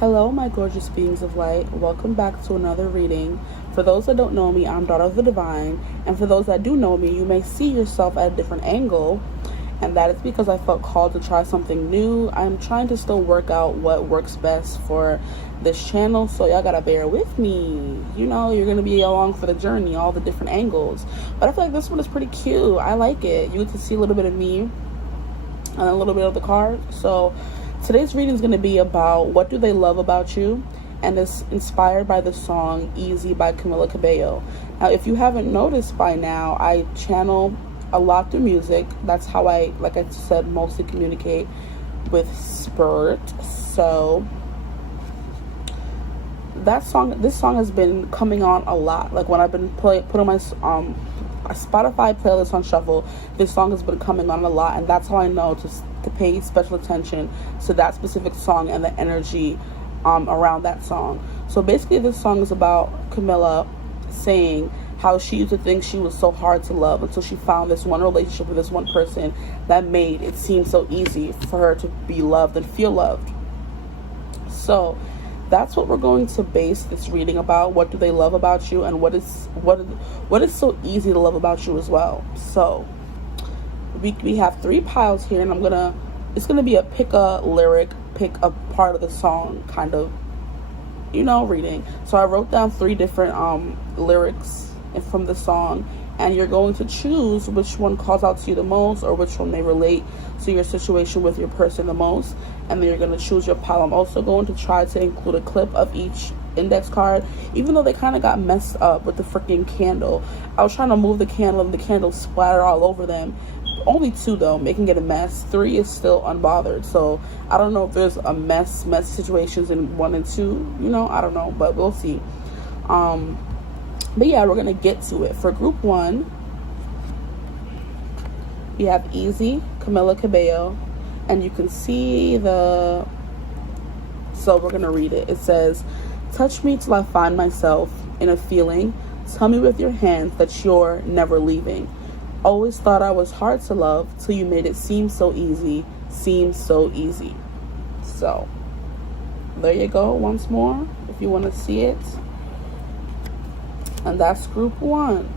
Hello, my gorgeous beings of light. Welcome back to another reading. For those that don't know me, I'm Daughter of the Divine. And for those that do know me, you may see yourself at a different angle. And that is because I felt called to try something new. I'm trying to still work out what works best for this channel. So y'all gotta bear with me. You know, you're gonna be along for the journey, all the different angles. But I feel like this one is pretty cute. I like it. You get to see a little bit of me and a little bit of the card. So today's reading is going to be about what do they love about you, and it's inspired by the song Easy by Camila Cabello. Now, if you haven't noticed by now, I channel a lot through music. That's how I, like I said, mostly communicate with spirit. So this song has been coming on a lot. Like when I've been putting my Spotify playlist on shuffle, this song has been coming on a lot, and that's how I know to pay special attention to that specific song and the energy around that song. So basically this song is about Camila saying how she used to think she was so hard to love until she found this one relationship with this one person that made it seem so easy for her to be loved and feel loved. So that's what we're going to base this reading about. What do they love about you, and what is so easy to love about you as well. So we have 3 piles here, and it's gonna be a pick a lyric, pick a part of the song kind of, reading. So I wrote down 3 different lyrics from the song, and you're going to choose which one calls out to you the most, or which one may relate to your situation with your person the most, and then you're going to choose your pile. I'm also going to try to include a clip of each index card, even though they kind of got messed up with the freaking candle. I was trying to move the candle and the candle splattered all over them. Only 2 though, making it a mess. 3 is still unbothered. So I don't know if there's a mess situations in 1 and 2. I don't know, but we'll see. But yeah, we're gonna get to it. For group 1, we have Easy, Camila Cabello, and you can see so we're gonna read it. It says, touch me till I find myself in a feeling. Tell me with your hands that you're never leaving. Always thought I was hard to love till you made it seem so easy, So there you go, once more, if you want to see it. And that's group 1.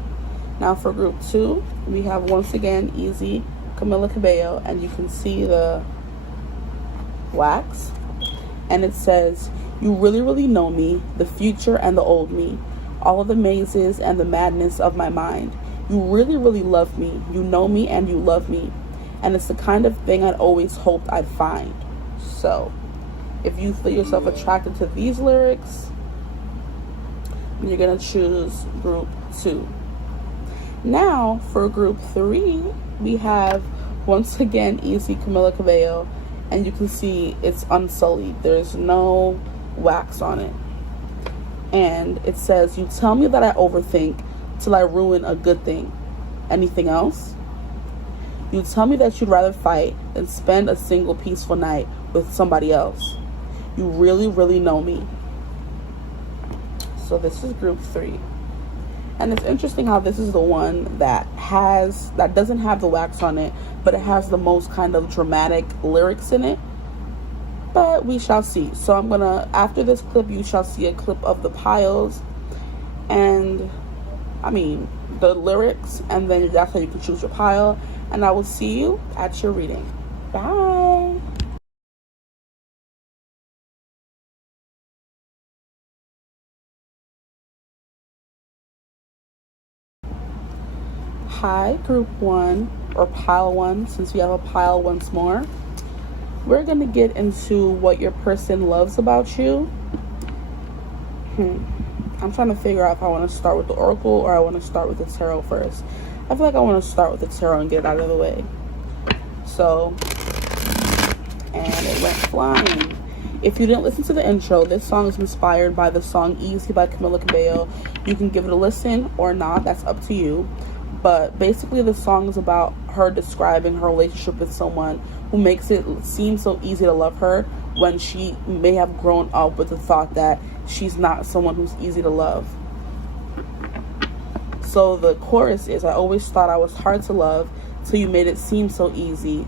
Now for group 2, we have once again Easy, Camila Cabello, and you can see the wax. And it says, you really, really know me, the future and the old me, all of the mazes and the madness of my mind. You really, really love me. You know me and you love me. And it's the kind of thing I'd always hoped I'd find. So if you feel yourself attracted to these lyrics, you're going to choose group 2. Now for group 3, we have once again Easy, Camila Cabello, and you can see it's unsullied. There's no wax on it. And it says, you tell me that I overthink till I ruin a good thing. Anything else? You tell me that you'd rather fight than spend a single peaceful night with somebody else. You really, really know me. So this is group 3. And it's interesting how this is the one that doesn't have the wax on it, but it has the most kind of dramatic lyrics in it. But we shall see. So after this clip, you shall see a clip of the piles and the lyrics, and then that's how you can choose your pile. And I will see you at your reading. Bye. Hi, group 1, or pile 1, since we have a pile once more. We're going to get into what your person loves about you. I'm trying to figure out if I want to start with the oracle or I want to start with the tarot first. I feel like I want to start with the tarot and get it out of the way. So, and it went flying. If you didn't listen to the intro, this song is inspired by the song Easy by Camila Cabello. You can give it a listen or not, that's up to you. But basically the song is about her describing her relationship with someone who makes it seem so easy to love her when she may have grown up with the thought that she's not someone who's easy to love. So the chorus is, I always thought I was hard to love till you made it seem so easy.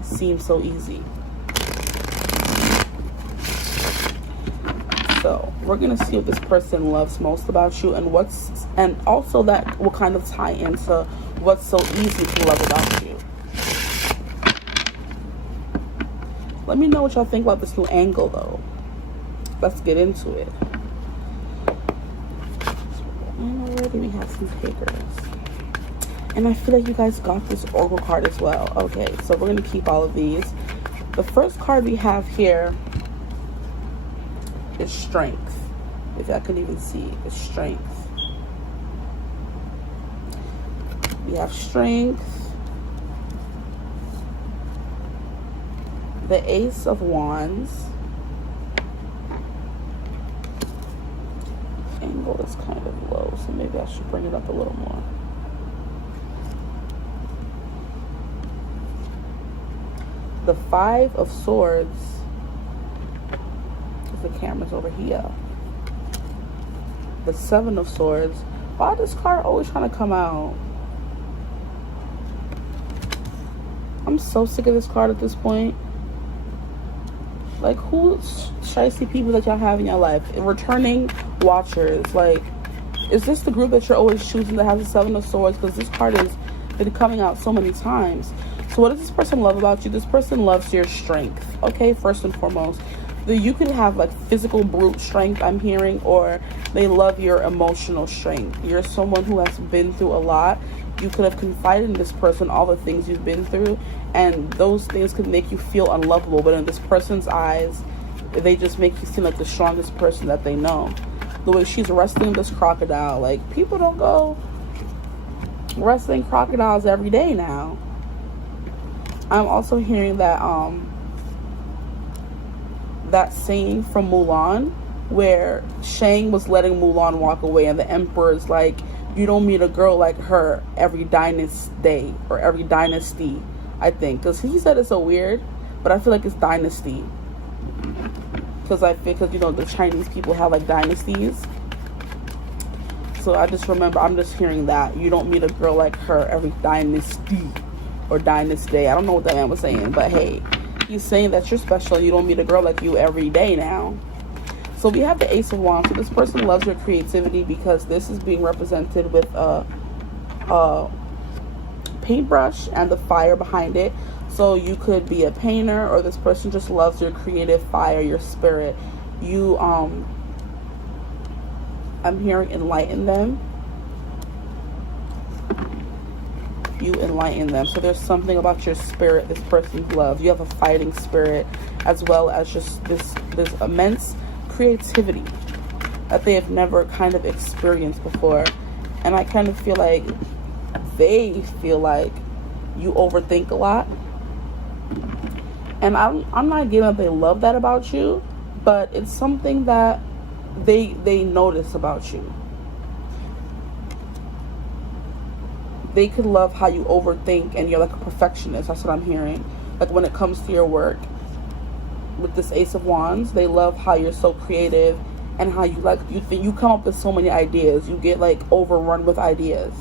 So we're gonna see what this person loves most about you, and also that will kind of tie into what's so easy to love about you. Let me know what y'all think about this new angle, though. Let's get into it. And already we have some takers. And I feel like you guys got this oracle card as well. Okay, so we're going to keep all of these. The first card we have here is Strength. If I can even see, it's Strength. We have Strength. The Ace of Wands. Angle is kind of low, so maybe I should bring it up a little more. The Five of Swords. The camera's over here. The Seven of Swords. Why is this card always trying to come out? I'm so sick of this card at this point. Like, who should I see people that y'all have in your life? Returning watchers. Like, is this the group that you're always choosing that has the Seven of Swords? Because this card has been coming out so many times. So what does this person love about you? This person loves your strength. Okay, first and foremost. You could have like physical brute strength, I'm hearing, or they love your emotional strength. You're someone who has been through a lot. You could have confided in this person all the things you've been through, and those things could make you feel unlovable, but in this person's eyes, they just make you seem like the strongest person that they know. The way she's wrestling this crocodile, like, people don't go wrestling crocodiles every day now. I'm also hearing that that saying from Mulan, where Shang was letting Mulan walk away, and the Emperor's like, you don't meet a girl like her every dynasty, or every dynasty, I think. Because he said it's so weird, but I feel like it's dynasty. Because you know, the Chinese people have like dynasties. So I just remember, I'm just hearing that. You don't meet a girl like her every dynasty, or dynasty. I don't know what that man was saying, but hey, he's saying that you're special. You don't meet a girl like you every day now. So we have the Ace of Wands. So this person loves your creativity, because this is being represented with a paintbrush and the fire behind it. So you could be a painter, or this person just loves your creative fire, your spirit. You I'm hearing enlighten them. You enlighten them. So there's something about your spirit this person loves. You have a fighting spirit, as well as just this immense creativity that they have never kind of experienced before. And I kind of feel like they feel like you overthink a lot. And I'm not getting that they love that about you, but it's something that they notice about you. They could love how you overthink and you're like a perfectionist. That's what I'm hearing. Like, when it comes to your work, with this Ace of Wands, they love how you're so creative, and how you come up with so many ideas. You get like overrun with ideas,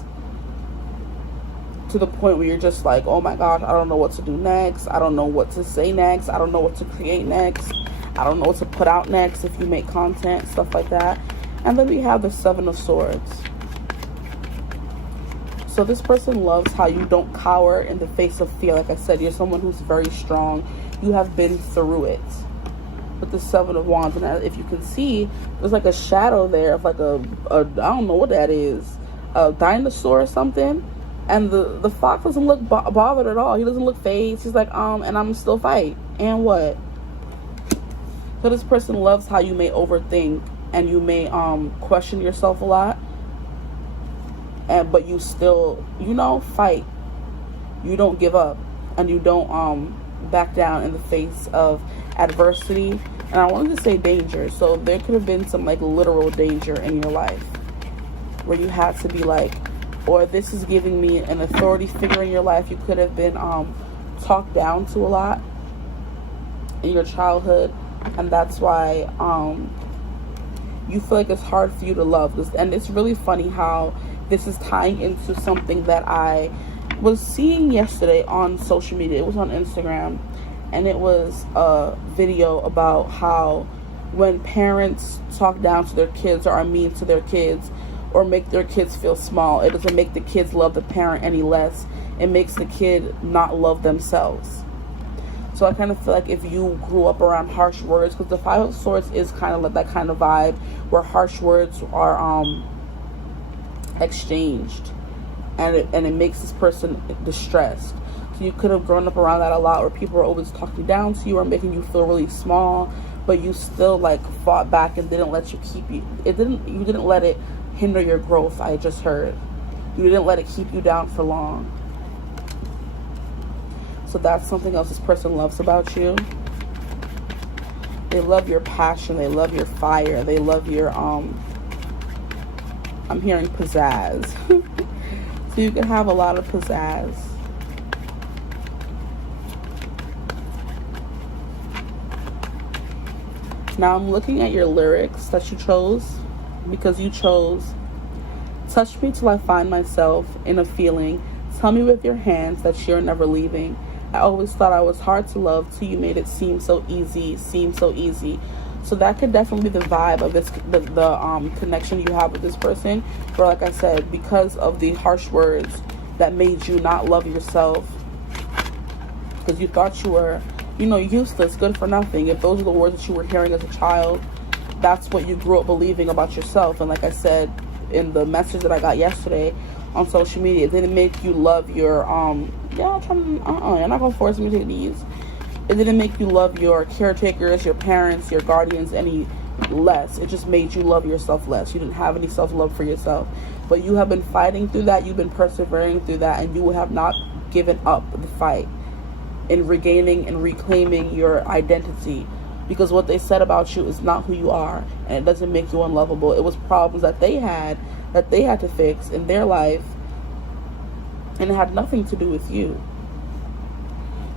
to the point where you're just like, oh my gosh, I don't know what to do next. I don't know what to say next. I don't know what to create next. I don't know what to put out next if you make content, stuff like that. And then we have the Seven of Swords. So this person loves how you don't cower in the face of fear. Like I said, you're someone who's very strong. You have been through it. With the Seven of Wands, and if you can see, there's like a shadow there of like a I don't know what that is, a dinosaur or something. And the fox doesn't look bothered at all. He doesn't look phased. He's like, and I'm still fight. And what? So this person loves how you may overthink, and you may question yourself a lot. But you still, fight. You don't give up, and you don't back down in the face of adversity. And I wanted to say danger. So there could have been some like literal danger in your life, where you had to be like, or this is giving me an authority figure in your life. You could have been talked down to a lot in your childhood, and that's why you feel like it's hard for you to love this. And it's really funny how this is tying into something that I was seeing yesterday on social media. It was on Instagram, and it was a video about how when parents talk down to their kids or are mean to their kids or make their kids feel small, it doesn't make the kids love the parent any less. It makes the kid not love themselves. So I kind of feel like if you grew up around harsh words, because the Five of Swords is kind of like that kind of vibe where harsh words are exchanged, and it makes this person distressed. So you could have grown up around that a lot, where people were always talking down to you or making you feel really small, but you still like fought back and didn't let you you didn't let it hinder your growth. I just heard you didn't let it keep you down for long. So that's something else this person loves about you. They love your passion, they love your fire, they love your I'm hearing pizzazz. So you can have a lot of pizzazz. Now I'm looking at your lyrics that you chose, because you chose, touch me till I find myself in a feeling, tell me with your hands that you're never leaving. I always thought I was hard to love till you made it seem so easy, So that could definitely be the vibe of this, the connection you have with this person. Where, like I said, because of the harsh words that made you not love yourself, because you thought you were, useless, good for nothing. If those are the words that you were hearing as a child, that's what you grew up believing about yourself. And like I said in the message that I got yesterday on social media, it didn't make you love your you're not gonna force me to take these. It didn't make you love your caretakers, your parents, your guardians any less. It just made you love yourself less. You didn't have any self-love for yourself. But you have been fighting through that. You've been persevering through that. And you have not given up the fight in regaining and reclaiming your identity. Because what they said about you is not who you are. And it doesn't make you unlovable. It was problems that they had to fix in their life. And it had nothing to do with you.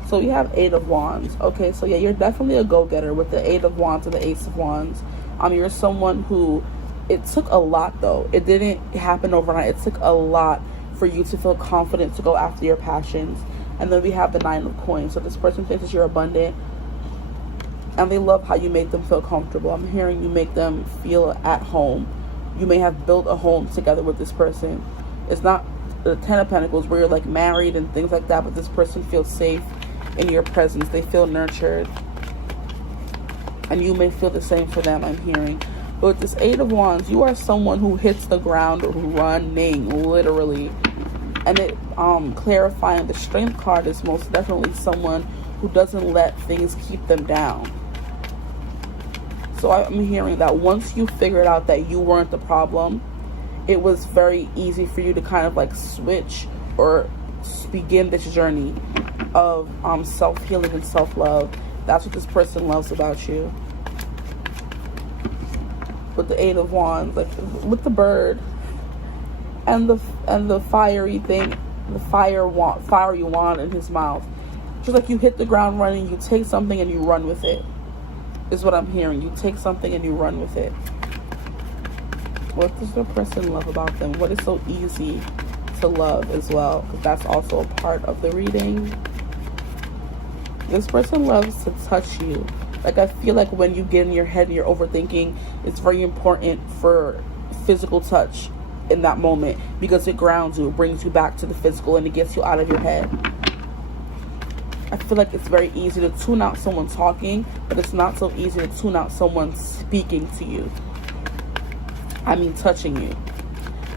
So we have Eight of Wands. Okay, so yeah, you're definitely a go-getter with the Eight of Wands and the Ace of Wands. You're someone who, it took a lot though. It didn't happen overnight. It took a lot for you to feel confident to go after your passions. And then we have the Nine of Coins. So this person thinks that you're abundant. And they love how you make them feel comfortable. I'm hearing you make them feel at home. You may have built a home together with this person. It's not the Ten of Pentacles where you're like married and things like that, but this person feels safe in your presence. They feel nurtured, and you may feel the same for them, I'm hearing. But with this Eight of Wands, you are someone who hits the ground running, literally. And it clarifying the Strength card is most definitely someone who doesn't let things keep them down. So I'm hearing that once you figured out that you weren't the problem, it was very easy for you to kind of like switch or begin this journey of self-healing and self-love. That's what this person loves about you. With the Eight of Wands, like with the bird and the fiery thing, the fiery wand in his mouth. Just like you hit the ground running, you take something and you run with it. Is what I'm hearing. You take something and you run with it. What does the person love about them? What is so easy to love as well? Because that's also a part of the reading. This person loves to touch you. Like, I feel like when you get in your head and you're overthinking, it's very important for physical touch in that moment, because it grounds you, it brings you back to the physical, and it gets you out of your head. I feel like it's very easy to tune out someone talking, but it's not so easy to tune out someone speaking to you. I mean, touching you.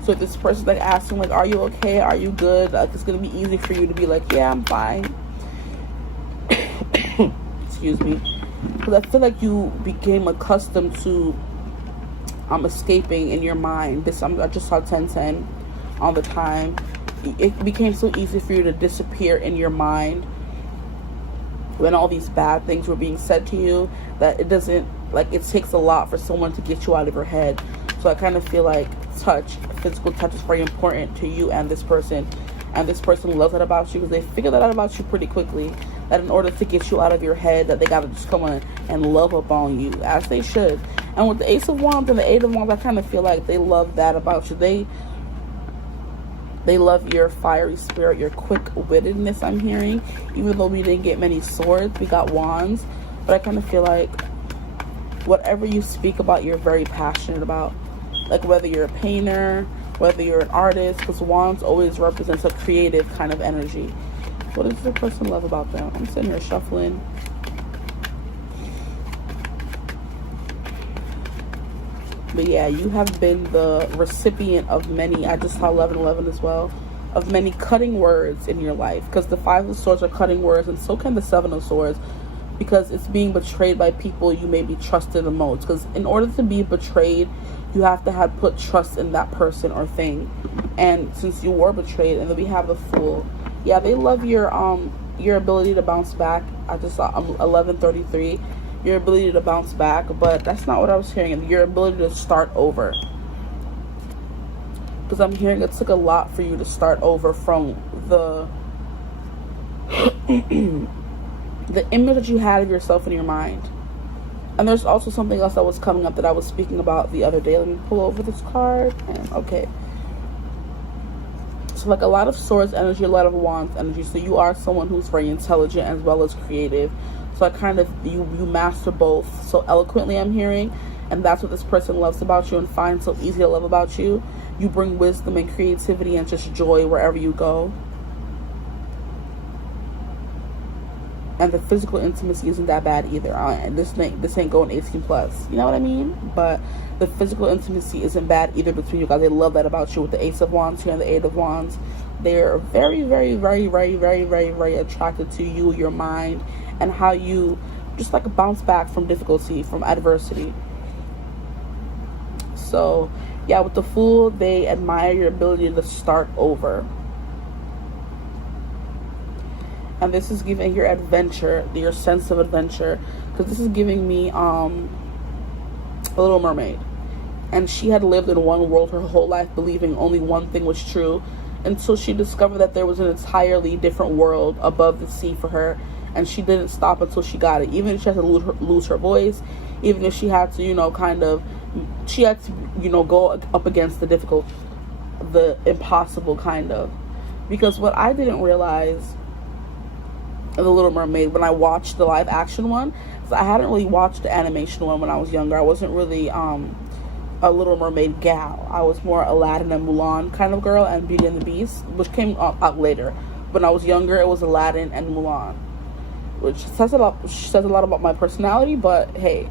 So if this person's like asking, like, are you okay? Are you good? Like, it's going to be easy for you to be like, yeah, I'm fine. Excuse me. Because I feel like you became accustomed to escaping in your mind. I just saw 1010 all the time. It became so easy for you to disappear in your mind when all these bad things were being said to you, that it doesn't, like, it takes a lot for someone to get you out of your head. So I kind of feel like physical touch is very important to you and this person. And this person loves that about you, because they figure that out about you pretty quickly, that in order to get you out of your head, that they got to just come in and love up on you, as they should. And with the Ace of Wands and the Eight of Wands, I kind of feel like they love that about you. They love your fiery spirit, your quick-wittedness, I'm hearing. Even though we didn't get many swords, we got wands. But I kind of feel like whatever you speak about, you're very passionate about. Like whether you're a painter, whether you're an artist, because wands always represents a creative kind of energy. What does the person love about them? I'm sitting here shuffling. But yeah, you have been the recipient of many, I just saw 1111 as well, of many cutting words in your life. Because the 5 of Swords are cutting words, and so can the 7 of Swords. Because it's being betrayed by people you maybe trusted the most. Because in order to be betrayed, you have to have put trust in that person or thing. And since you were betrayed, and then we have the Fool. Yeah, they love your ability to bounce back. I just saw 1133. Your ability to bounce back, but that's not what I was hearing. Your ability to start over. Because I'm hearing it took a lot for you to start over from the the image that you had of yourself in your mind. And there's also something else that was coming up that I was speaking about the other day. Let me pull over this card. And okay. So like a lot of Swords energy, a lot of Wands energy. So you are someone who's very intelligent as well as creative. So I kind of, you master both so eloquently, I'm hearing. And that's what this person loves about you and finds so easy to love about you. You bring wisdom and creativity and just joy wherever you go. And the physical intimacy isn't that bad either. And this ain't going 18 plus. You know what I mean? But the physical intimacy isn't bad either between you guys. They love that about you with the Ace of Wands here and the 8 of Wands. They're very, very, very, very, very, very, very attracted to you, your mind, and how you just like bounce back from difficulty, from adversity. So yeah, with the Fool, they admire your ability to start over. And this is giving your adventure, your sense of adventure. Because this is giving me a Little Mermaid. And she had lived in one world her whole life, believing only one thing was true. Until she discovered that there was an entirely different world above the sea for her. And she didn't stop until she got it. Even if she had to lose her voice. Even if she had to, go up against the difficult, the impossible kind of. Because what I didn't realize in The Little Mermaid, when I watched the live action one, because I hadn't really watched the animation one when I was younger. I wasn't really a Little Mermaid gal. I was more Aladdin and Mulan kind of girl, and Beauty and the Beast, which came out later. When I was younger, it was Aladdin and Mulan, which says a lot about my personality. But hey,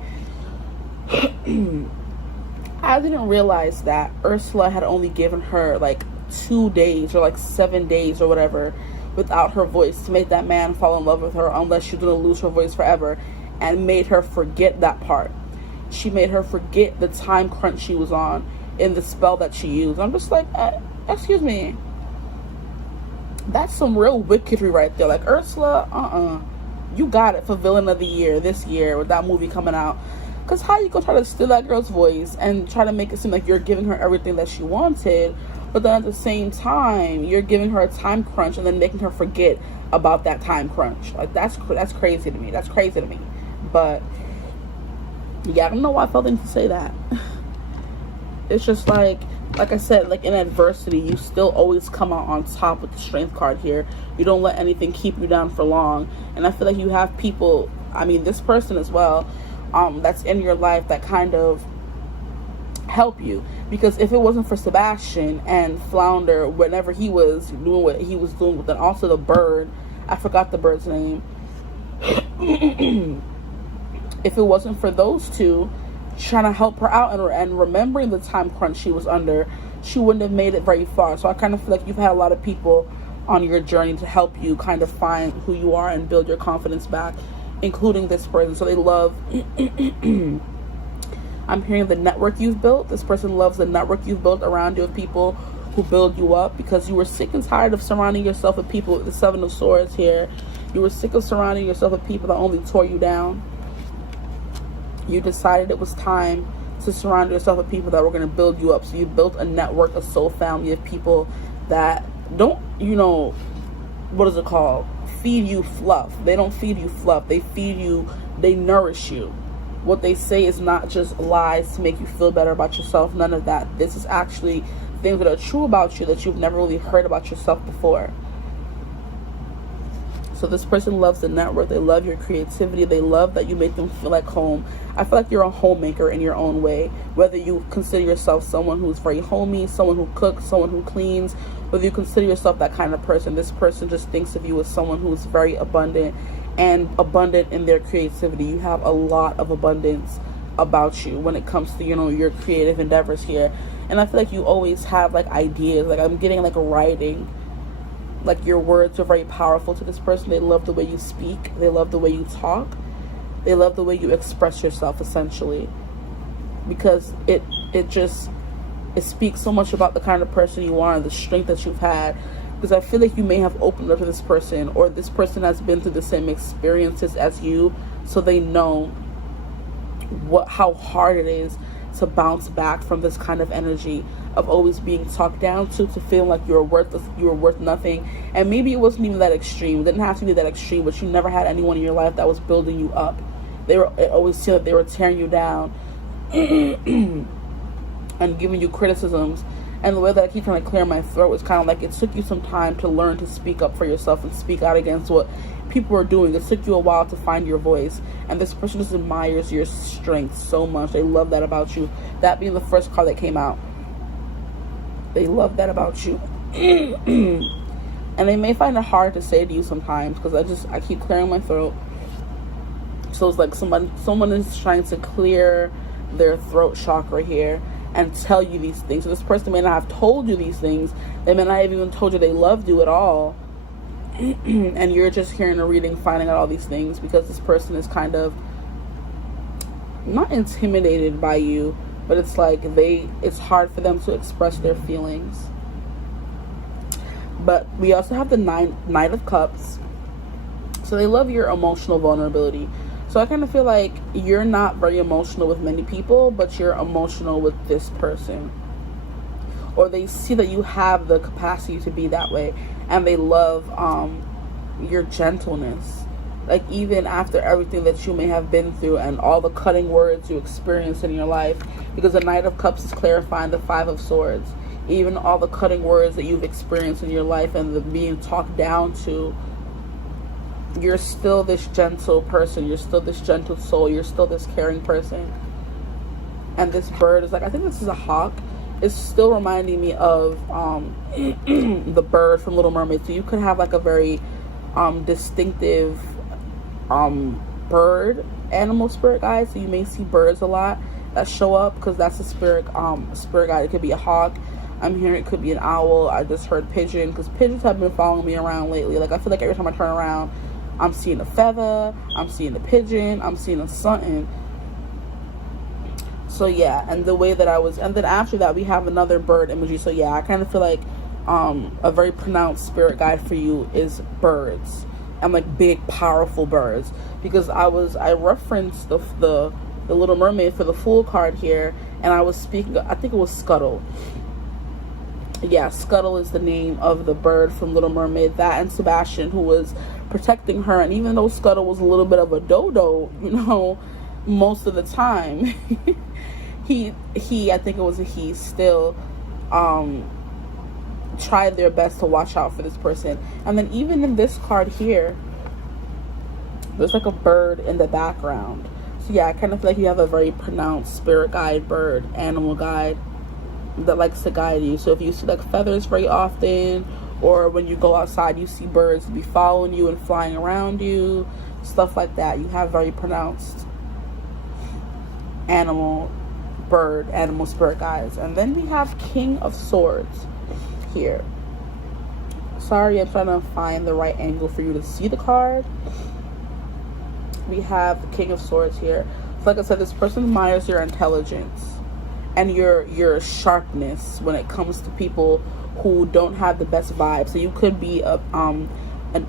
I didn't realize that Ursula had only given her like 2 days or like 7 days or whatever without her voice to make that man fall in love with her, unless she's gonna lose her voice forever, and made her forget that part. She made her forget the time crunch she was on in the spell that she used. I'm just like, excuse me, that's some real wickedry right there. Like, Ursula, you got it for villain of the year this year with that movie coming out. Because how you gonna try to steal that girl's voice and try to make it seem like you're giving her everything that she wanted, but then at the same time you're giving her a time crunch and then making her forget about that time crunch? Like, that's crazy to me. That's crazy to me. But yeah, I don't know why I felt the need to say that. It's just like I said, like in adversity, you still always come out on top with the Strength card here. You don't let anything keep you down for long. And I feel like you have people, I mean this person as well, that's in your life that kind of help you. Because if it wasn't for Sebastian and Flounder, whenever he was doing what he was doing, then also the bird, I forgot the bird's name. If it wasn't for those two trying to help her out and remembering the time crunch she was under, she wouldn't have made it very far. So I kind of feel like you've had a lot of people on your journey to help you kind of find who you are and build your confidence back, including this person. So they love I'm hearing the network you've built. This person loves the network you've built around you of people who build you up, because you were sick and tired of surrounding yourself with people with the 7 of Swords here. You were sick of surrounding yourself with people that only tore you down. You decided it was time to surround yourself with people that were going to build you up. So you built a network, a soul family of people that don't, what is it called? Feed you fluff. They don't feed you fluff. They feed you, they nourish you. What they say is not just lies to make you feel better about yourself. None of that. This is actually things that are true about you that you've never really heard about yourself before. So this person loves the network. They love your creativity. They love that you make them feel like home. I feel like you're a homemaker in your own way. Whether you consider yourself someone who's very homey, someone who cooks, someone who cleans, whether you consider yourself that kind of person, this person just thinks of you as someone who's very abundant and abundant in their creativity. You have a lot of abundance about you when it comes to, you know, your creative endeavors here. And I feel like you always have like ideas. Like I'm getting like a writing. Like your words are very powerful to this person. They love the way you speak. They love the way you talk. They love the way you express yourself, essentially. Because it speaks so much about the kind of person you are and the strength that you've had. Because I feel like you may have opened up to this person, or this person has been through the same experiences as you, so they know how hard it is to bounce back from this kind of energy of always being talked down to feeling like you're worth nothing. And maybe it wasn't even that extreme. It didn't have to be that extreme, but you never had anyone in your life that was building you up. It always seemed like they were tearing you down and giving you criticisms. And the way that I keep trying to clear my throat is kind of like it took you some time to learn to speak up for yourself and speak out against what people are doing. It took you a while to find your voice. And this person just admires your strength so much. They love that about you. That being the first card that came out. They love that about you. And they may find it hard to say to you sometimes, because I keep clearing my throat. So it's like someone is trying to clear their throat chakra here and tell you these things. So this person may not have told you these things. They may not have even told you they loved you at all. And you're just hearing a reading, finding out all these things, because this person is kind of not intimidated by you, but it's like it's hard for them to express their feelings. But we also have the Knight of Cups. So they love your emotional vulnerability. So I kind of feel like you're not very emotional with many people, but you're emotional with this person. Or they see that you have the capacity to be that way. And they love your gentleness. Like even after everything that you may have been through and all the cutting words you experienced in your life. Because the Knight of Cups is clarifying the Five of Swords. Even all the cutting words that you've experienced in your life and the being talked down to, you're still this gentle person. You're still this gentle soul. You're still this caring person. And this bird is like, I think this is a hawk. It's still reminding me of the bird from Little Mermaid. So you could have like a very distinctive bird animal spirit guide. So you may see birds a lot that show up, because that's a spirit guide. It could be a hawk. I'm hearing it could be an owl. I just heard pigeon, because pigeons have been following me around lately. Like I feel like every time I turn around, I'm seeing a feather, I'm seeing a pigeon, I'm seeing a something. So yeah, and the way that and then after that we have another bird imagery. So yeah, I kind of feel like a very pronounced spirit guide for you is birds, and like big powerful birds, because I referenced the Little Mermaid for the Fool card here, and I was speaking, I think it was Scuttle. Yeah, Scuttle is the name of the bird from Little Mermaid. That and Sebastian, who was protecting her. And even though Scuttle was a little bit of a dodo, you know, most of the time, he I think it was a he, still tried their best to watch out for this person. And then even in this card here, there's like a bird in the background. So yeah, I kind of feel like you have a very pronounced spirit guide, bird, animal guide that likes to guide you. So if you see like feathers very often, or when you go outside you see birds be following you and flying around you, stuff like that, you have very pronounced animal spirit guides. And then we have King of Swords here. Sorry, I'm trying to find the right angle for you to see the card. We have the King of Swords here. So like I said, this person admires your intelligence and your sharpness when it comes to people who don't have the best vibe. So you could be an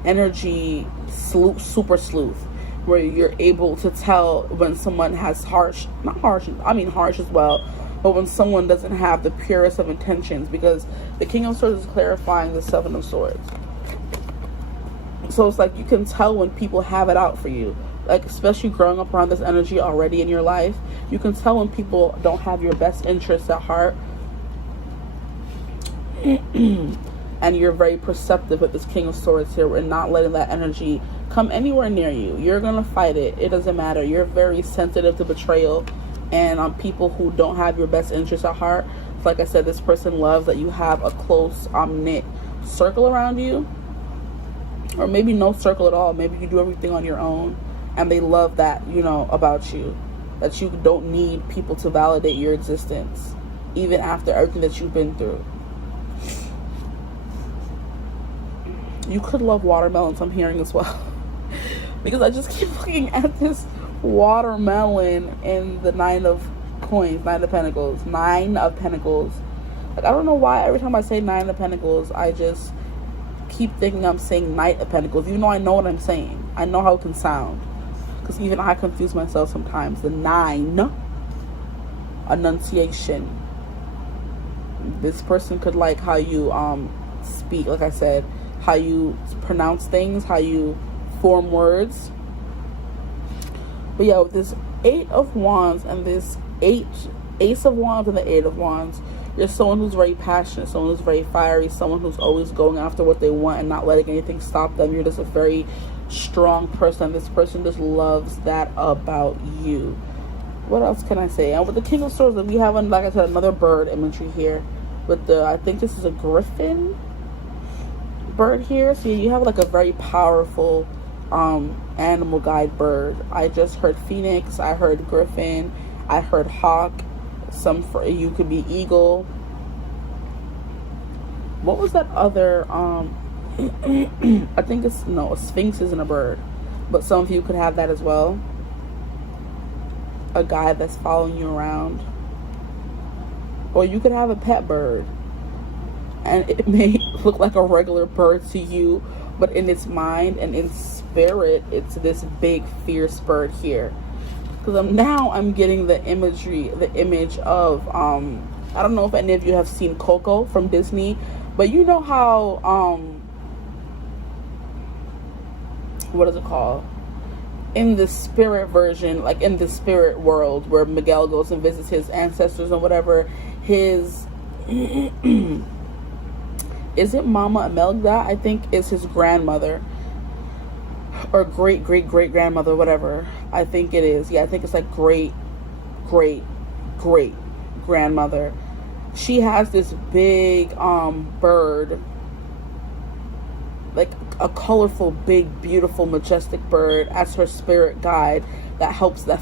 energy super sleuth, where you're able to tell when someone has harsh as well, but when someone doesn't have the purest of intentions, because the King of Swords is clarifying the Seven of Swords. So it's like you can tell when people have it out for you. Like, especially growing up around this energy already in your life, you can tell when people don't have your best interests at heart. And you're very perceptive with this King of Swords here and not letting that energy come anywhere near you. You're going to fight it. It doesn't matter. You're very sensitive to betrayal and people who don't have your best interests at heart. So like I said, this person loves that you have a close, knit circle around you. Or maybe no circle at all. Maybe you do everything on your own. And they love that, you know, about you. That you don't need people to validate your existence. Even after everything that you've been through. You could love watermelons, I'm hearing as well. Because I just keep looking at this watermelon in the Nine of Coins, Nine of Pentacles. Nine of Pentacles. Like, I don't know why every time I say Nine of Pentacles, I just keep thinking I'm saying Knight of Pentacles. Even though I know what I'm saying. I know how it can sound. Because even I confuse myself sometimes. The nine. Enunciation. This person could like how you speak, like I said. How you pronounce things, how you form words. But yeah, with this Eight of Wands and this Ace of Wands and the Eight of Wands, you're someone who's very passionate, someone who's very fiery, someone who's always going after what they want and not letting anything stop them. You're just a very strong person. This person just loves that about you. What else can I say? And with the King of Swords, we have, like I said, another bird imagery here. With the, I think this is a griffin bird here. So you have like a very powerful animal guide bird. I just heard phoenix, I heard griffin, I heard hawk, some for you could be eagle. What was that other I think it's, no, a sphinx isn't a bird, but some of you could have that as well. A guy that's following you around. Or you could have a pet bird and it may look like a regular bird to you, but in its mind and in spirit, it's this big fierce bird here. Because now I'm getting the imagery, the image of I don't know if any of you have seen Coco from Disney, but you know how what is it called, in the spirit version, like in the spirit world where Miguel goes and visits his ancestors or whatever, his is it Mama Imelda? I think is his grandmother or great grandmother, whatever. I think it is. Yeah, I think it's like great grandmother. She has this big bird, like a colorful, big, beautiful, majestic bird as her spirit guide that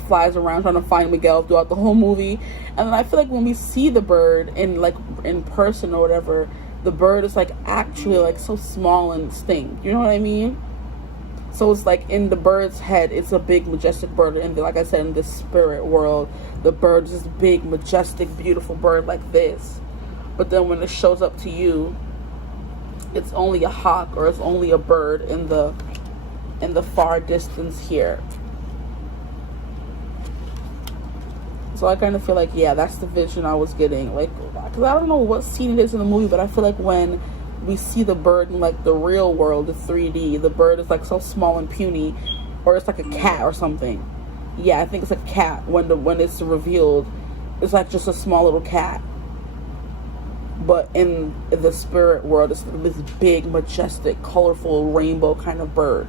flies around trying to find Miguel throughout the whole movie. And then I feel like when we see the bird in person or whatever, the bird is like actually like so small and distinct. You know what I mean? So it's like in the bird's head, it's a big, majestic bird. And like I said, in the spirit world, the bird is this big, majestic, beautiful bird like this. But then when it shows up to you, it's only a hawk or it's only a bird in the far distance here. So I kind of feel like, yeah, that's the vision I was getting. Like, because I don't know what scene it is in the movie, but I feel like when we see the bird in like the real world, the 3D, the bird is like so small and puny, or it's like a cat or something. Yeah, I think it's a cat. When it's revealed, it's like just a small little cat. But in the spirit world, it's this big, majestic, colorful, rainbow kind of bird.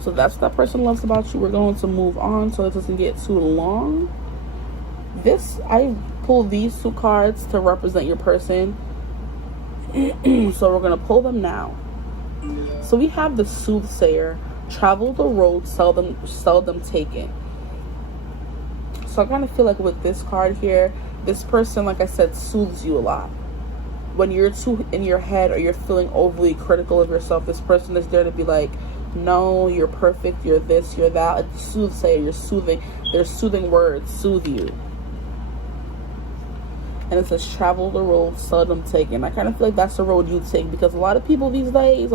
So that's what that person loves about you. We're going to move on so it doesn't get too long. I pulled these two cards to represent your person. So we're going to pull them now. So we have the Soothsayer. Travel the road, seldom taken. So I kind of feel like with this card here, this person, like I said, soothes you a lot. When you're too in your head or you're feeling overly critical of yourself, this person is there to be like, no, you're perfect, you're this, you're that. A soothsayer, you're soothing. Their soothing words soothe you. And it says, travel the road seldom taken. I kind of feel like that's the road you take, because a lot of people these days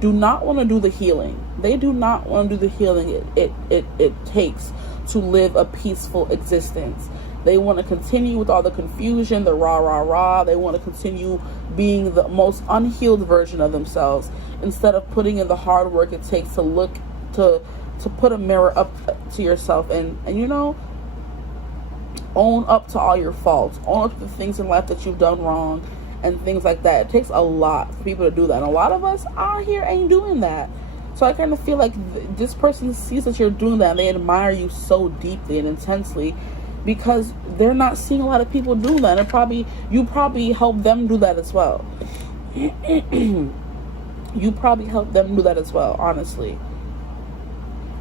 do not want to do the healing. They do not want to do the healing it takes to live a peaceful existence. They want to continue with all the confusion, the rah. They want to continue being the most unhealed version of themselves, instead of putting in the hard work it takes to look, to put a mirror up to yourself and you know, own up to all your faults, own up to the things in life that you've done wrong and things like that. It takes a lot for people to do that, and a lot of us out here ain't doing that. So I kind of feel like this person sees that you're doing that and they admire you so deeply and intensely, because they're not seeing a lot of people do that, and you probably help them do that as well. You probably help them do that as well, honestly.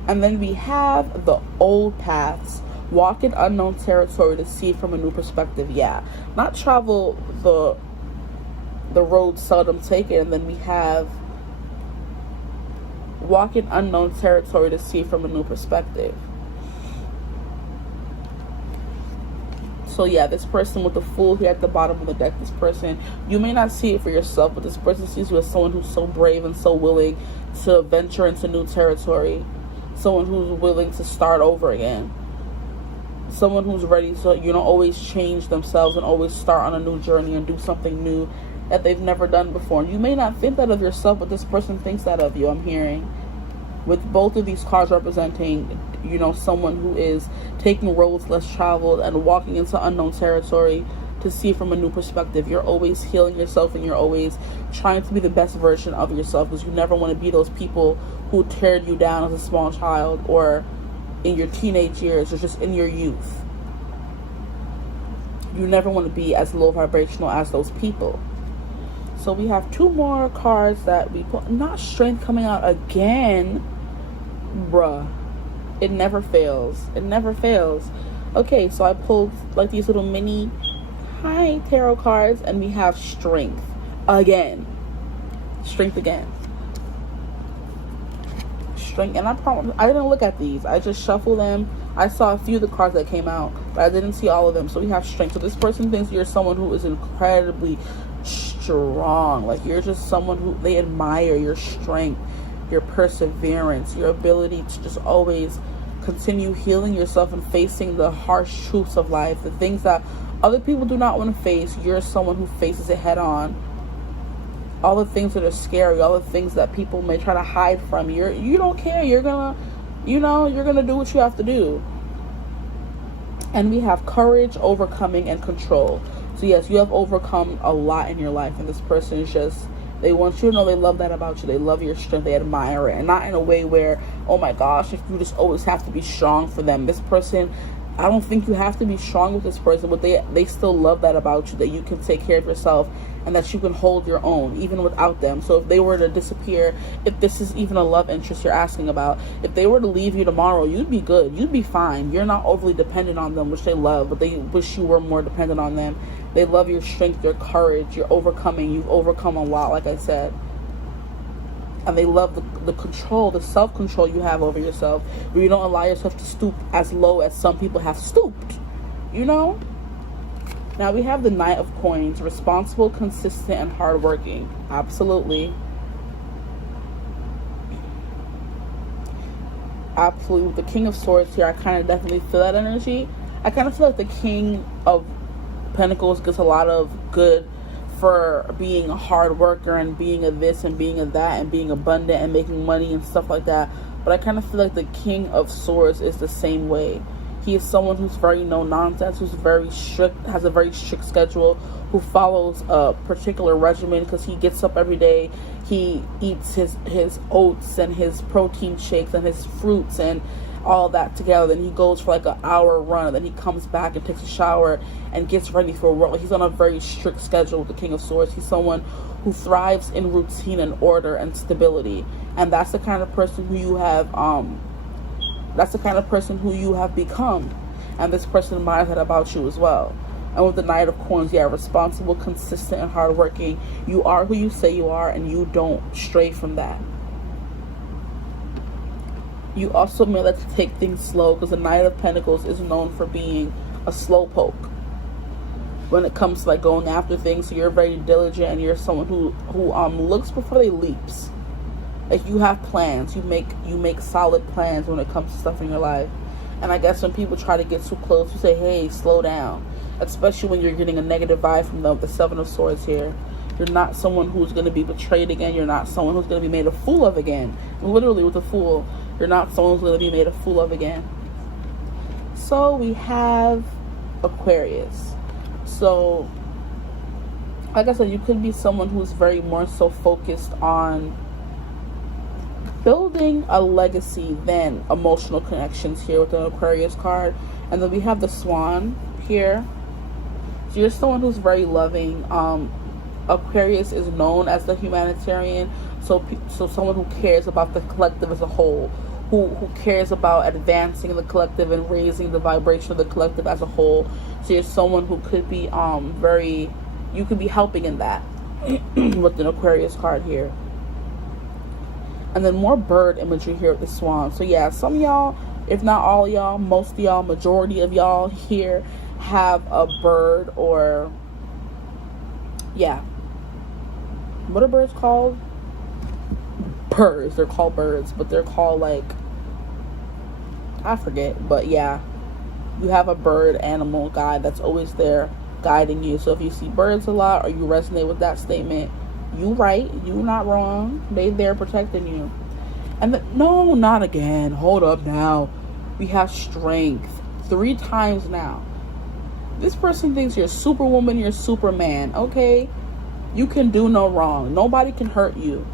And then we have the old paths. Walk in unknown territory to see from a new perspective. Yeah, not travel the road seldom taken. And then we have walk in unknown territory to see from a new perspective. So yeah, this person with the Fool here at the bottom of the deck, this person, you may not see it for yourself, but this person sees you as someone who's so brave and so willing to venture into new territory. Someone who's willing to start over again. Someone who's ready to, always change themselves and always start on a new journey and do something new that they've never done before. You may not think that of yourself, but this person thinks that of you, I'm hearing. With both of these cards representing, someone who is taking roads less traveled and walking into unknown territory to see from a new perspective. You're always healing yourself, and you're always trying to be the best version of yourself, because you never want to be those people who teared you down as a small child or in your teenage years or just in your youth. You never want to be as low vibrational as those people. So we have two more cards that we put. Not Strength coming out again. Bruh. It never fails. It never fails. Okay, so I pulled like these little mini tarot cards, and we have Strength again. Strength again. Strength. And I promise, I didn't look at these. I just shuffled them. I saw a few of the cards that came out, but I didn't see all of them. So we have Strength. So this person thinks you're someone who is incredibly strong. Like, you're just someone who they admire your strength, your perseverance, your ability to just always continue healing yourself and facing the harsh truths of life, the things that other people do not want to face. You're someone who faces it head on. All the things that are scary, all the things that people may try to hide from you, you don't care. You're gonna do what you have to do. And we have Courage, Overcoming, and Control. So yes, you have overcome a lot in your life, and this person is just, they want you to know they love that about you. They love your strength. They admire it. And not in a way where, oh my gosh, if you just always have to be strong for them. This person, I don't think you have to be strong with this person, but they still love that about you, that you can take care of yourself and that you can hold your own even without them. So if they were to disappear, if this is even a love interest you're asking about, if they were to leave you tomorrow, you'd be good. You'd be fine. You're not overly dependent on them, which they love, but they wish you were more dependent on them. They love your strength, your courage, your overcoming. You've overcome a lot, like I said. And they love the control, the self-control you have over yourself, where you don't allow yourself to stoop as low as some people have stooped. Now we have the Knight of Coins. Responsible, consistent, and hardworking. Absolutely. Absolutely. With the King of Swords here, I kind of definitely feel that energy. I kind of feel like the King of Pentacles gets a lot of good for being a hard worker and being a this and being a that and being abundant and making money and stuff like that. But I kind of feel like the King of Swords is the same way. He is someone who's very no nonsense, who's very strict, has a very strict schedule, who follows a particular regimen because he gets up every day. He eats his oats and his protein shakes and his fruits and all that together. Then he goes for like an hour run, and then he comes back and takes a shower and gets ready for work. He's on a very strict schedule with the King of Swords. He's someone who thrives in routine and order and stability, and that's the kind of person who you have that's the kind of person who you have become, and this person admires that about you as well. And with the Knight of Coins, yeah, responsible, consistent, and hardworking. You are who you say you are, and you don't stray from that. You also may like to take things slow, because the Knight of Pentacles is known for being a slowpoke when it comes to like going after things. So you're very diligent, and you're someone who looks before they leaps. Like, you have plans. You make solid plans when it comes to stuff in your life. And I guess when people try to get too close, you say, hey, slow down. Especially when you're getting a negative vibe from the Seven of Swords here. You're not someone who's going to be betrayed again. You're not someone who's going to be made a fool of again. Literally, with a fool, you're not someone who's going to be made a fool of again. So we have Aquarius. So, like I said, you could be someone who's very more so focused on building a legacy than emotional connections here with the Aquarius card. And then we have the Swan here. So you're someone who's very loving. Aquarius is known as the humanitarian, so someone who cares about the collective as a whole, who cares about advancing the collective and raising the vibration of the collective as a whole. So you're someone who could be you could be helping in that with an Aquarius card here. And then more bird imagery here with the Swan. So yeah, some of y'all, if not all of y'all, most of y'all, majority of y'all here have a bird, or yeah, what are birds called? Birds. They're called birds, but they're called, like, I forget. But yeah, you have a bird animal guide that's always there guiding you. So if you see birds a lot, or you resonate with that statement, you right, you not wrong. They there protecting you. And no, not again. Hold up now. We have strength 3 times now. This person thinks you're Superwoman, you're Superman. Okay, you can do no wrong. Nobody can hurt you.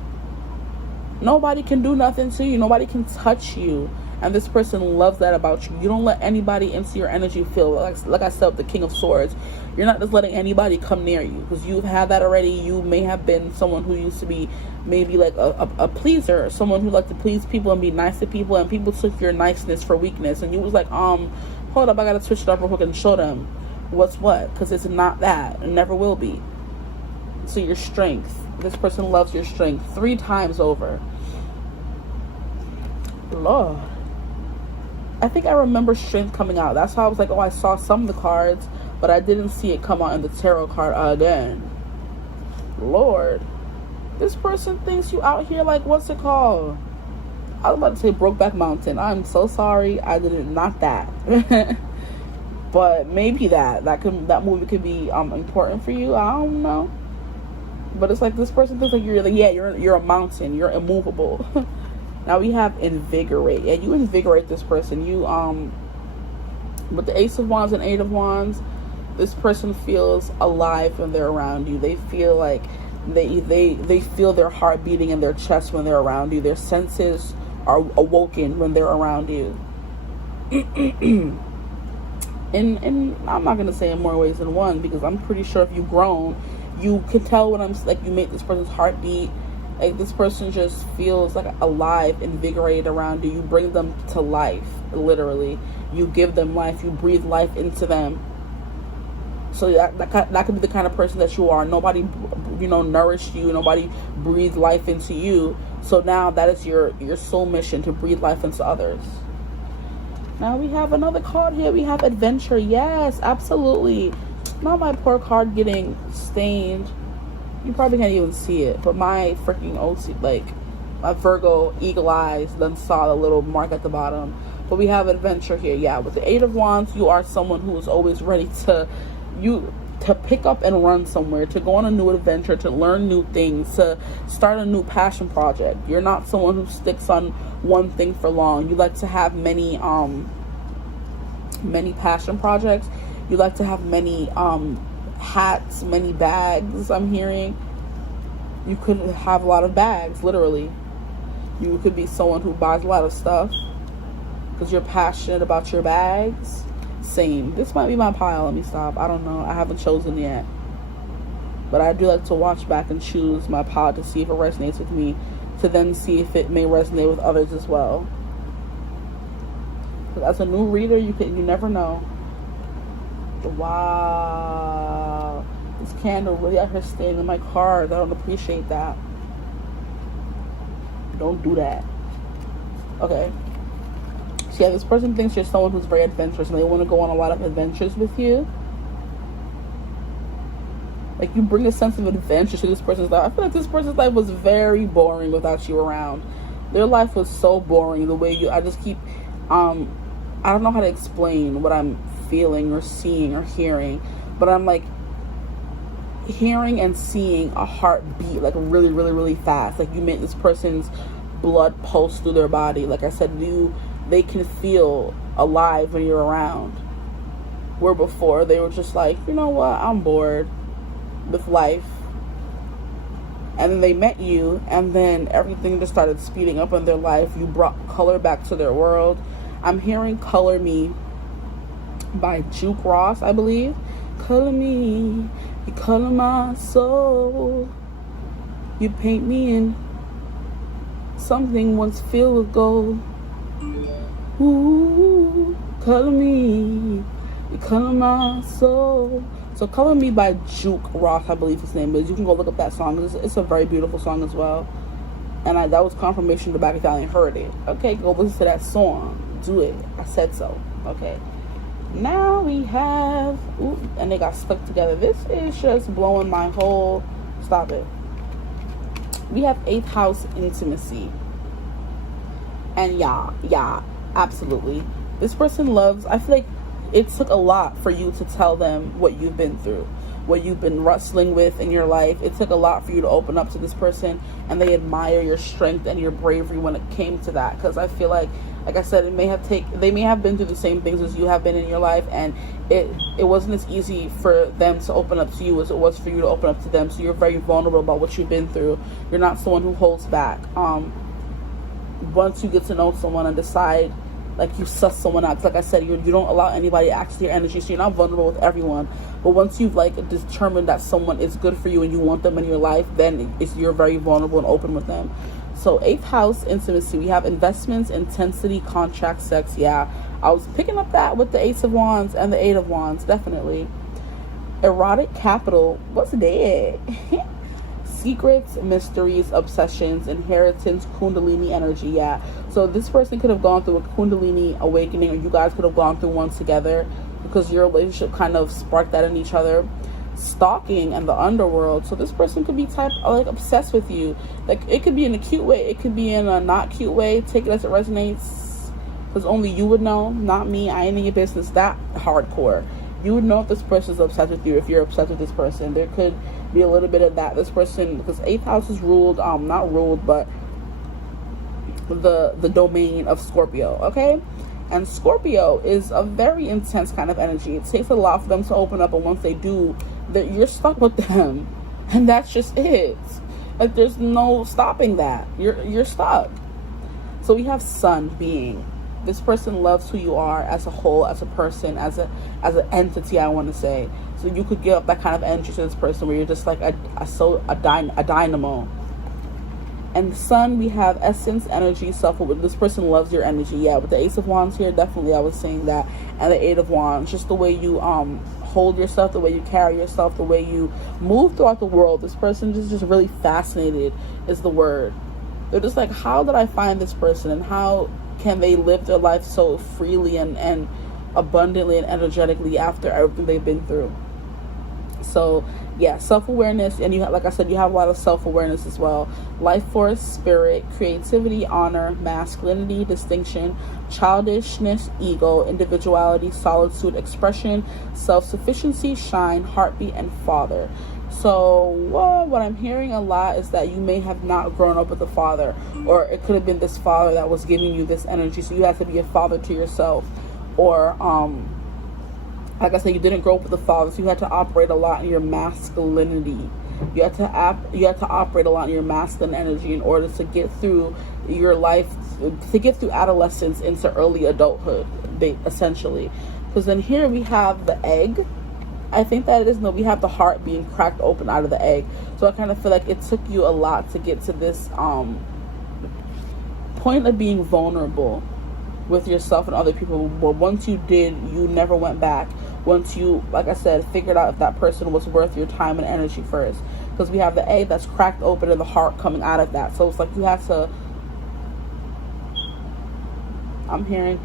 Nobody can do nothing to you. Nobody can touch you. And this person loves that about you. You don't let anybody into your energy field. Like I said, the King of Swords. You're not just letting anybody come near you, because you've had that already. You may have been someone who used to be maybe like a pleaser, someone who liked to please people and be nice to people, and people took your niceness for weakness, and you was like, hold up, I gotta switch it up real quick and show them what's what, because it's not that. It never will be. So your strength. This person loves your strength 3 times over. Lord. I think I remember strength coming out. That's how I was like, oh, I saw some of the cards, but I didn't see it come out in the tarot card again. Lord. This person thinks you out here like, what's it called? I was about to say Brokeback Mountain. I'm so sorry. I didn't, not that. But maybe that movie could be important for you. I don't know. But it's like this person thinks like you're a mountain. You're immovable. Now we have invigorate. Yeah, you invigorate this person. You with the Ace of Wands and 8 of Wands, this person feels alive when they're around you. They feel like they feel their heart beating in their chest when they're around you. Their senses are awoken when they're around you. And I'm not gonna say in more ways than one, because I'm pretty sure if you've grown, you can tell when I'm like, you make this person's heart beat. Like, this person just feels like alive, invigorated around you. You bring them to life, literally. You give them life. You breathe life into them. So that could be the kind of person that you are. Nobody, nourished you. Nobody breathed life into you. So now that is your soul mission, to breathe life into others. Now we have another card here. We have adventure. Yes, absolutely. Not my poor card getting stained. You probably can't even see it, but my freaking OC, like my Virgo eagle eyes, then saw the little mark at the bottom. But we have adventure here. Yeah, with the 8 of Wands, you are someone who is always ready to pick up and run somewhere, to go on a new adventure, to learn new things, to start a new passion project. You're not someone who sticks on one thing for long. You like to have many passion projects. You like to have many hats, many bags. I'm hearing you could have a lot of bags, literally. You could be someone who buys a lot of stuff because you're passionate about your bags. Same. This might be my pile. Let me stop. I don't know. I haven't chosen yet, but I do like to watch back and choose my pile to see if it resonates with me, to then see if it may resonate with others as well. As a new reader, you never know. Wow, this candle really out here staying in my cards. I don't appreciate that. Don't do that. Okay. So yeah, this person thinks you're someone who's very adventurous, and they want to go on a lot of adventures with you. Like, you bring a sense of adventure to this person's life. I feel like this person's life was very boring without you around. Their life was so boring. The way I just keep, I don't know how to explain what I'm feeling or seeing or hearing, but I'm like hearing and seeing a heartbeat like really, really, really fast. Like, you make this person's blood pulse through their body. Like I said, they can feel alive when you're around. where before they were just like, you know what, I'm bored with life. And then they met you, and then everything just started speeding up in their life. You brought color back to their world. I'm hearing Color Me by Juke Ross, I believe. Color me, you color my soul. You paint me in something once filled with gold. Ooh, color me, you color my soul. So Color Me by Juke Ross, I believe his name is. You can go look up that song. It's a very beautiful song as well. And that was confirmation to back if y'all ain't heard it. Okay, go listen to that song. Do it. I said so. Okay. Now we have... Ooh, and they got stuck together. This is just blowing my whole... Stop it. We have 8th house intimacy. And yeah, absolutely. This person loves... I feel like it took a lot for you to tell them what you've been through, what you've been wrestling with in your life. It took a lot for you to open up to this person, and they admire your strength and your bravery when it came to that. Because I feel like I said, they may have been through the same things as you have been in your life, and it wasn't as easy for them to open up to you as it was for you to open up to them. So you're very vulnerable about what you've been through. You're not someone who holds back. Once you get to know someone and decide, like, you suss someone out, like I said, you don't allow anybody access to your energy, so you're not vulnerable with everyone. But once you've like determined that someone is good for you and you want them in your life, then you're very vulnerable and open with them. So 8th house intimacy, we have investments, intensity, contract, sex. Yeah, I was picking up that with the Ace of Wands and the 8 of Wands, definitely. Erotic capital, what's that? Secrets, mysteries, obsessions, inheritance, kundalini energy. Yeah, so this person could have gone through a kundalini awakening, or you guys could have gone through one together, because your relationship kind of sparked that in each other. Stalking and the underworld. So this person could be obsessed with you. Like, it could be in a cute way, it could be in a not cute way. Take it as it resonates, because only you would know, not me. I ain't in your business that hardcore. You would know if this person is obsessed with you, if you're obsessed with this person. There could be a little bit of that. This person, because 8th house is ruled, not ruled, but the domain of Scorpio, okay? And Scorpio is a very intense kind of energy. It takes a lot for them to open up, and once they do, that you're stuck with them, and that's just it. Like, there's no stopping that. You're stuck. So we have Sun being. This person loves who you are as a whole, as a person, as an entity, I want to say. So you could give up that kind of energy to this person where you're just like a dynamo. And Sun, we have essence, energy, self-awareness. This person loves your energy. Yeah, with the Ace of Wands here, definitely I was saying that. And the 8 of Wands, just the way you hold yourself, the way you carry yourself, the way you move throughout the world. This person is just really fascinated is the word. They're just like, how did I find this person, and how can they live their life so freely and abundantly and energetically after everything they've been through? So yeah, self-awareness, and you have, like I said, you have a lot of self-awareness as well. Life force, spirit, creativity, honor, masculinity, distinction, childishness, ego, individuality, solitude, expression, self-sufficiency, shine, heartbeat, and father. So what I'm hearing a lot is that you may have not grown up with a father, or it could have been this father that was giving you this energy, so you have to be a father to yourself. Or like I said, you didn't grow up with a father, so you had to operate a lot in your masculinity. You had to operate a lot in your masculine energy in order to get through your life, to get through adolescence into early adulthood, essentially. Because then here we have the egg. I think that it is, no, we have the heart being cracked open out of the egg. So I kind of feel like it took you a lot to get to this point of being vulnerable with yourself and other people. But once you did, you never went back. Once you, like I said, figured out if that person was worth your time and energy first. Because we have the egg that's cracked open and the heart coming out of that. So it's like you have to, I'm hearing,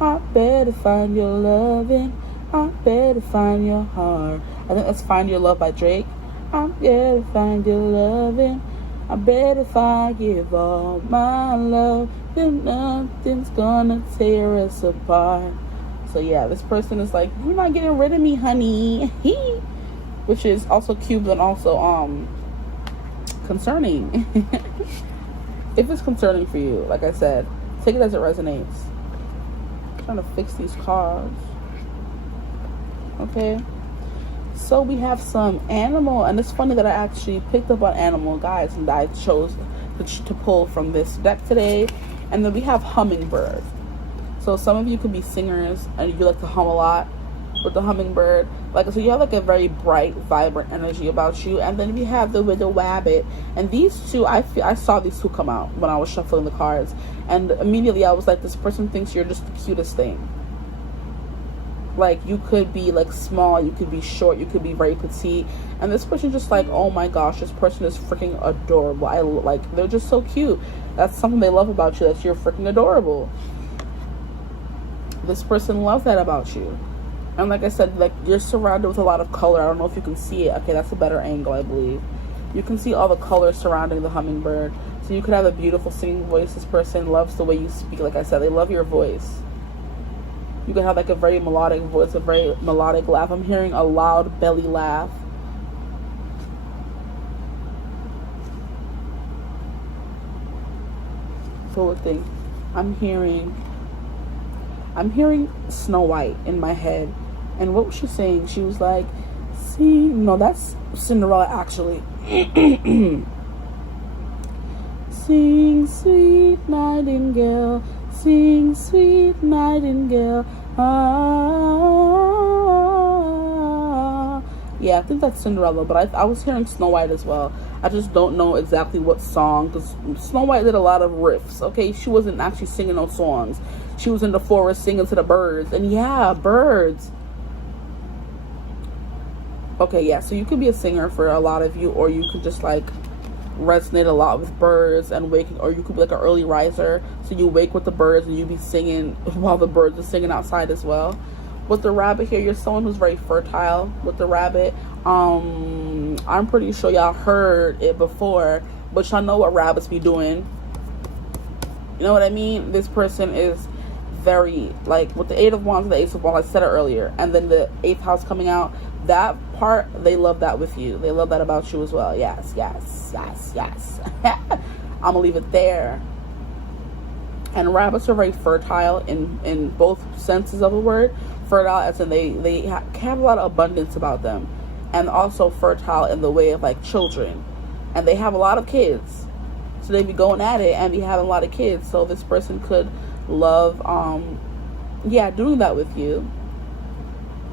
I better find your loving, I better find your heart. I think that's Find Your Love by Drake. I better find your loving, I bet if I give all my love, then nothing's gonna tear us apart. So yeah, this person is like, you're not getting rid of me, honey. Which is also cute, but also concerning. If it's concerning for you, like I said, take it as it resonates. I'm trying to fix these cards. Okay. So we have some animal, and it's funny that I actually picked up on animal, guys, and I chose to pull from this deck today. And then we have hummingbird. So some of you could be singers and you like to hum a lot with the hummingbird. Like, so you have like a very bright, vibrant energy about you. And then we have the widow rabbit. And these two, I saw these two come out when I was shuffling the cards. And immediately I was like, this person thinks you're just the cutest thing. Like, you could be like small, you could be short, you could be very petite, and this person just like, oh my gosh, this person is freaking adorable. I like, they're just so cute. That's something they love about you, that you're freaking adorable. This person loves that about you. And like I said, like, you're surrounded with a lot of color. I don't know if you can see it. Okay, that's a better angle, I believe. You can see all the colors surrounding the hummingbird. So you could have a beautiful singing voice. This person loves the way you speak. Like I said, they love your voice. You can have like a very melodic voice, a very melodic laugh. I'm hearing a loud belly laugh. Forward thing. I'm hearing Snow White in my head. And what was she saying? She was like, see, no, that's Cinderella actually. Sing, sweet nightingale, sing, sweet nightingale. Ah. Yeah, I think that's Cinderella, but I was hearing Snow White as well. I just don't know exactly what song, because Snow White did a lot of riffs, okay? She wasn't actually singing no songs. She was in the forest singing to the birds. And yeah, birds. Okay, yeah, so you could be a singer for a lot of you, or you could just like resonate a lot with birds and waking, or you could be like an early riser, so you wake with the birds and you be singing while the birds are singing outside as well. With the rabbit here, you're someone who's very fertile with the rabbit. I'm pretty sure y'all heard it before, but y'all know what rabbits be doing. You know what I mean? This person is very, like, with the Eight of Wands and the Ace of Wands, I said it earlier, and then the 8th house coming out, that part, they love that with you. They love that about you as well. Yes, yes, yes, yes. I'm gonna leave it there. And rabbits are very fertile in both senses of the word. Fertile as in they have a lot of abundance about them, and also fertile in the way of like children, and they have a lot of kids, so they be going at it and be having a lot of kids. So this person could love doing that with you,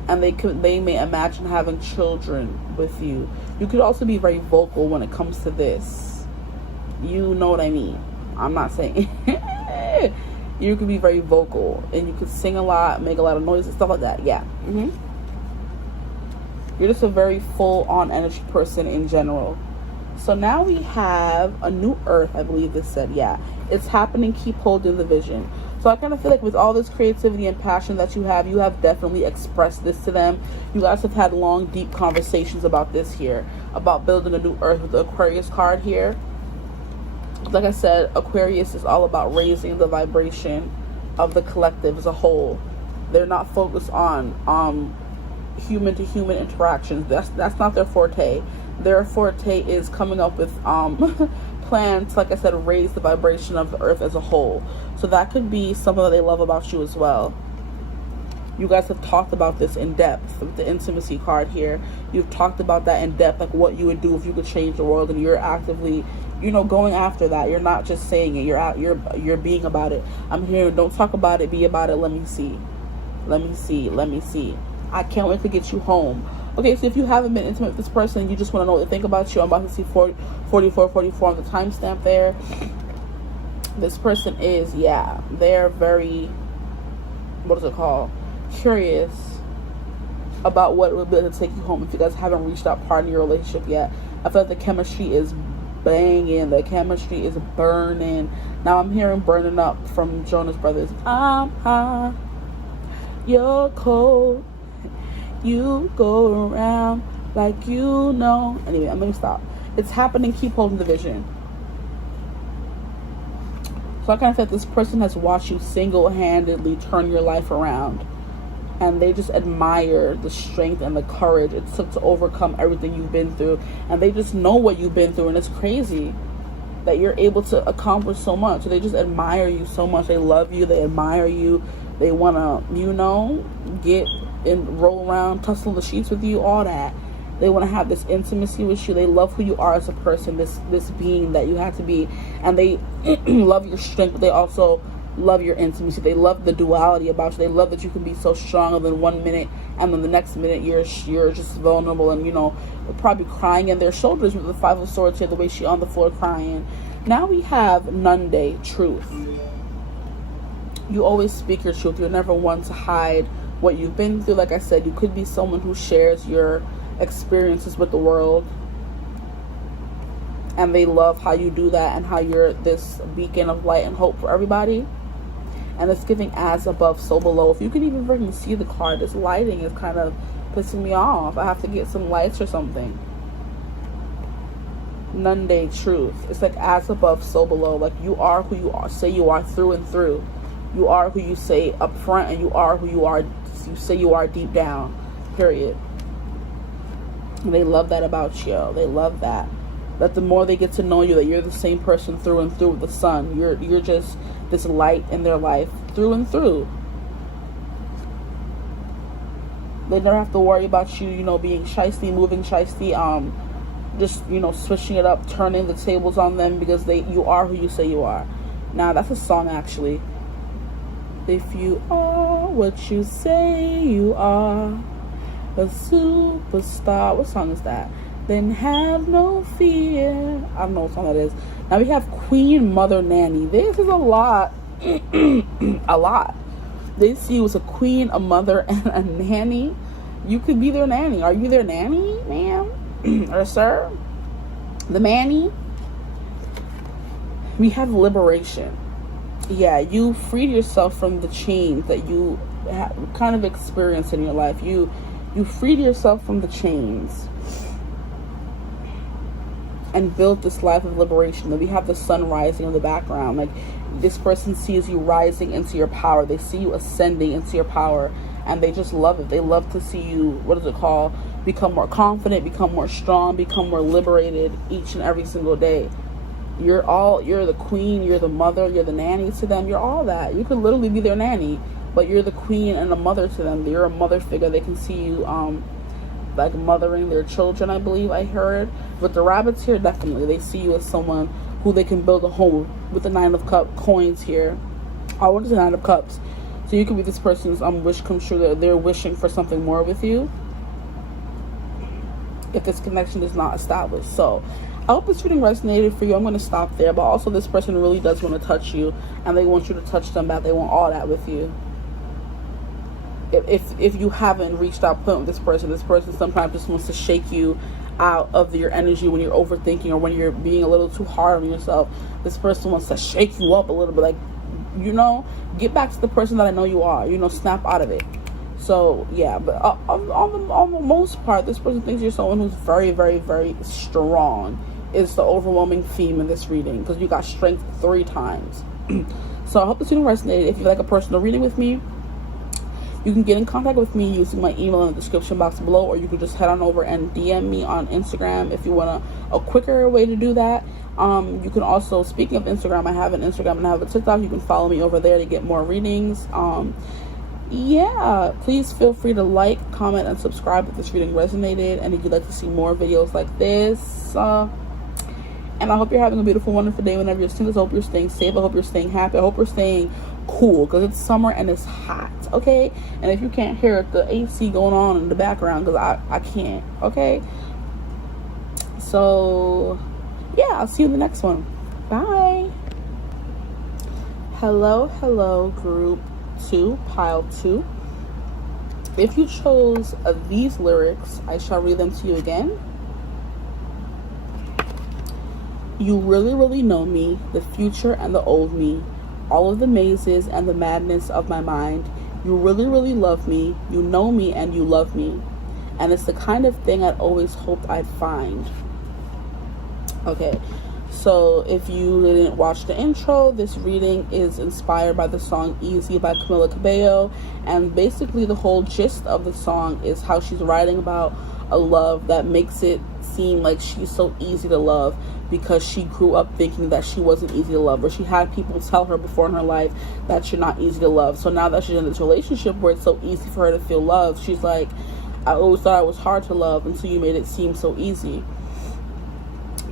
and they may imagine having children with you. You could also be very vocal when it comes to this. You know what I mean? I'm not saying you could be very vocal, and you could sing a lot, make a lot of noise and stuff like that. Yeah. You're just a very full-on energy person in general. So now we have a new earth, I believe this said. Yeah, it's happening. Keep holding the vision. So I kind of feel like with all this creativity and passion that you have definitely expressed this to them. You guys have had long, deep conversations about this here, about building a new earth with the Aquarius card here. Like I said, Aquarius is all about raising the vibration of the collective as a whole. They're not focused on human to human interactions. That's not their forte. Their forte is coming up with plans, like I said, raise the vibration of the earth as a whole. So that could be something that they love about you as well. You guys have talked about this in depth with the intimacy card here. You've talked about that in depth, like what you would do if you could change the world, and you're actively, going after that. You're not just saying it. You're being about it. I'm hearing, don't talk about it, be about it. Let me see. I can't wait to get you home. Okay, so if you haven't been intimate with this person, you just want to know what they think about you. I'm about to see 44 on the timestamp there. This person is, they're very, what is it called? Curious about what it would be able to take you home if you guys haven't reached that part in your relationship yet. I feel like the chemistry is banging. The chemistry is burning. Now I'm hearing burning up from Jonas Brothers. I'm hot, you're cold, you go around like you know. Anyway, I'm gonna stop. It's happening. Keep holding the vision. So I kind of feel like this person has watched you single-handedly turn your life around, and they just admire the strength and the courage it took to overcome everything you've been through. And they just know what you've been through, and it's crazy that you're able to accomplish so much. So they just admire you so much. They love you. They admire you. They want to, you know, get and roll around, tussle the sheets with you, all that. They want to have this intimacy with you. They love who you are as a person, this being that you have to be. And they love your strength, but they also love your intimacy. They love the duality about you. They love that you can be so strong, and then 1 minute and then the next minute you're just vulnerable and, you know, probably crying in their shoulders with the Five of Swords here, the way she on the floor crying. Now we have Nunde, truth. You always speak your truth. You're never one to hide what you've been through. Like I said, you could be someone who shares your experiences with the world, and they love how you do that and how you're this beacon of light and hope for everybody. And it's giving as above, so below. If you can even freaking see the card, this lighting is kind of pissing me off. I have to get some lights or something. Nunde, truth. It's like as above, so below. Like you are who you are, say you are through and through. You are who you say up front, and you are who you say you are deep down, period. And they love that about you. They love that. That the more they get to know you, that you're the same person through and through with the sun. You're just this light in their life through and through. They never have to worry about you, you know, being shiesty, moving shiesty, just, you know, switching it up, turning the tables on them, because you are who you say you are. Now, that's a song, actually. If you are what you say you are, a superstar. What song is that? Then have no fear. I don't know what song that is. Now we have Queen Mother Nanny. This is a lot. A lot. They see you as a queen, a mother, and a nanny. You could be their nanny. Are you their nanny, ma'am? Or sir? The manny? We have liberation. Yeah, you freed yourself from the chains that you kind of experienced in your life. You freed yourself from the chains and built this life of liberation. Then we have the sun rising in the background. Like, this person sees you rising into your power. They see you ascending into your power, and they just love it. They love to see you, what is it called, become more confident, become more strong, become more liberated each and every single day. You're the queen, you're the mother, you're the nanny to them. You're all that. You could literally be their nanny, but you're the queen and a mother to them. You're a mother figure. They can see you like mothering their children, I believe I heard. With the rabbits here, definitely they see you as someone who they can build a home with. The 9 of Cups coins here. What is the 9 of Cups? So you could be this person's wish come true, that they're wishing for something more with you if this connection is not established. So I hope this reading resonated for you. I'm going to stop there, but also this person really does want to touch you, and they want you to touch them back. They want all that with you. If you haven't reached that point with this person sometimes just wants to shake you out of your energy when you're overthinking or when you're being a little too hard on yourself. This person wants to shake you up a little bit, like, you know, get back to the person that I know you are, you know, snap out of it. So yeah, but on the most part, this person thinks you're someone who's very, very, very strong. It's the overwhelming theme in this reading, because you got strength 3 times. So I hope this reading resonated. If you'd like a personal reading with me, you can get in contact with me using my email in the description box below, or you can just head on over and DM me on Instagram if you want a quicker way to do that. You can also, speaking of Instagram, I have an Instagram and I have a TikTok. You can follow me over there to get more readings. Yeah, please feel free to like, comment, and subscribe if this reading resonated, and if you'd like to see more videos like this. And I hope you're having a beautiful, wonderful day whenever you're seeing this. I hope you're staying safe. I hope you're staying happy. I hope you're staying cool, because it's summer and it's hot, okay? And if you can't hear it, the AC going on in the background, because I can't, okay? So yeah, I'll see you in the next one. Bye. Hello group 2, pile 2. If you chose these lyrics, I shall read them to you again. You really, really know me, the future and the old me, all of the mazes and the madness of my mind. You really, really love me. You know me and you love me. And it's the kind of thing I'd always hoped I'd find. Okay, So if you didn't watch the intro, this reading is inspired by the song Easy by Camila Cabello, and basically the whole gist of the song is how she's writing about a love that makes it seem like she's so easy to love because she grew up thinking that she wasn't easy to love, or she had people tell her before in her life that you're not easy to love. So now that she's in this relationship where it's so easy for her to feel love, she's like, I always thought I was hard to love until you made it seem so easy.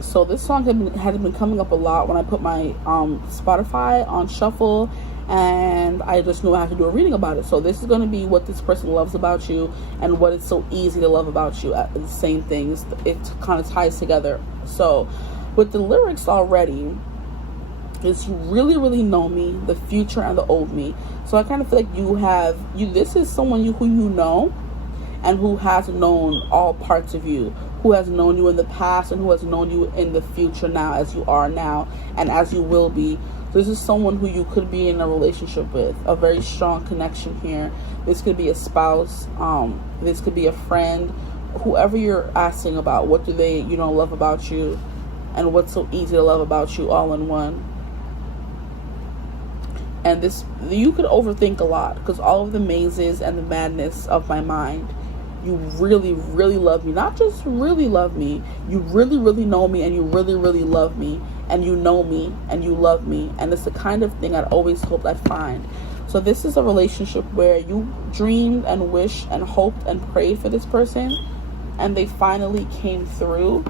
So this song had been coming up a lot when I put my Spotify on shuffle, and I just knew I had to do a reading about it. So this is going to be what this person loves about you and what is so easy to love about you. The same things. It kind of ties together. So with the lyrics already, it's you really, really know me, the future and the old me. So I kind of feel like this is someone who you know and who has known all parts of you, who has known you in the past and who has known you in the future now, as you are now and as you will be. This is someone who you could be in a relationship with, a very strong connection here. This could be a spouse, this could be a friend, whoever you're asking about, what do they, love about you, and what's so easy to love about you, all in one. And this, you could overthink a lot, because all of the mazes and the madness of my mind, you really, really love me. Not just really love me, you really, really know me, and you really, really love me, and you know me, and you love me. And it's the kind of thing I'd always hoped I'd find. So this is a relationship where you dreamed and wished and hoped and prayed for this person, and they finally came through.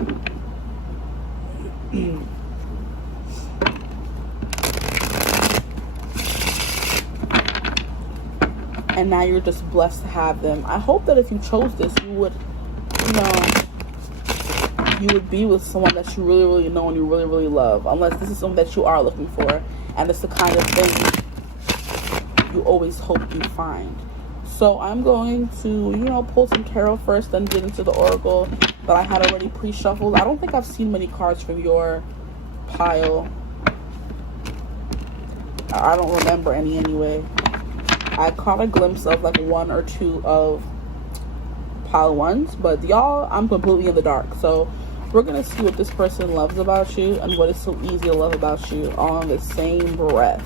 And now you're just blessed to have them. I hope that if you chose this, you would, you would be with someone that you really, really know and you really, really love. Unless this is something that you are looking for, and it's the kind of thing you always hope you find. So I'm going to, pull some tarot first, then get into the oracle that I had already pre-shuffled. I don't think I've seen many cards from your pile. I don't remember any anyway. I caught a glimpse of like one or two of pile ones, but y'all, I'm completely in the dark. So we're gonna see what this person loves about you and what is so easy to love about you all in the same breath.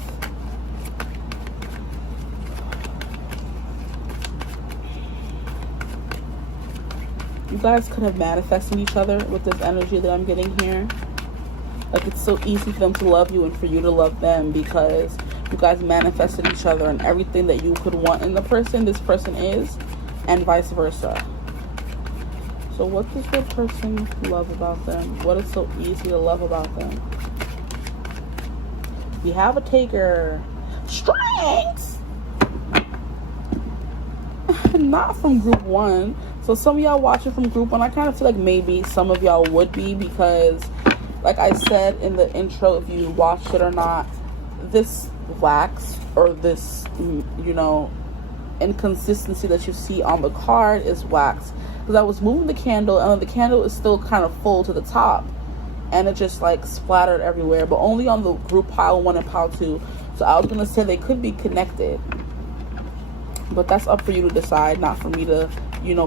You guys could have manifested each other with this energy that I'm getting here. Like, it's so easy for them to love you and for you to love them, because you guys manifested each other, and everything that you could want in the person, this person is, and vice versa. So what does the person love about them? What is so easy to love about them? You have a taker. Strengths! Not from group one. So some of y'all watching from group one, I kind of feel like maybe some of y'all would be, because like I said in the intro, if you watched it or not, this wax or this, inconsistency that you see on the card is wax. Because I was moving the candle, and the candle is still kind of full to the top, and it just like splattered everywhere, but only on the group pile 1 and pile 2. So I was going to say they could be connected, but that's up for you to decide, not for me to,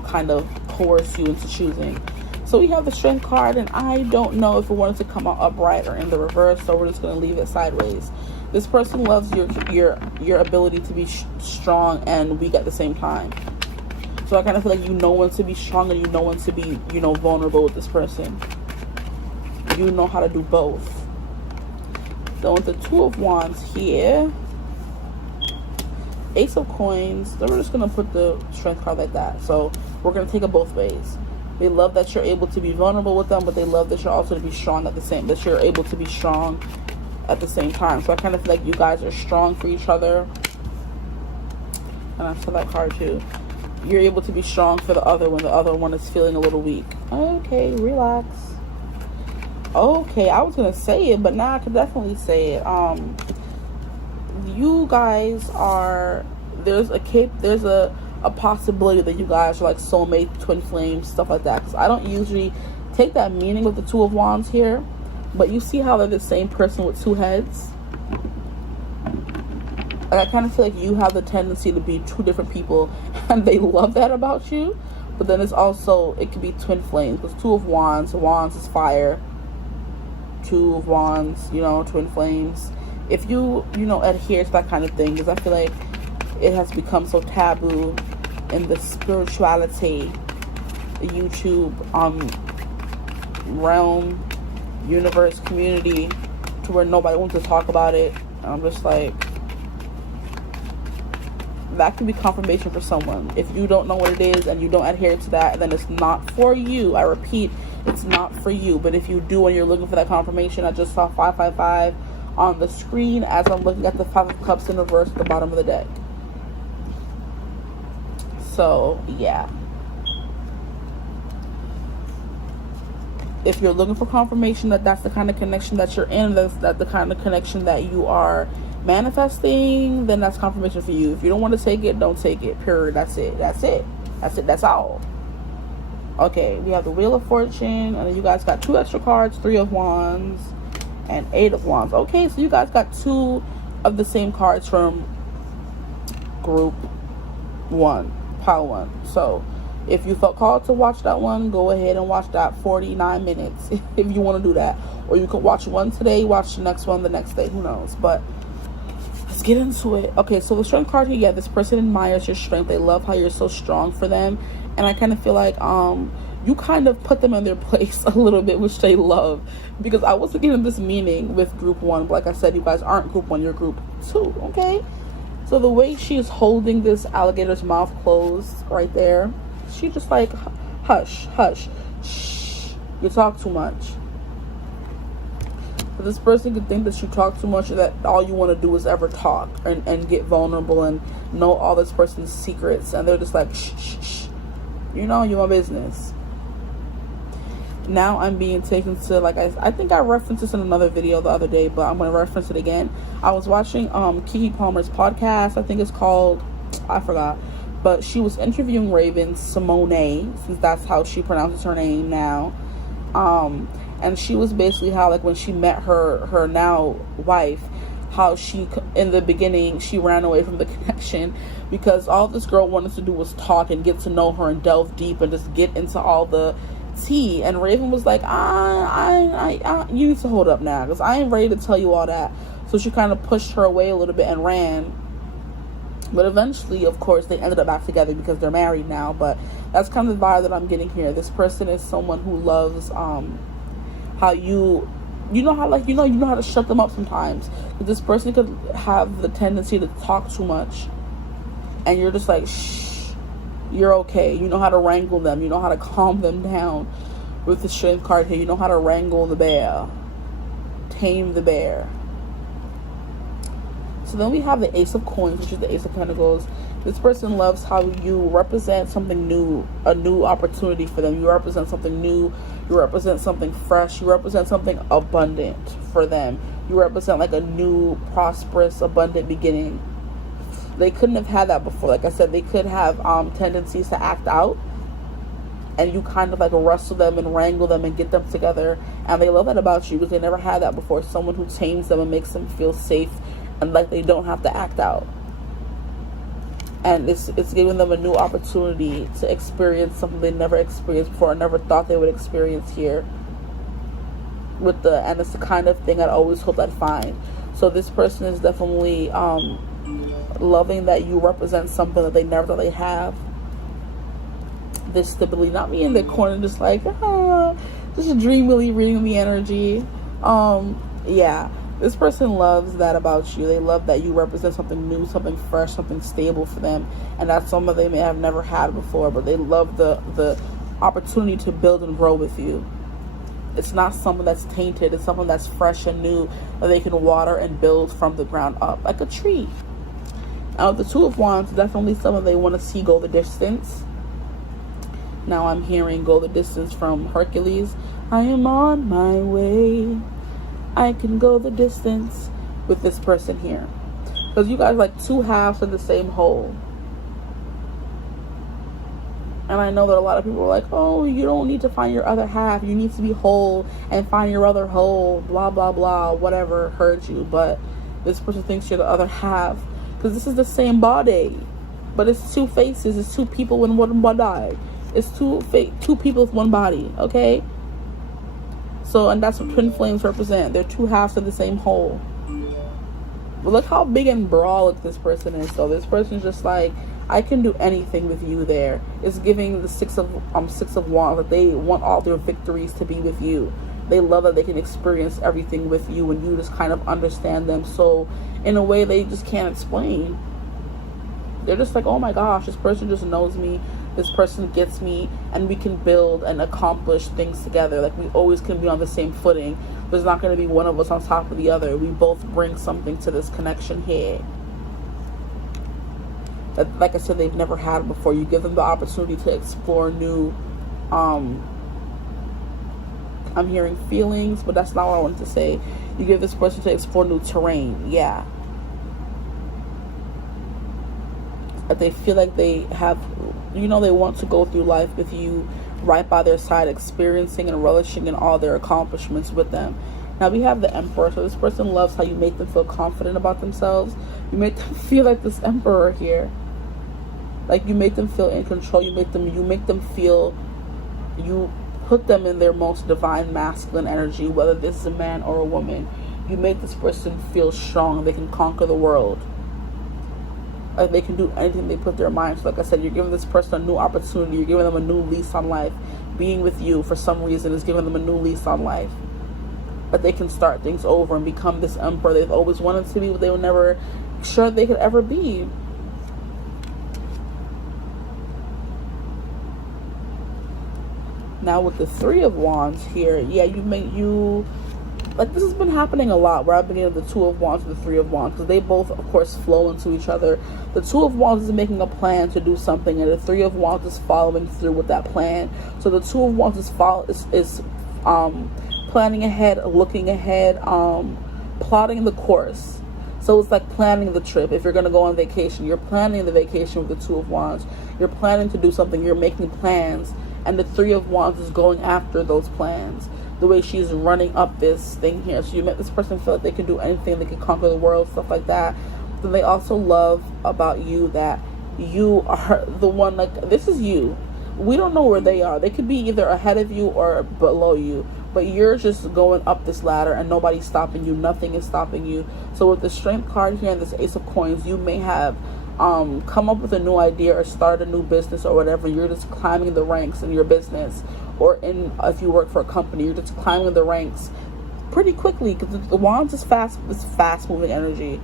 kind of coerce you into choosing. So we have the Strength card, and I don't know if it wanted to come out upright or in the reverse, so we're just going to leave it sideways. This person loves your ability to be strong and weak at the same time. So I kind of feel like you know when to be strong and you know when to be, vulnerable with this person. You know how to do both. So with the Two of Wands here, Ace of Coins, then we're just going to put the Strength card like that. So we're going to take it both ways. They love that you're able to be vulnerable with them, but they love that you're also to be strong at the same, that you're able to be strong at the same time. So I kind of feel like you guys are strong for each other. And I saw that card too. You're able to be strong for the other when the other one is feeling a little weak. Okay, relax. Okay, I was gonna say it, but now I can definitely say it. You guys are, there's a possibility that you guys are like soulmate, twin flames, stuff like that. Because I don't usually take that meaning with the Two of Wands here, but you see how they're the same person with two heads. Like, I kind of feel like you have the tendency to be two different people, and they love that about you. But then it's also, it could be twin flames, because Two of Wands is fire, Two of Wands, you know, twin flames. If you know, adhere to that kind of thing, because I feel like it has become so taboo in the spirituality, the YouTube realm, universe, community, to where nobody wants to talk about it. And I'm just like, that can be confirmation for someone. If you don't know what it is and you don't adhere to that, then it's not for you. I repeat, it's not for you. But if you do and you're looking for that confirmation, I just saw 555 on the screen as I'm looking at the 5 of Cups in reverse at the bottom of the deck. So yeah, if you're looking for confirmation that that's the kind of connection that you're in, that's the kind of connection that you are manifesting, then that's confirmation for you. If you don't want to take it, don't take it. Period. That's it. That's all. Okay, we have the Wheel of Fortune, and then you guys got 2 extra cards, 3 of Wands and 8 of Wands. Okay, so you guys got 2 of the same cards from group 1, pile 1. So if you felt called to watch that one, go ahead and watch that 49 minutes if you want to do that. Or you could watch one today, watch the next one the next day, who knows. But let's get into it. Okay, so the strength card here, yeah, this person admires your strength. They love how you're so strong for them. And I kind of feel like you kind of put them in their place a little bit, which they love. Because I wasn't getting this meaning with group 1. But like I said, you guys aren't group 1, you're group 2, okay? So the way she is holding this alligator's mouth closed right there, she just like, hush, hush, shh, you talk too much. But this person could think that you talk too much, that all you want to do is ever talk and get vulnerable and know all this person's secrets. And they're just like, shh, shh, shh. You know, you're my business. Now I'm being taken to, like, I think I referenced this in another video the other day, but I'm going to reference it again. I was watching Kiki Palmer's podcast. I think it's called, I forgot. But she was interviewing Raven Simone, since that's how she pronounces her name now. And she was basically how, like, when she met her now wife, how she, in the beginning, she ran away from the connection because all this girl wanted to do was talk and get to know her and delve deep and just get into all the tea. And Raven was like, you need to hold up now, because I ain't ready to tell you all that. So she kind of pushed her away a little bit and ran. But eventually, of course, they ended up back together because they're married now. But that's kind of the vibe that I'm getting here. This person is someone who loves how you know how, like, you know how to shut them up sometimes. This person could have the tendency to talk too much, and you're just like, shh, you're okay. You know how to wrangle them. You know how to calm them down. With the strength card here, you know how to wrangle the bear, tame the bear. So then we have the Ace of Coins, which is the Ace of Pentacles. This person loves how you represent something new, a new opportunity for them. You represent something new. You represent something fresh. You represent something abundant for them. You represent like a new, prosperous, abundant beginning. They couldn't have had that before. Like I said, they could have tendencies to act out. And you kind of like wrestle them and wrangle them and get them together. And they love that about you because they never had that before. Someone who tames them and makes them feel safe and like they don't have to act out. And it's giving them a new opportunity to experience something they never experienced before, never thought they would experience here. And it's the kind of thing I'd always hope I'd find. So this person is definitely loving that you represent something that they never thought they'd have. This stability, not me in the corner just like, just dreamily reading the energy. Yeah. This person loves that about you. They love that you represent something new, something fresh, something stable for them. And that's something they may have never had before. But they love the opportunity to build and grow with you. It's not something that's tainted. It's something that's fresh and new that they can water and build from the ground up. Like a tree. Now, the Two of Wands, definitely someone they want to see go the distance. Now I'm hearing go the distance from Hercules. I am on my way. I can go the distance with this person here. Because you guys like two halves of the same whole. And I know that a lot of people are like, oh, you don't need to find your other half. You need to be whole and find your other whole. Blah, blah, blah. Whatever hurt you. But this person thinks you're the other half. Because this is the same body. But it's two faces. It's two people in one body. It's two people with one body. Okay? So So, and that's what twin flames represent. They're two halves of the same whole. But look how big and brolic this person is. So this person's just like, I can do anything with you there. It's giving the six of wands that they want all their victories to be with you. They love that they can experience everything with you and you just kind of understand them. So in a way they just can't explain. They're just like, oh my gosh, this person just knows me. This person gets me, and we can build and accomplish things together. Like, we always can be on the same footing. There's not going to be one of us on top of the other. We both bring something to this connection here that, like I said, they've never had before. You give them the opportunity to explore new, I'm hearing feelings, but that's not what I wanted to say. You give this person to explore new terrain. Yeah. That they feel like they have, you know, they want to go through life with you, right by their side, experiencing and relishing in all their accomplishments with them. Now we have the Emperor. So this person loves how you make them feel confident about themselves. You make them feel like this Emperor here. Like, you make them feel in control. You make them feel, you put them in their most divine masculine energy, whether this is a man or a woman. You make this person feel strong. They can conquer the world. Like, they can do anything they put their minds. Like I said, you're giving this person a new opportunity. You're giving them a new lease on life. Being with you for some reason is giving them a new lease on life. But they can start things over and become this emperor they've always wanted to be, but they were never sure they could ever be. Now with the Three of Wands here, yeah, like, this has been happening a lot, where I've been getting the Two of Wands and the Three of Wands, because they both, of course, flow into each other. The Two of Wands is making a plan to do something, and the Three of Wands is following through with that plan. So the Two of Wands is planning ahead, looking ahead, plotting the course. So it's like planning the trip. If you're going to go on vacation, you're planning the vacation with the Two of Wands. You're planning to do something. You're making plans, and the Three of Wands is going after those plans. The way she's running up this thing here. So you make this person feel like they can do anything, they can conquer the world, stuff like that. Then they also love about you that you are the one, like, this is you. We don't know where they are. They could be either ahead of you or below you, but you're just going up this ladder and nobody's stopping you. Nothing is stopping you. So with the Strength card here and this Ace of Coins, you may have come up with a new idea or start a new business or whatever. You're just climbing the ranks in your business, or if you work for a company, you're just climbing the ranks pretty quickly, because the Wands is fast moving energy.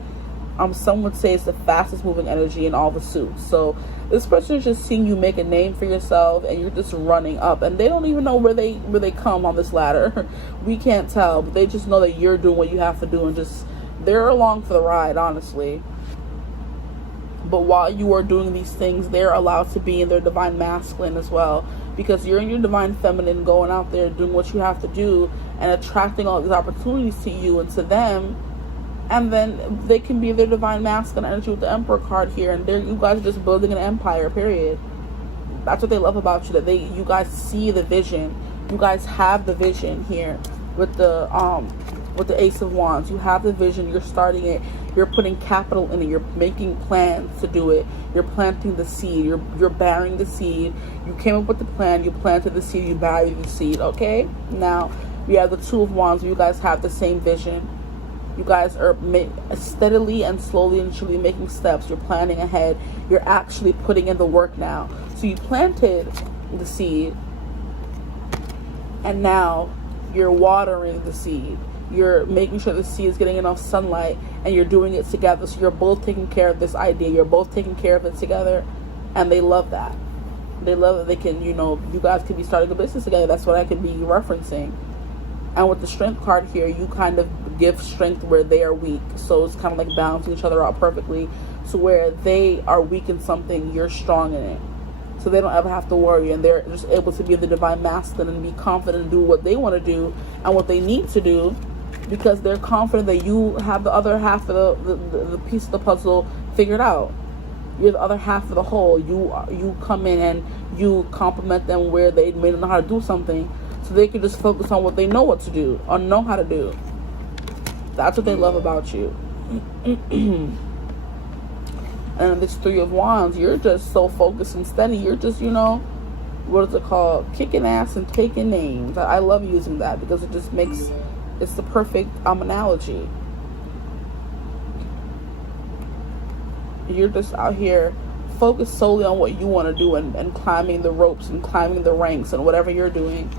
Some would say it's the fastest moving energy in all the suits. So this person is just seeing you make a name for yourself, and you're just running up, and they don't even know where they come on this ladder. We can't tell, but they just know that you're doing what you have to do, and just, they're along for the ride, honestly. But while you are doing these things, they're allowed to be in their divine masculine as well, because you're in your divine feminine, going out there doing what you have to do and attracting all these opportunities to you and to them. And then they can be their divine masculine energy with the Emperor card here, and you guys are just building an empire, period. That's what they love about you, that you guys see the vision. You guys have the vision here with the Ace of Wands. You have the vision, you're starting it, you're putting capital in it, you're making plans to do it, you're planting the seed, you're bearing the seed. You came up with the plan, you planted the seed, you buried the seed. Okay, now we have the Two of Wands. You guys have the same vision. You guys are steadily and slowly and surely making steps. You're planning ahead. You're actually putting in the work now. So you planted the seed, and now you're watering the seed. You're making sure the seed is getting enough sunlight, and you're doing it together. So you're both taking care of this idea. You're both taking care of it together, and they love that. They love that they can, you guys could be starting a business together. That's what I could be referencing. And with the Strength card here, you kind of give strength where they are weak. So it's kind of like balancing each other out perfectly. So where they are weak in something, you're strong in it. So they don't ever have to worry, and they're just able to be the divine masculine and be confident and do what they want to do and what they need to do, because they're confident that you have the other half of the piece of the puzzle figured out. You're the other half of the whole. You come in and you compliment them where they may not know how to do something, so they can just focus on what they know what to do or know how to do. That's what they love about you. And this Three of Wands, you're just so focused and steady. You're just, what is it called? Kicking ass and taking names. I love using that because it just makes, it's the perfect analogy. You're just out here focused solely on what you want to do and climbing the ropes and climbing the ranks and whatever you're doing.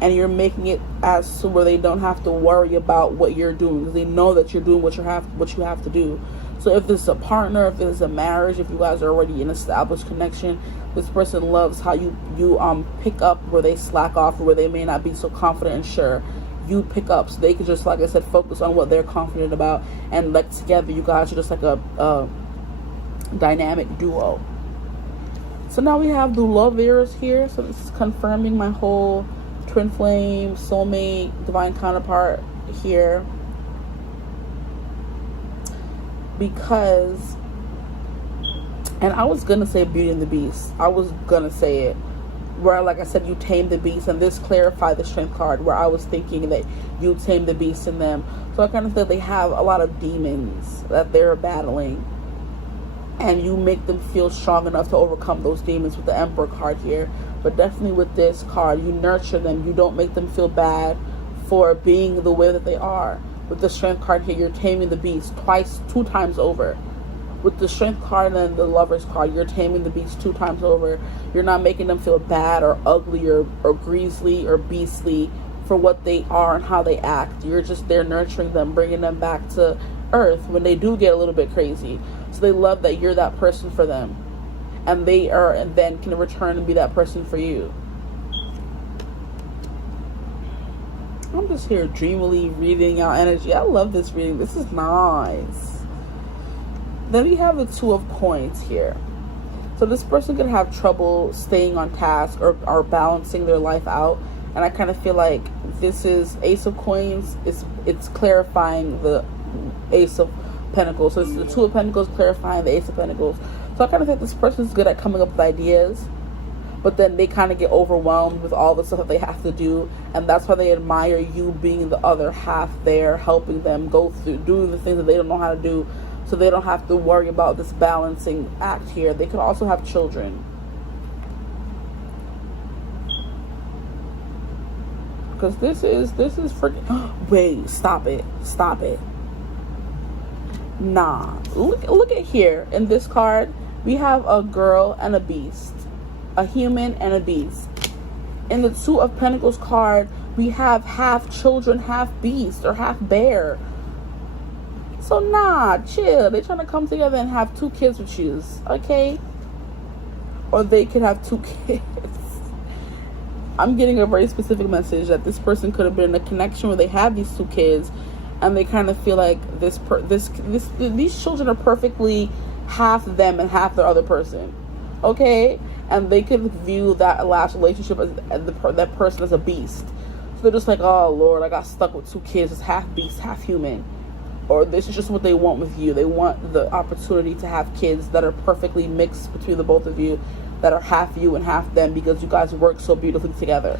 And you're making it as to where they don't have to worry about what you're doing, because they know that you're doing what you have to do. So if this is a partner, if this is a marriage, if you guys are already in an established connection, this person loves how you pick up where they slack off, or where they may not be so confident and sure. You pick up, so they can just, like I said, focus on what they're confident about, and like together you guys are just like a dynamic duo. So now we have the lovers here. So this is confirming my whole twin flame, soulmate, divine counterpart here, because, and I was gonna say Beauty and the Beast, I was gonna say it, where, like I said, you tame the beast, and this clarified the strength card, where I was thinking that you tame the beast in them. So I kind of think they have a lot of demons that they're battling, and you make them feel strong enough to overcome those demons with the Emperor card here. But definitely with this card, you nurture them. You don't make them feel bad for being the way that they are. With the Strength card here, you're taming the beast two times over. With the Strength card and the Lovers card, you're taming the beast 2 times over. You're not making them feel bad or ugly or greasy or beastly for what they are and how they act. You're just there nurturing them, bringing them back to earth when they do get a little bit crazy. So they love that you're that person for them. And they are, and then can return and be that person for you. I'm just here dreamily reading out energy. I love this reading. This is nice. Then we have the Two of Coins here. So this person could have trouble staying on task or balancing their life out. And I kind of feel like this is Ace of Coins. It's clarifying the Ace of Pentacles. So it's the Two of Pentacles clarifying the Ace of Pentacles. So I kind of think this person's good at coming up with ideas, but then they kind of get overwhelmed with all the stuff that they have to do, and that's why they admire you being the other half there, helping them go through doing the things that they don't know how to do, so they don't have to worry about this balancing act here. They could also have children, because this is freaking wait, stop it. Nah, look at here. In this card, we have a girl and a beast, a human and a beast. In the Two of Pentacles card, we have half children, half beast, or half bear. So nah, chill. They're trying to come together and have 2 kids with you, okay? Or they could have 2 kids. I'm getting a very specific message that this person could have been in a connection where they have these 2 kids, and they kind of feel like these children are perfectly half them and half the other person, okay? And they could view that last relationship as that person as a beast. So they're just like, oh Lord, I got stuck with 2 kids, it's half beast, half human. Or this is just what they want with you. They want the opportunity to have kids that are perfectly mixed between the both of you, that are half you and half them, because you guys work so beautifully together.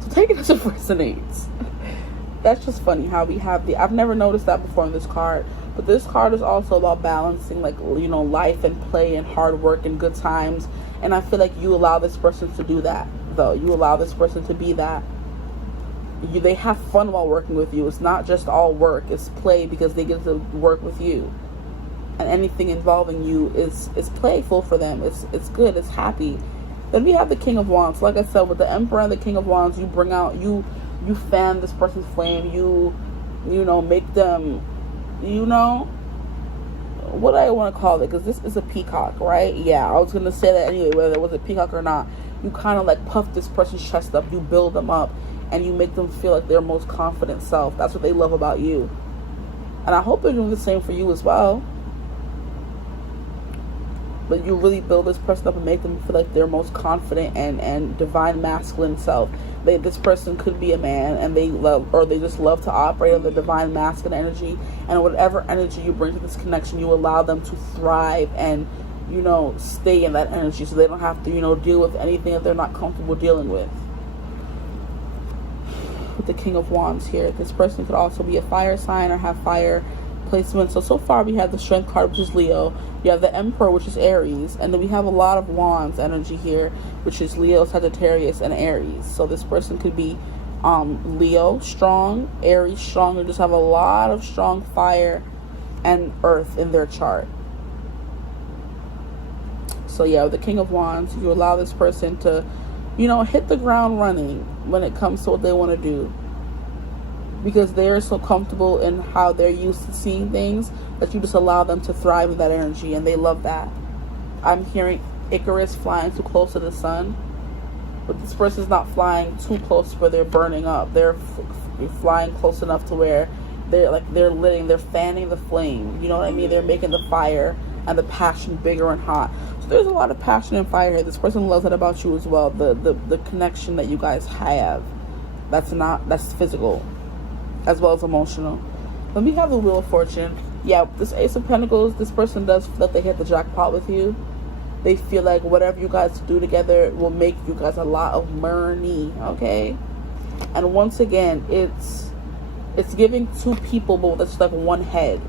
So take it as it resonates. That's just funny how we have I've never noticed that before in this card. But this card is also about balancing, like, you know, life and play and hard work and good times. And I feel like you allow this person to do that, though. You allow this person to be that. They have fun while working with you. It's not just all work. It's play, because they get to work with you. And anything involving you is playful for them. It's good. It's happy. Then we have the King of Wands. Like I said, with the Emperor and the King of Wands, you bring out, you fan this person's flame. You know, make them, you know, what do I want to call it? Because this is a peacock, right? Yeah, I was going to say that anyway, whether it was a peacock or not. You kind of like puff this person's chest up. You build them up. And you make them feel like their most confident self. That's what they love about you. And I hope they're doing the same for you as well. But you really build this person up and make them feel like their most confident and divine masculine self. This person could be a man, and they just love to operate on the divine masculine energy. And whatever energy you bring to this connection, you allow them to thrive and, you know, stay in that energy, so they don't have to, you know, deal with anything that they're not comfortable dealing with. With the King of Wands here, this person could also be a fire sign or have fire placement. So far we have the Strength card, which is Leo. You have the Emperor, which is Aries, and then we have a lot of Wands energy here, which is Leo, Sagittarius, and Aries. So this person could be Leo strong, Aries strong, or just have a lot of strong fire and earth in their chart. So yeah, with the King of Wands, you allow this person to, you know, hit the ground running when it comes to what they want to do, because they're so comfortable in how they're used to seeing things that you just allow them to thrive in that energy, and they love that. I'm hearing Icarus flying too close to the sun, but this person's not flying too close where they're burning up. They're flying close enough to where they're fanning the flame. You know what I mean? They're making the fire and the passion bigger and hot. So there's a lot of passion and fire here. This person loves that about you as well. The connection that you guys have. That's physical as well as emotional. Then we have the Wheel of Fortune. Yeah, this Ace of Pentacles, this person does feel like they hit the jackpot with you. They feel like whatever you guys do together will make you guys a lot of money, okay? And once again, it's giving two people, but that's like one head.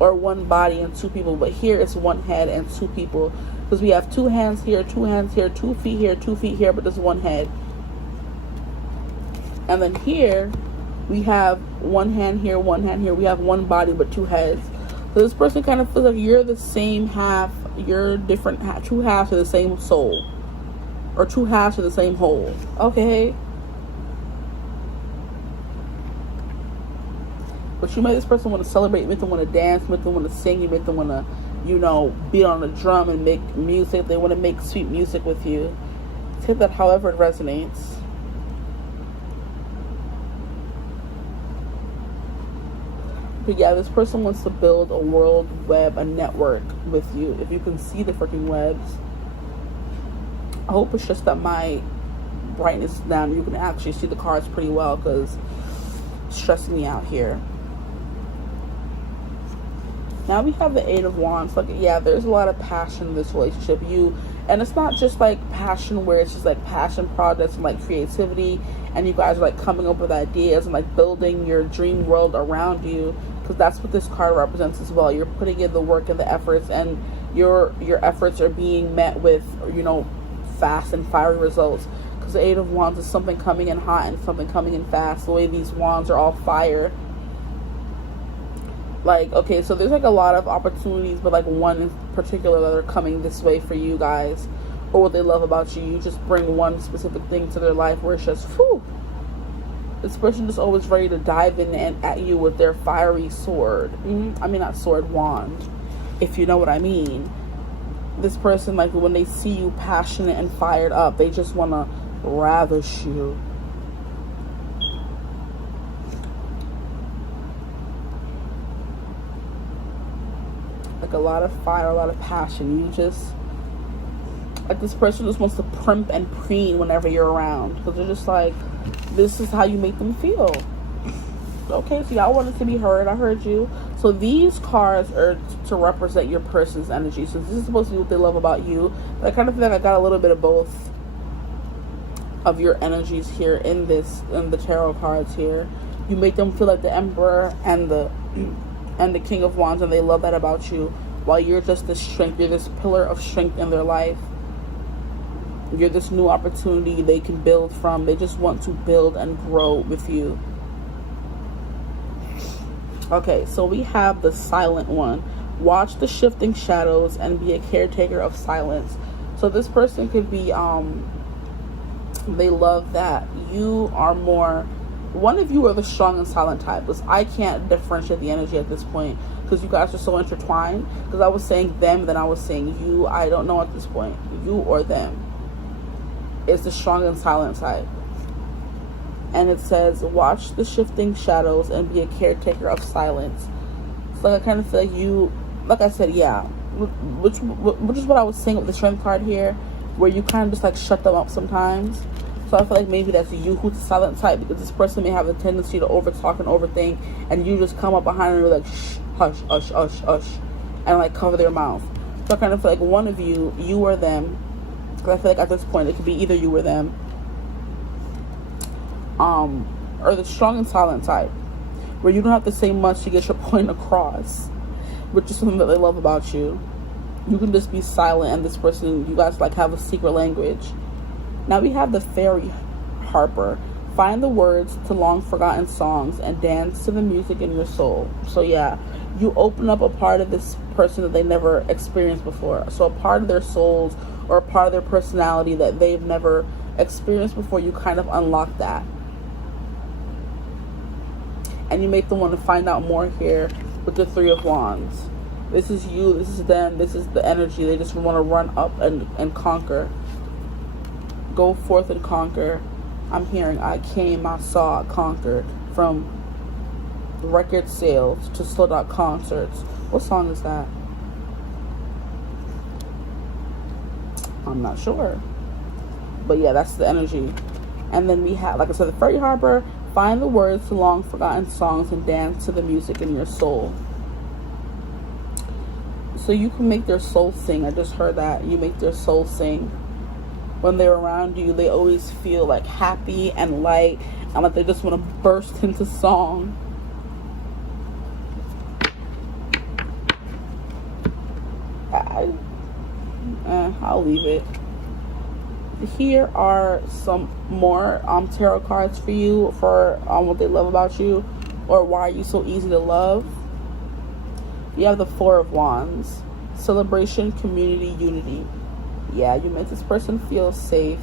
Or one body and two people. But here it's one head and two people. Because we have two hands here, 2 feet here, 2 feet here, but there's one head. And then here, we have one hand here, one hand here. We have one body but two heads. So this person kind of feels like you're the same half. You're different, two halves of the same soul. Or two halves of the same whole. Okay? But you make this person want to celebrate, you make them want to dance, you make them want to sing, you make them want to, you know, beat on the drum and make music. They want to make sweet music with you. Take that however it resonates. But yeah, this person wants to build a world web, a network with you. If you can see the freaking webs. I hope it's just that my brightness is down. You can actually see the cards pretty well, because it's stressing me out here. Now we have the Eight of Wands. Like, yeah, there's a lot of passion in this relationship. And it's not just like passion where it's just like passion projects and like creativity, and you guys are like coming up with ideas and like building your dream world around you, because that's what this card represents as well. You're putting in the work and the efforts, and your efforts are being met with, you know, fast and fiery results. Because the Eight of Wands is something coming in hot and something coming in fast. The way these wands are all fire. Like, okay, so there's like a lot of opportunities, but like one in particular that are coming this way for you guys, or what they love about you. You just bring one specific thing to their life where it's just, whew, this person is always ready to dive in and at you with their fiery sword. I mean, not sword, wand, if you know what I mean. This person, like, when they see you passionate and fired up, they just want to ravish you. Like a lot of fire, a lot of passion. You just, like, this person just wants to primp and preen whenever you're around, because they're just like, this is how you make them feel. Okay, so y'all wanted to be heard. I heard you. So these cards are to represent your person's energy. So this is supposed to be what they love about you. But I kind of feel like I got a little bit of both of your energies here in the tarot cards here. You make them feel like the Emperor and the King of Wands, and they love that about you, while you're just the strength. You're this pillar of strength in their life. You're this new opportunity they can build from. They just want to build and grow with you. Okay, so we have the Silent one. Watch the shifting shadows and be a caretaker of silence. So this person could be, they love that you are more, one of you are the strong and silent type, because I can't differentiate the energy at this point, because you guys are so intertwined. Because I was saying them, then I was saying you. I don't know at this point, you or them. It's the strong and silent type. And it says, watch the shifting shadows and be a caretaker of silence. So like, I kind of feel like you, like I said, yeah, which is what I was saying with the Strength card here, where you kind of just like shut them up sometimes. So I feel like maybe that's you who's the silent type, because this person may have a tendency to overtalk and overthink, and you just come up behind them and like, shh, hush, hush, hush, hush, and like cover their mouth. So I kind of feel like one of you or them, because I feel like at this point it could be either you or them, or the strong and silent type, where you don't have to say much to get your point across. which is something that they love about you. You can just be silent, and this person, you guys like have a secret language. Now we have the fairy harper. Find the words to long forgotten songs and dance to the music in your soul. So yeah, you open up a part of this person that they never experienced before. So a part of their souls or a part of their personality that they've never experienced before, you kind of unlock that. And you make them want to find out more here with the Three of Wands. This is you, this is them, this is the energy. They just want to run up and conquer. Go forth and conquer. I'm hearing I came, I saw, I conquered. From record sales to sold out concerts. What song is that? I'm not sure. But yeah, that's the energy. And then we have, like I said, the Fairy Harper. Find the words to long forgotten songs and dance to the music in your soul. So you can make their soul sing. I just heard that. You make their soul sing. When they're around you, they always feel like happy and light, and like they just want to burst into song. I'll leave it. Here are some more tarot cards for you for what they love about you, or why are you so easy to love. You have the Four of Wands. Celebration, community, unity. Yeah, you make this person feel safe,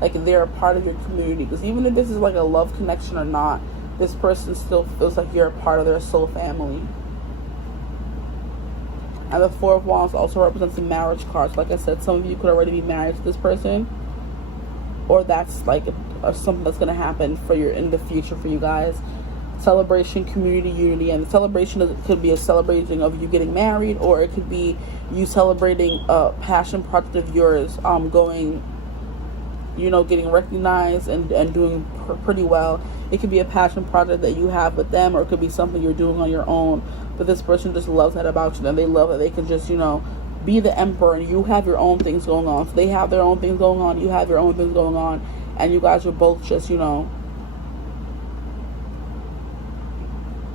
like they're a part of your community. Because even if this is like a love connection or not, this person still feels like you're a part of their soul family. And the Four of Wands also represents the marriage cards. Like I said, some of you could already be married to this person, or that's like something that's going to happen for your in the future for you guys. Celebration, community, unity. And the celebration could be a celebration of you getting married, or it could be you celebrating a passion project of yours going, you know, getting recognized and doing pretty well. It could be a passion project that you have with them, or it could be something you're doing on your own. But this person just loves that about you, and they love that they can just, you know, be the emperor, and you have your own things going on. So they have their own things going on, you have your own things going on, and you guys are both just, you know,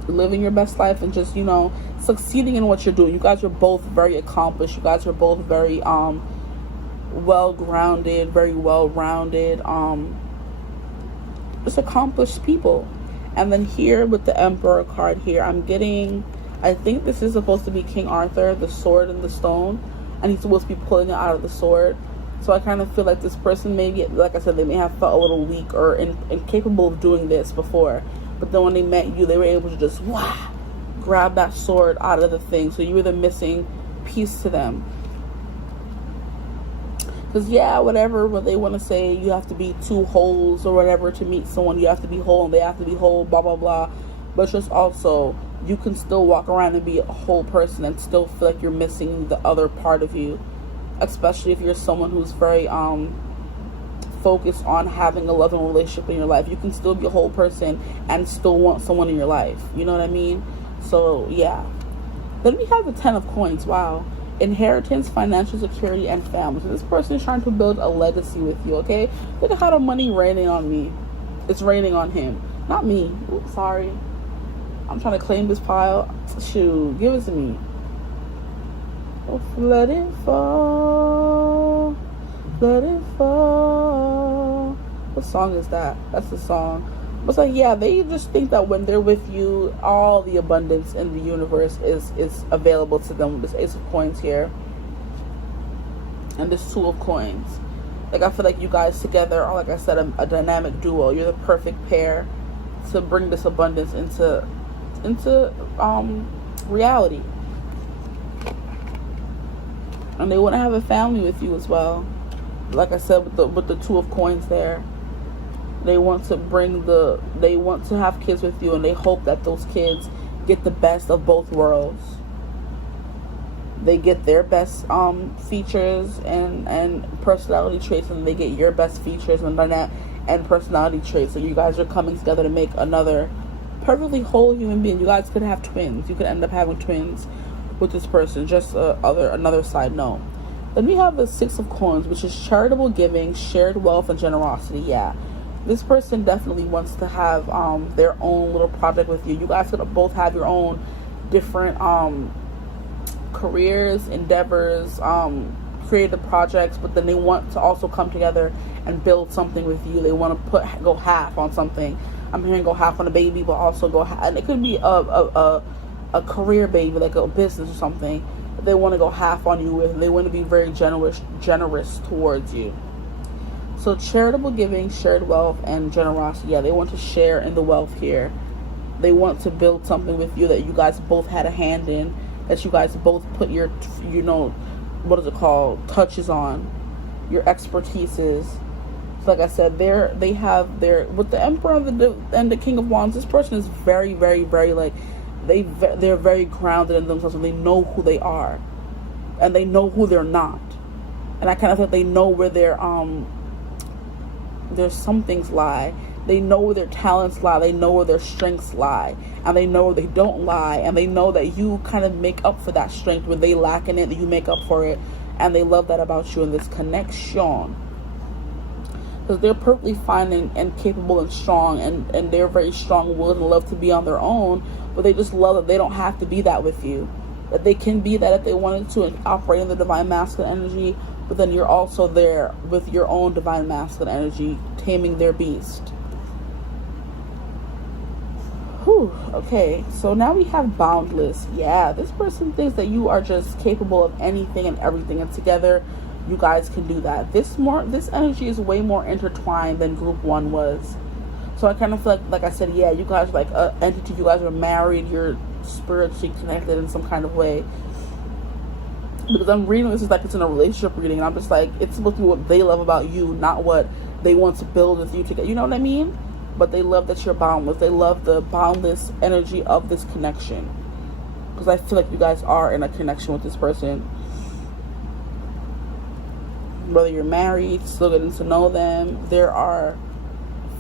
living your best life and just, you know, succeeding in what you're doing. You guys are both very accomplished. You guys are both very well-grounded, very well-rounded, just accomplished people. And then here with the Emperor card here, I'm getting, I think this is supposed to be King Arthur, the sword and the stone, and he's supposed to be pulling it out of the sword. So I kind of feel like this person maybe, like I said, they may have felt a little weak or incapable of doing this before. But then when they met you, they were able to just grab that sword out of the thing. So you were the missing piece to them. Because yeah, whatever what they want to say, you have to be two wholes or whatever to meet someone. You have to be whole and they have to be whole, blah, blah, blah. But just also, you can still walk around and be a whole person and still feel like you're missing the other part of you. Especially if you're someone who's very focused on having a loving relationship in your life. You can still be a whole person and still want someone in your life. You know what I mean? So yeah. Then we have the Ten of Coins. Wow. Inheritance, financial security, and family. So this person is trying to build a legacy with you, okay? Look at how the money raining on me. It's raining on him, not me. Oops, sorry. I'm trying to claim this pile. Shoot, give it to me. Oh, let it fall. Let it fall. What song is that? That's the song. But like, yeah, they just think that when they're with you, all the abundance in the universe is available to them with this Ace of Coins here. And this Two of Coins. Like, I feel like you guys together are, like I said, a dynamic duo. You're the perfect pair to bring this abundance into reality. And they want to have a family with you as well. Like I said, with the Two of Coins there. They want to they want to have kids with you, and they hope that those kids get the best of both worlds. They get their best features and personality traits, and they get your best features and personality traits. So you guys are coming together to make another perfectly whole human being. You guys could have twins. You could end up having twins with this person. Just another side note. Then we have the Six of Coins, which is charitable giving, shared wealth, and generosity. Yeah. This person definitely wants to have their own little project with you. You guys could both have your own different careers, endeavors, creative projects, but then they want to also come together and build something with you. They want to go half on something. I'm hearing go half on a baby, but also go half, and it could be a career baby, like a business or something. They want to go half on you with. They want to be very generous towards you. So charitable giving, shared wealth, and generosity. Yeah, they want to share in the wealth here. They want to build something with you that you guys both had a hand in, that you guys both put your, what is it called, touches on, your expertises. So like I said, they have their, with the Emperor and the King of Wands, this person is very, very, very, like, they're very grounded in themselves, and they know who they are, and they know who they're not. And I kind of think they know where their some things lie. They know where their talents lie. They know where their strengths lie, and they know where they don't lie. And they know that you kind of make up for that strength when they lack in it. That you make up for it, and they love that about you in this connection. Because they're perfectly fine and capable and strong, and they're very strong-willed and love to be on their own. But they just love that they don't have to be that with you. That they can be that if they wanted to, and operate in the divine masculine energy. But then you're also there with your own divine masculine energy, taming their beast. Whew, okay, so now we have boundless. Yeah, this person thinks that you are just capable of anything and everything, and together you guys can do that. This energy is way more intertwined than group 1 was. So I kind of feel like I said, yeah, you guys are like an entity. You guys are married. You're spiritually connected in some kind of way. Because I'm reading this is like it's in a relationship reading, and I'm just like, it's supposed to be what they love about you, not what they want to build with you together. You know what I mean? But they love that you're boundless. They love the boundless energy of this connection. Because I feel like you guys are in a connection with this person. Whether you're married, still getting to know them, there are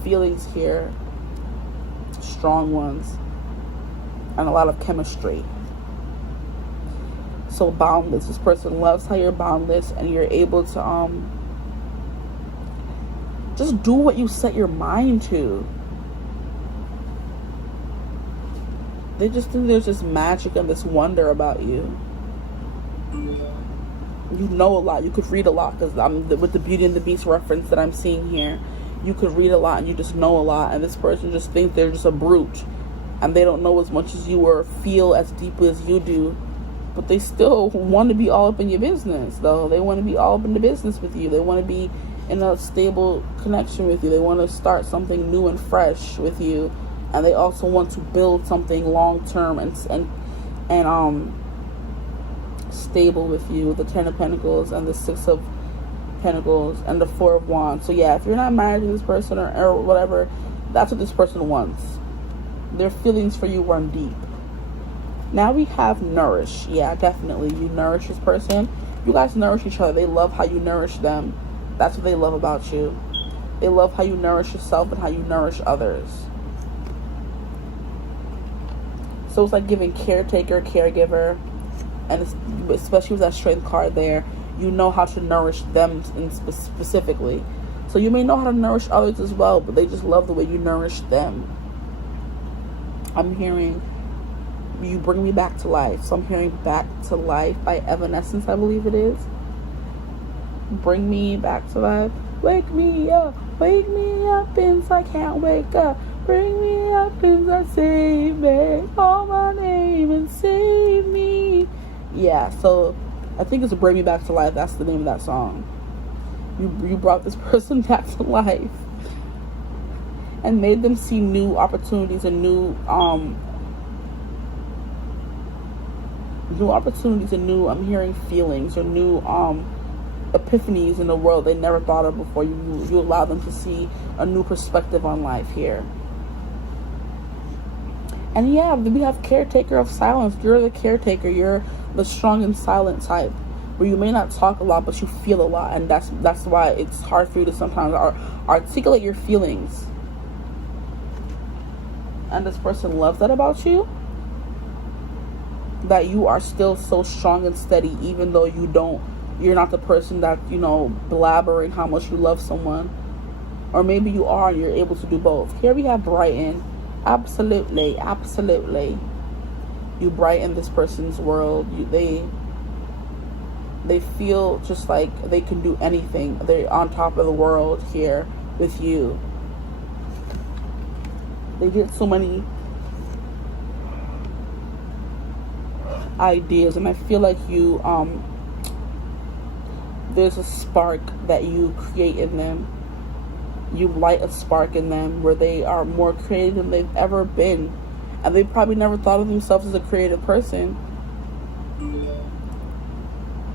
feelings here, strong ones, and a lot of chemistry. So boundless. This person loves how you're boundless, and you're able to just do what you set your mind to. They just think there's this magic and this wonder about you. You know a lot. You could read a lot, because with the Beauty and the Beast reference that I'm seeing here, you could read a lot and you just know a lot. And this person just thinks they're just a brute, and they don't know as much as you or feel as deeply as you do. But they still want to be all up in your business, though. They want to be all up in the business with you. They want to be in a stable connection with you. They want to start something new and fresh with you. And they also want to build something long-term and stable with you, with the 10 of Pentacles and the 6 of Pentacles and the 4 of Wands. So yeah, if you're not married to this person or whatever, that's what this person wants. Their feelings for you run deep. Now we have nourish. Yeah, definitely. You nourish this person. You guys nourish each other. They love how you nourish them. That's what they love about you. They love how you nourish yourself and how you nourish others. So it's like giving caretaker, caregiver, and especially with that strength card there, you know how to nourish them specifically. So you may know how to nourish others as well, but they just love the way you nourish them. I'm hearing you bring me back to life. So I'm hearing Back to Life by Evanescence, I believe it is. Bring me back to life. Wake me up since I can't wake up. Bring me up since I save me. Call my name and save me. Yeah, so I think it's Bring Me Back to Life. That's the name of that song. You brought this person back to life and made them see new opportunities and new I'm hearing feelings or new epiphanies in the world they never thought of before. You allow them to see a new perspective on life here. And yeah, we have caretaker of silence. You're the caretaker. You're the strong and silent type, where you may not talk a lot, but you feel a lot, and that's why it's hard for you to sometimes articulate your feelings. And this person loves that about you, that you are still so strong and steady, even though you're not the person that, blabbering how much you love someone. Or maybe you are and you're able to do both. Here we have Brighten. Absolutely. You brighten this person's world. They feel just like they can do anything. They're on top of the world here with you. They get so many ideas, and I feel like you there's a spark that you create in them. You light a spark in them where they are more creative than they've ever been, and they probably never thought of themselves as a creative person,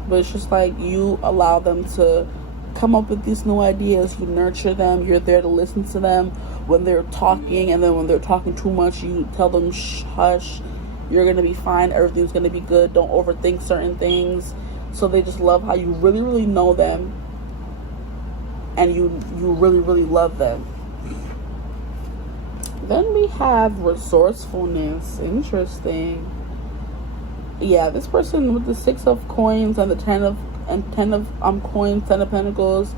but it's just like you allow them to come up with these new ideas. You nurture them. You're there to listen to them when they're talking, and then when they're talking too much, you tell them, shh, hush, you're gonna be fine, everything's gonna be good, don't overthink certain things. So they just love how you really, really know them, and you really, really love them. Then we have resourcefulness. Interesting. Yeah, this person with the 6 of coins and the 10 of coins, 10 of pentacles,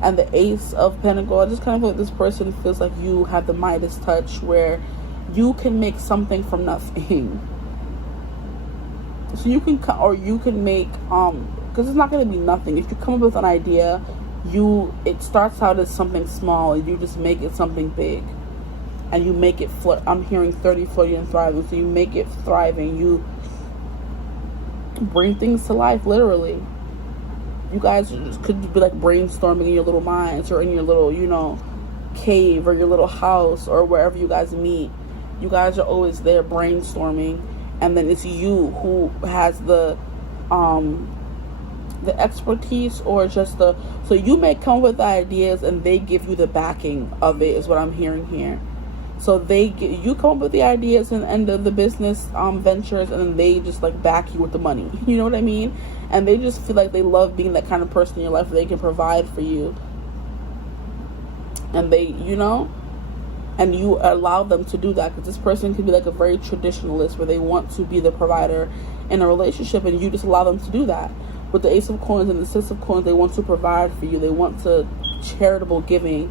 and the Ace of Pentacles. I just kind of feel like this person feels like you have the Midas touch, where you can make something from nothing. So you can make because it's not going to be nothing. If you come up with an idea, it starts out as something small, and you just make it something big, and you make it I'm hearing 30, 40, and thriving. So you make it thriving. You bring things to life, literally. You guys could be like brainstorming in your little minds, or in your little, cave, or your little house, or wherever you guys meet. You guys are always there brainstorming, and then it's you who has the expertise, or just so you may come with ideas, and they give you the backing of it, is what I'm hearing here. So you come up with the ideas and the business ventures, and then they just like back you with the money. You know what I mean? And they just feel like they love being that kind of person in your life where they can provide for you. And and you allow them to do that, because this person can be like a very traditionalist, where they want to be the provider in a relationship, and you just allow them to do that. With the Ace of Coins and the 6 of Coins, they want to provide for you. They want to charitable giving,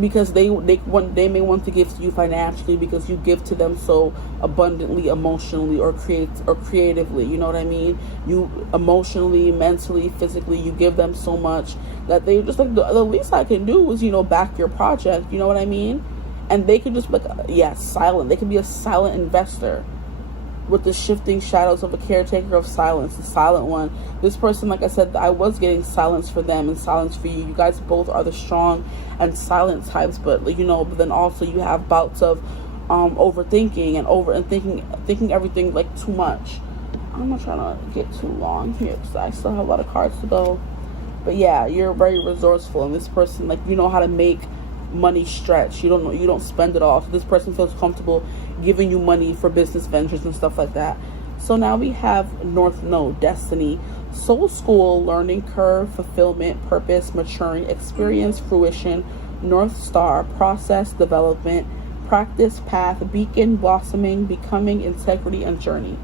because they may want to give to you financially, because you give to them so abundantly, emotionally, or creatively. You know what I mean? You emotionally, mentally, physically, you give them so much that they just like, the least I can do is back your project. You know what I mean? And they can just be like, silent. They can be a silent investor, with the shifting shadows of a caretaker of silence, the silent one. This person, like I said, I was getting silence for them and silence for you. You guys both are the strong and silent types, but but then also you have bouts of overthinking and thinking everything like too much. I'm not trying to get too long here, because I still have a lot of cards to go. But yeah, you're very resourceful, and this person, like, you know how to make money stretch. You don't spend it all. So this person feels comfortable giving you money for business ventures and stuff like that. So now we have North Node, destiny, soul school, learning curve, fulfillment, purpose, maturing, experience, fruition, North Star, process, development, practice, path, beacon, blossoming, becoming, integrity, and journey.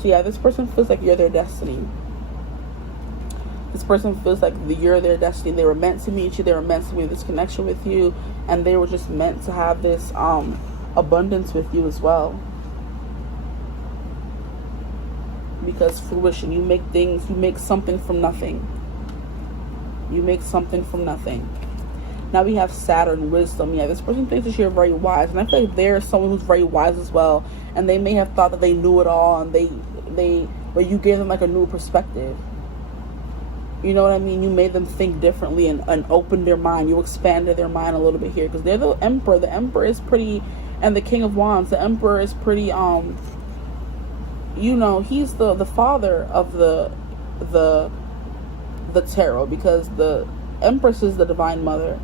So yeah, this person feels like you're their destiny. This person feels like you're their destiny. They were meant to meet you. They were meant to be in this connection with you, and they were just meant to have this abundance with you as well. Because fruition, you make something from nothing. You make something from nothing. Now we have Saturn, wisdom. Yeah, this person thinks that you're very wise, and I feel like they're someone who's very wise as well. And they may have thought that they knew it all, and but you gave them like a new perspective. You know what I mean? You made them think differently and opened their mind. You expanded their mind a little bit here, because they're the Emperor. The Emperor is pretty, and the King of Wands. The Emperor is pretty. He's the father of the tarot, because the Empress is the Divine Mother,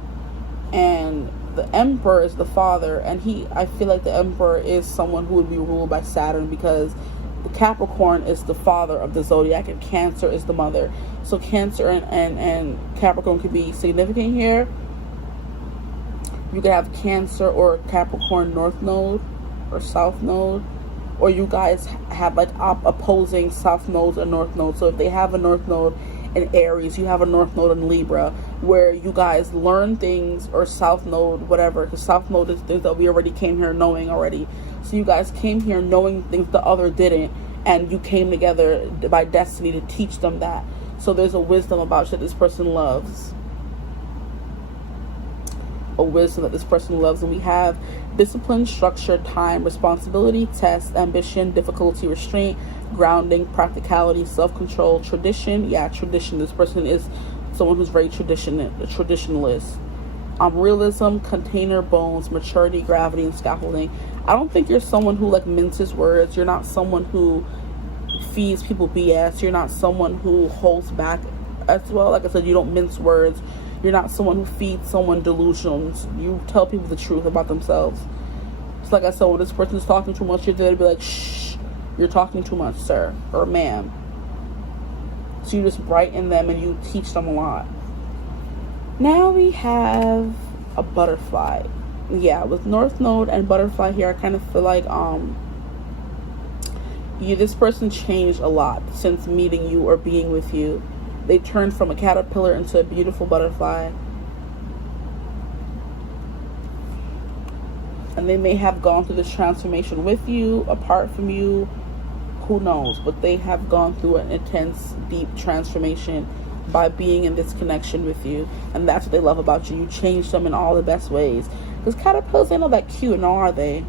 and the Emperor is the father. And I feel like the Emperor is someone who would be ruled by Saturn, because the Capricorn is the father of the zodiac, and Cancer is the mother. So Cancer and Capricorn could be significant here. You could have Cancer or Capricorn North Node or South Node, or you guys have like opposing South Nodes and North Nodes. So if they have a North Node in Aries, you have a North Node in Libra, where you guys learn things, or South Node, whatever, because South Node is things that we already came here knowing already. So you guys came here knowing things the other didn't, and you came together by destiny to teach them that. So there's a wisdom about you that this person loves. A wisdom that this person loves. And we have discipline, structure, time, responsibility, test, ambition, difficulty, restraint, grounding, practicality, self-control, tradition. Yeah, tradition. This person is someone who's very traditionalist. Realism, container, bones, maturity, gravity, and scaffolding. I don't think you're someone who like minces words. You're not someone who feeds people BS. You're not someone who holds back as well. Like I said, you don't mince words. You're not someone who feeds someone delusions. You tell people the truth about themselves. It's like I said, when this person is talking too much, you're there to be like, shh, you're talking too much, sir or ma'am. So you just brighten them and you teach them a lot. Now we have a butterfly. Yeah, with North Node and butterfly here, I kind of feel like this person changed a lot since meeting you or being with you. They turned from a caterpillar into a beautiful butterfly. And they may have gone through this transformation with you, apart from you, who knows, but they have gone through an intense, deep transformation by being in this connection with you. And that's what they love about you. You changed them in all the best ways. Because caterpillars ain't all that cute, no, are they?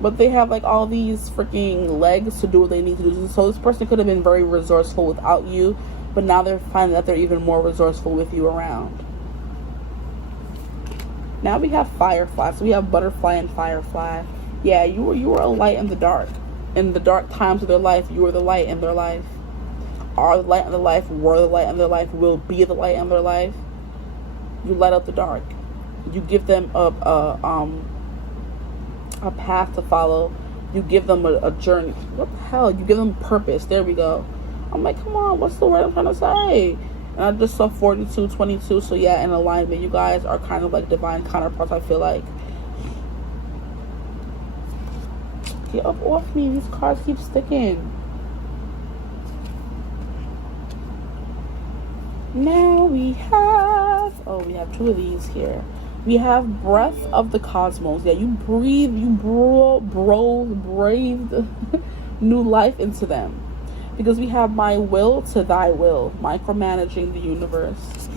But they have like all these freaking legs to do what they need to do. So this person could have been very resourceful without you, but now they're finding that they're even more resourceful with you around. Now we have firefly. So we have butterfly and firefly. Yeah, you were a light in the dark. In the dark times of their life, you were the light in their life. Are the light in their life, were the light in their life, will be the light in their life. You light up the dark. You give them a path to follow. You give them a journey. What the hell? You give them purpose. There we go. I'm like, come on, what's the word I'm trying to say? And I just saw 42, 22. So yeah, in alignment, you guys are kind of like divine counterparts, I feel like. Get up off me. These cards keep sticking. Now we have, we have two of these here. We have breath of the cosmos. Yeah, you breathed new life into them. Because we have my will to thy will, micromanaging the universe.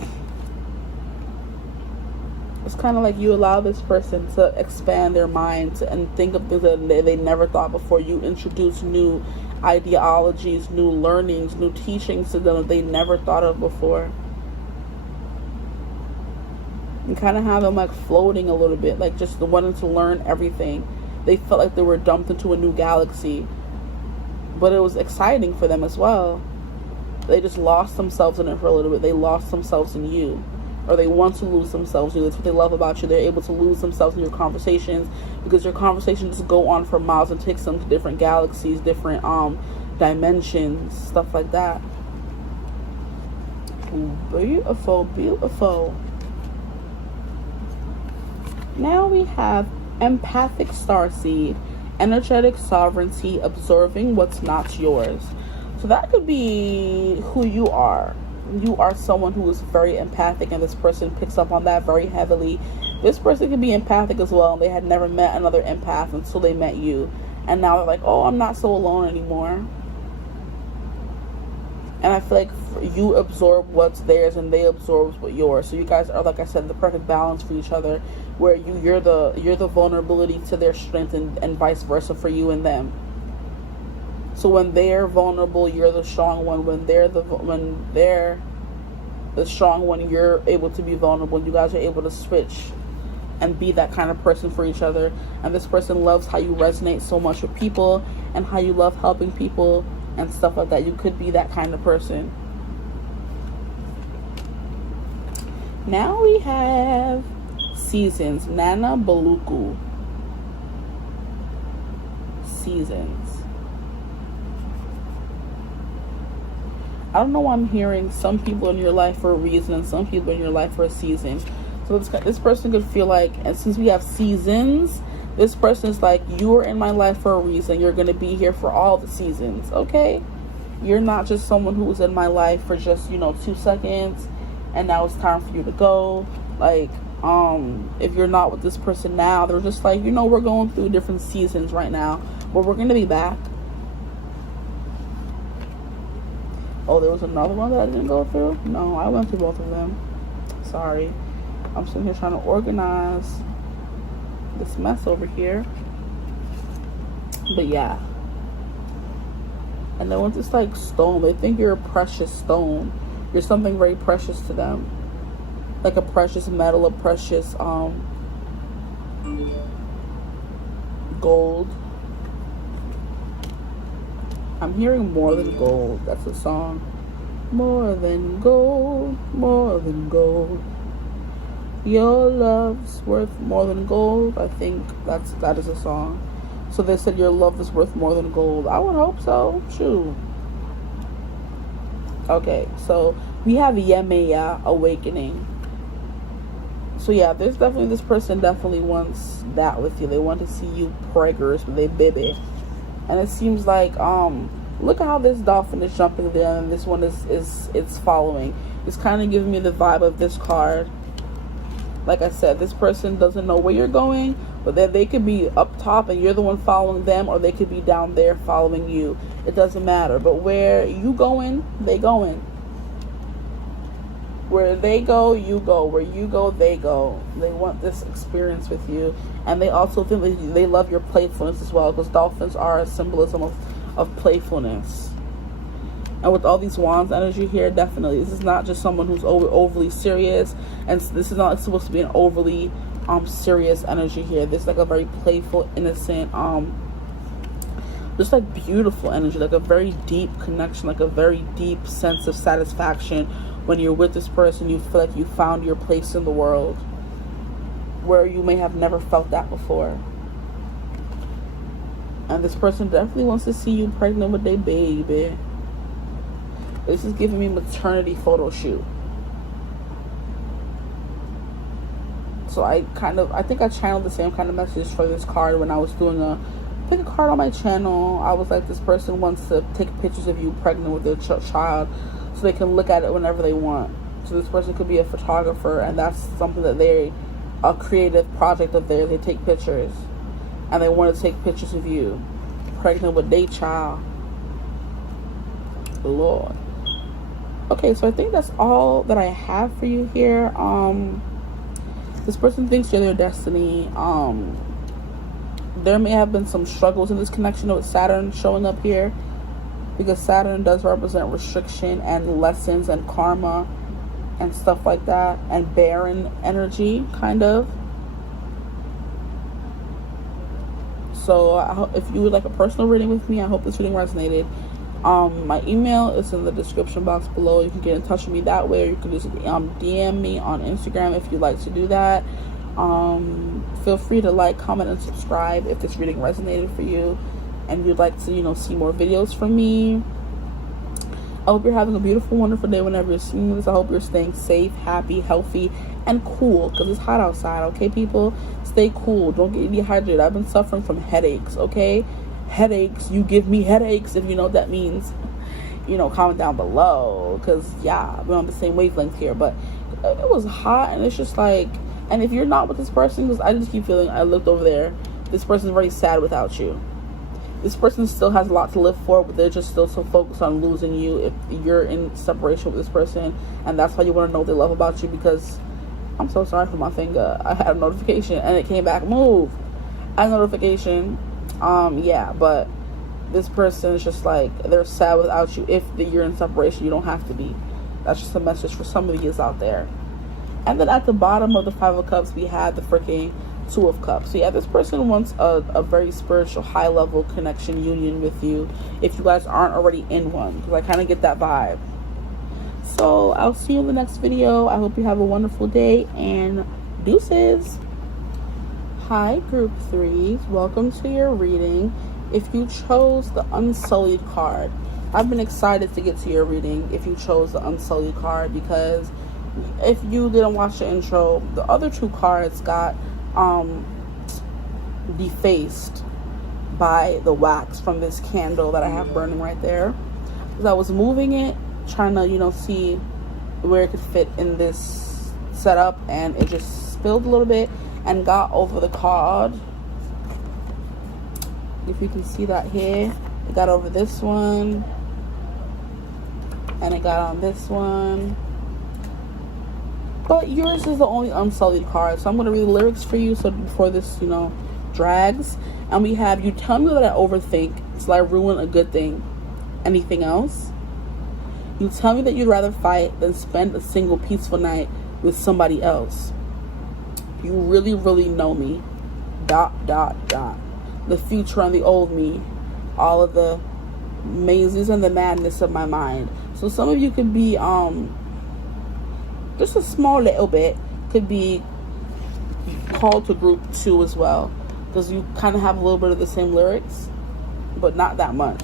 It's kind of like you allow this person to expand their mind and think of things that they never thought before. You introduce new ideologies, new learnings, new teachings to them that they never thought of before. And kind of have them like floating a little bit, like just wanting to learn everything. They felt like they were dumped into a new galaxy, but it was exciting for them as well. They just lost themselves in it for a little bit. They lost themselves in you, or they want to lose themselves in you. That's what they love about you. They're able to lose themselves in your conversations, because your conversations just go on for miles and takes them to different galaxies, different dimensions, stuff like that. Ooh, beautiful, beautiful. Now we have empathic starseed, energetic sovereignty, absorbing what's not yours. So that could be who you are. You are someone who is very empathic, and this person picks up on that very heavily. This person can be empathic as well, and they had never met another empath until they met you. And now they're like, oh, I'm not so alone anymore. And I feel like you absorb what's theirs and they absorb what's yours. So you guys are, like I said, the perfect balance for each other, where you're the vulnerability to their strength, and vice versa for you and them. So when they're vulnerable, you're the strong one. When they're the strong one, you're able to be vulnerable. You guys are able to switch and be that kind of person for each other. And this person loves how you resonate so much with people and how you love helping people and stuff like that. You could be that kind of person. Now we have seasons. Nana Baluku. Seasons. I don't know why I'm hearing some people in your life for a reason and some people in your life for a season. So this person could feel like, and since we have seasons, this person is like, you are in my life for a reason. You're going to be here for all the seasons, okay? You're not just someone who was in my life for just, 2 seconds and now it's time for you to go. Like, If you're not with this person now, they're just like, we're going through different seasons right now, but we're going to be back. Oh, there was another one that I didn't go through? No, I went through both of them. Sorry. I'm sitting here trying to organize this mess over here. But yeah. And then with this like stone, they think you're a precious stone. You're something very precious to them. Like a precious metal, a precious gold. I'm hearing more than gold. That's a song. More than gold, more than gold. Your love's worth more than gold. I think that is a song. So they said your love is worth more than gold. I would hope so. Shoot. Okay, so we have Yemeya awakening. So yeah, there's definitely, this person definitely wants that with you. They want to see you preggers with a baby. And it seems like, look at how this dolphin is jumping there, and this one is following. It's kind of giving me the vibe of this card. Like I said, this person doesn't know where you're going, but then they could be up top and you're the one following them, or they could be down there following you. It doesn't matter. But where you going, they going. Where they go, you go. Where you go, they go. They want this experience with you. And they also think that they love your playfulness as well, because dolphins are a symbolism of playfulness. And with all these wands energy here, definitely, this is not just someone who's overly serious, and this is not supposed to be an overly serious energy here. This is like a very playful, innocent, just like beautiful energy, like a very deep connection, like a very deep sense of satisfaction. When you're with this person, you feel like you found your place in the world, where you may have never felt that before. And this person definitely wants to see you pregnant with their baby. This is giving me maternity photo shoot. So I think I channeled the same kind of message for this card when I was doing pick a card on my channel. I was like, this person wants to take pictures of you pregnant with their child, so they can look at it whenever they want. So this person could be a photographer, and that's something that a creative project of theirs. They take pictures, and they want to take pictures of you pregnant with their child. Lord. Okay, so I think that's all that I have for you here. This person thinks you're their destiny. There may have been some struggles in this connection with Saturn showing up here, because Saturn does represent restriction and lessons and karma and stuff like that, and barren energy, kind of. So if you would like a personal reading with me, I hope this reading resonated. My email is in the description box below. You can get in touch with me that way, or you can just DM me on Instagram if you'd like to do that. Feel free to like, comment, and subscribe if this reading resonated for you and you'd like to, see more videos from me. I hope you're having a beautiful, wonderful day whenever you're seeing this. I hope you're staying safe, happy, healthy, and cool, because it's hot outside, okay, people? Stay cool. Don't get dehydrated. I've been suffering from headaches, okay? Headaches. You give me headaches, if you know what that means. Comment down below, because, yeah, we're on the same wavelength here. But it was hot, and it's just like, and if you're not with this person, because I just keep feeling, I looked over there, this person's very sad without you. This person still has a lot to live for, but they're just still so focused on losing you if you're in separation with this person. And that's why you want to know what they love about you, because I'm so sorry for my finger. I had a notification and it came back. Move. I had a notification. Yeah, but this person is just like, they're sad without you. If you're in separation, you don't have to be. That's just a message for somebody else out there. And then at the bottom of the Five of Cups, we had the freaking Two of Cups. So yeah, this person wants a very spiritual, high level connection, union with you, if you guys aren't already in one, because I kind of get that vibe. So I'll see you in the next video. I hope you have a wonderful day, and deuces. Hi group 3s, welcome to your reading. If you chose the Unsullied card, I've been excited to get to your reading if you chose the Unsullied card, because if you didn't watch the intro, the other two cards got defaced by the wax from this candle that I have burning right there, because I was moving it, trying to see where it could fit in this setup, and it just spilled a little bit and got over the card. If you can see that here, it got over this one, and it got on this one. But yours is the only unsullied card. So I'm going to read the lyrics for you so before this, you know, drags. And we have, you tell me that I overthink till I ruin a good thing. Anything else? You tell me that you'd rather fight than spend a single peaceful night with somebody else. You really, really know me. ... The future and the old me. All of the mazes and the madness of my mind. So some of you could be, just a small little bit, could be called to group 2 as well. Because you kind of have a little bit of the same lyrics, but not that much.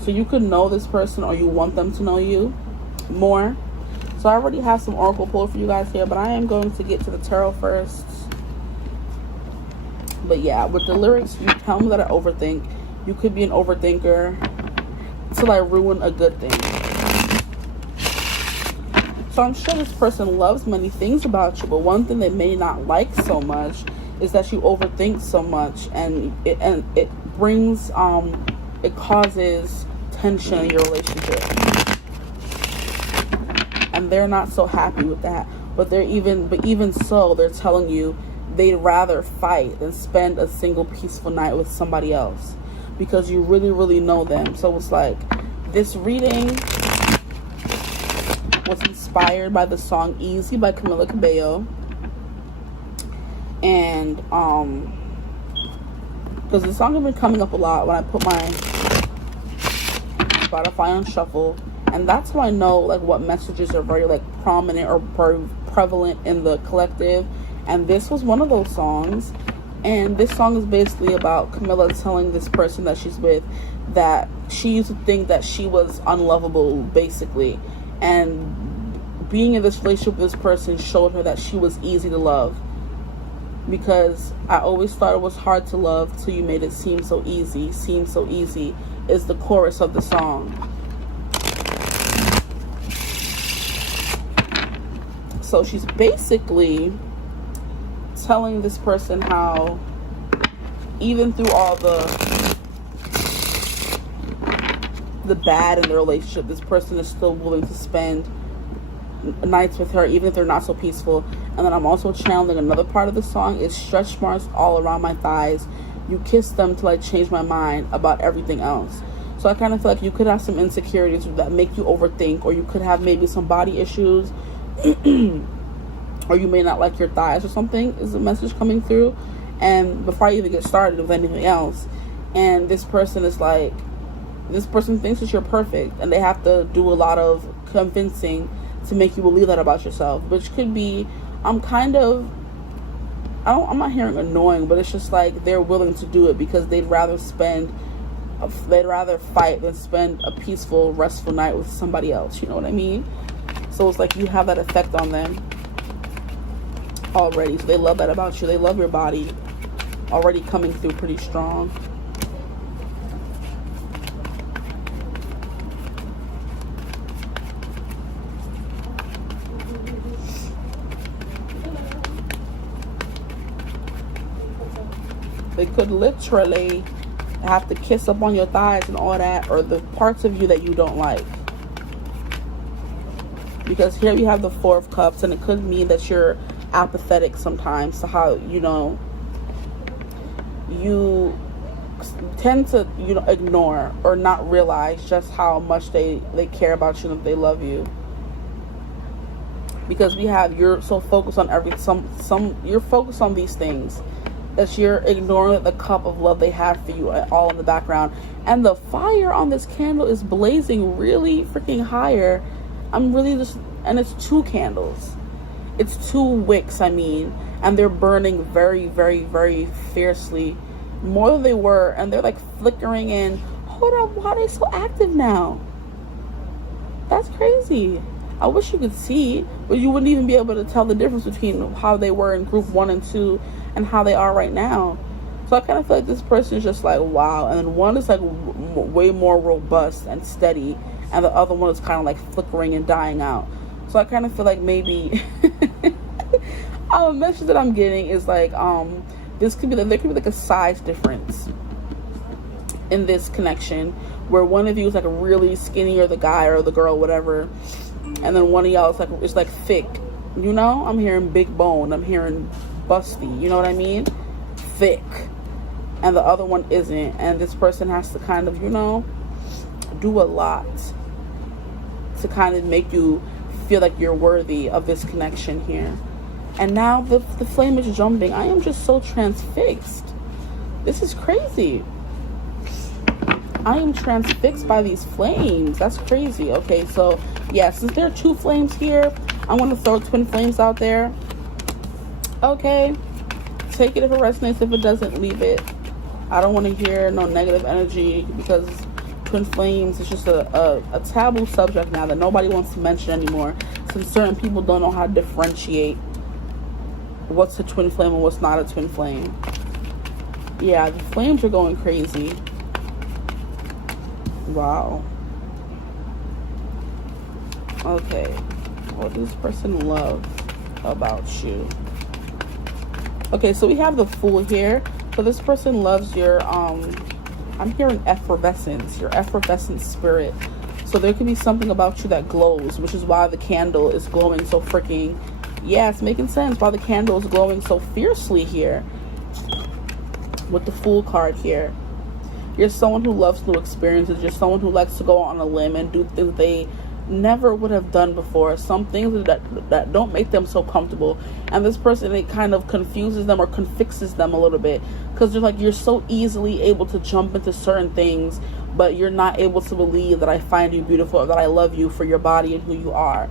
So you could know this person, or you want them to know you more. So I already have some oracle pull for you guys here, but I am going to get to the tarot first. But yeah, with the lyrics, you tell me that I overthink. You could be an overthinker till I ruin a good thing. So I'm sure this person loves many things about you, but one thing they may not like so much is that you overthink so much, and it brings it causes tension in your relationship, and they're not so happy with that. But even so, they're telling you they'd rather fight than spend a single peaceful night with somebody else, because you really, really know them. So it's like, this reading was inspired by the song Easy by Camila Cabello. And because the song has been coming up a lot when I put my Spotify on shuffle, and that's how I know like what messages are very like prominent or very prevalent in the collective. And this was one of those songs. And this song is basically about Camila telling this person that she's with that she used to think that she was unlovable, basically. And being in this relationship with this person showed her that she was easy to love. Because I always thought it was hard to love till you made it seem so easy. Seem so easy is the chorus of the song. So she's basically telling this person how even through all the bad in the relationship, this person is still willing to spend nights with her even if they're not so peaceful. And then I'm also channeling another part of the song is stretch marks all around my thighs. You kiss them till I change my mind about everything else. So I kind of feel like you could have some insecurities that make you overthink, or you could have maybe some body issues or you may not like your thighs or something, is the message coming through. And before I even get started with anything else, and this person is like, this person thinks that you're perfect, and they have to do a lot of convincing to make you believe that about yourself, which could be, I'm not hearing annoying, but it's just like they're willing to do it because they'd rather fight than spend a peaceful, restful night with somebody else. You know what I mean? So it's like you have that effect on them already. So they love that about you. They love your body already coming through pretty strong. They could literally have to kiss up on your thighs and all that, or the parts of you that you don't like. Because here we have the Four of Cups, and it could mean that you're apathetic sometimes to how, you know, you tend to, you know, ignore or not realize just how much they care about you and they love you. Because we have, you're so focused on you're focused on these things that you're ignoring the cup of love they have for you all in the background. And the fire on this candle is blazing really freaking higher. I'm really just, and it's 2 candles. It's 2 wicks, I mean, and they're burning very, very, very fiercely, more than they were, and they're like flickering and, hold up, why are they so active now? That's crazy. I wish you could see, but you wouldn't even be able to tell the difference between how they were in group 1 and 2 and how they are right now. So I kind of feel like this person is just like, wow. And then one is like way more robust and steady, and the other one is kind of like flickering and dying out. So I kind of feel like maybe message that I'm getting is like, this could be, there could be like a size difference in this connection, where one of you is like really skinny, or the guy or the girl, whatever, and then one of y'all is like, it's like thick, you know? I'm hearing big bone, I'm hearing busty, you know what I mean? Thick. And the other one isn't, and this person has to kind of, you know, do a lot to kind of make you feel like you're worthy of this connection here. And now the flame is jumping. I am just so transfixed. This is crazy. I am transfixed by these flames. That's crazy. Okay, so yeah, since there are two flames here, I'm going to throw twin flames out there. Okay, take it if it resonates. If it doesn't, leave it. I don't want to hear no negative energy, because twin flames is just a taboo subject now that nobody wants to mention anymore, since certain people don't know how to differentiate what's a twin flame and what's not a twin flame. Yeah, the flames are going crazy. Wow. Okay, what does this person love about you? Okay, so we have the Fool here. So this person loves your I'm hearing effervescence, your effervescent spirit. So there could be something about you that glows, which is why the candle is glowing so freaking, yeah, it's making sense why the candle is glowing so fiercely here with the Fool card here. You're someone who loves new experiences. You're someone who likes to go on a limb and do things they never would have done before. Some things that don't make them so comfortable. And this person, it kind of confuses them or confixes them a little bit, because they're like, you're so easily able to jump into certain things, but you're not able to believe that I find you beautiful, or that I love you for your body and who you are.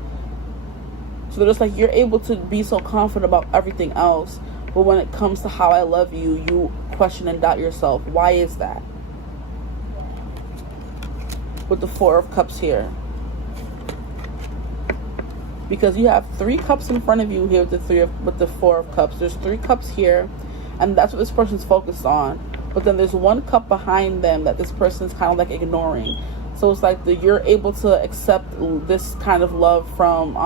So they're just like, you're able to be so confident about everything else, but when it comes to how I love you, you question and doubt yourself. Why is that? With the Four of Cups here, because you have 3 cups in front of you here with the Four of Cups. There's 3 cups here, and that's what this person's focused on. But then there's 1 cup behind them that this person's kind of like ignoring. So it's like you're able to accept this kind of love from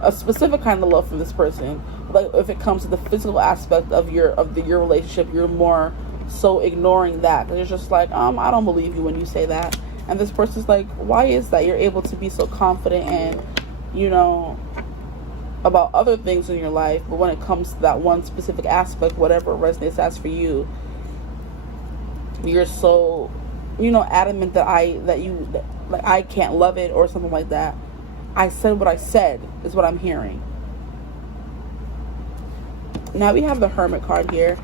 a specific kind of love from this person. Like if it comes to the physical aspect of your relationship, you're more so ignoring that, because you're just like, I don't believe you when you say that. And this person's like, why is that? You're able to be so confident and, you know, about other things in your life, but when it comes to that one specific aspect, whatever resonates as for you, you're so, you know, adamant that I can't love it or something like that. I said what I said is what I'm hearing. Now we have the Hermit card here.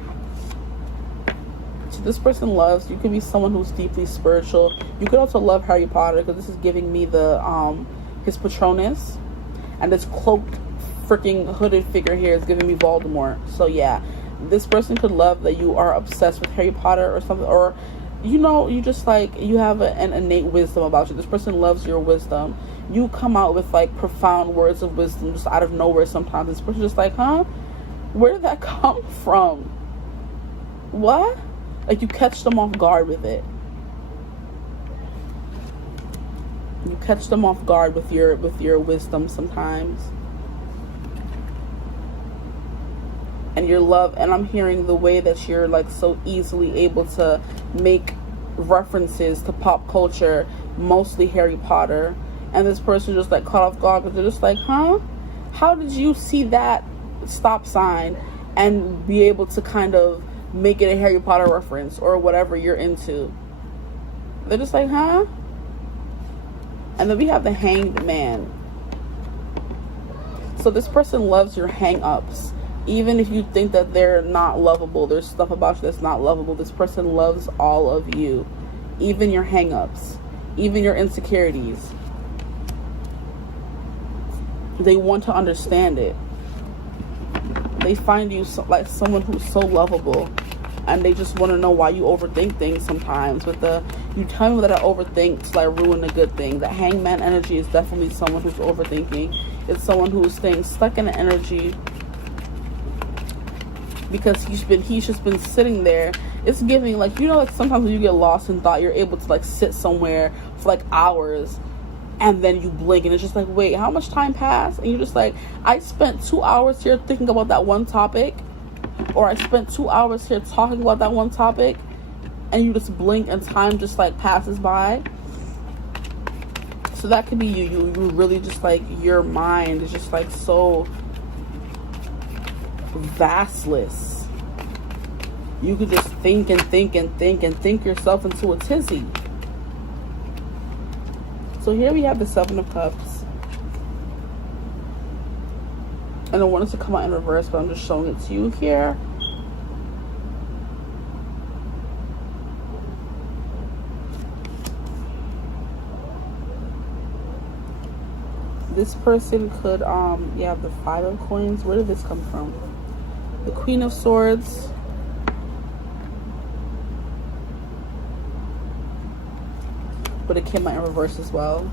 So this person loves, you could be someone who's deeply spiritual. You could also love Harry Potter, because this is giving me the his Patronus, and this cloaked freaking hooded figure here is giving me Voldemort. So yeah, this person could love that you are obsessed with Harry Potter or something, or you know, you just like, you have an innate wisdom about you. This person loves your wisdom. You come out with like profound words of wisdom just out of nowhere sometimes. This person's just like, huh? Where did that come from? What? Like you catch them off guard with it. You catch them off guard with your wisdom sometimes. And your love, and I'm hearing the way that you're like so easily able to make references to pop culture, mostly Harry Potter. And this person just like caught off guard, but they're just like, huh? How did you see that stop sign and be able to kind of make it a Harry Potter reference or whatever you're into? They're just like, huh? And then we have the Hanged Man. So this person loves your hang-ups. Even if you think that they're not lovable, there's stuff about you that's not lovable, this person loves all of you. Even your hang-ups. Even your insecurities. They want to understand it. They find you like someone who's so lovable, and they just want to know why you overthink things sometimes. With the, you tell me that I overthink to like ruin a good thing. The Hangman energy is definitely someone who's overthinking. It's someone who's staying stuck in the energy because he's just been sitting there. It's giving like, you know, like sometimes when you get lost in thought, you're able to like sit somewhere for like hours and then you blink and it's just like, wait, how much time passed? And you're just like, I spent 2 hours here thinking about that one topic, or I spent 2 hours here talking about that one topic, and you just blink and time just like passes by. So that could be you. You really just like, your mind is just like so vastless. You could just think and think and think and think yourself into a tizzy. So here we have the Seven of Cups. And I wanted to come out in reverse, but I'm just showing it to you here. This person could, you have the Five of Coins. Where did this come from? The Queen of Swords. But it came out in reverse as well.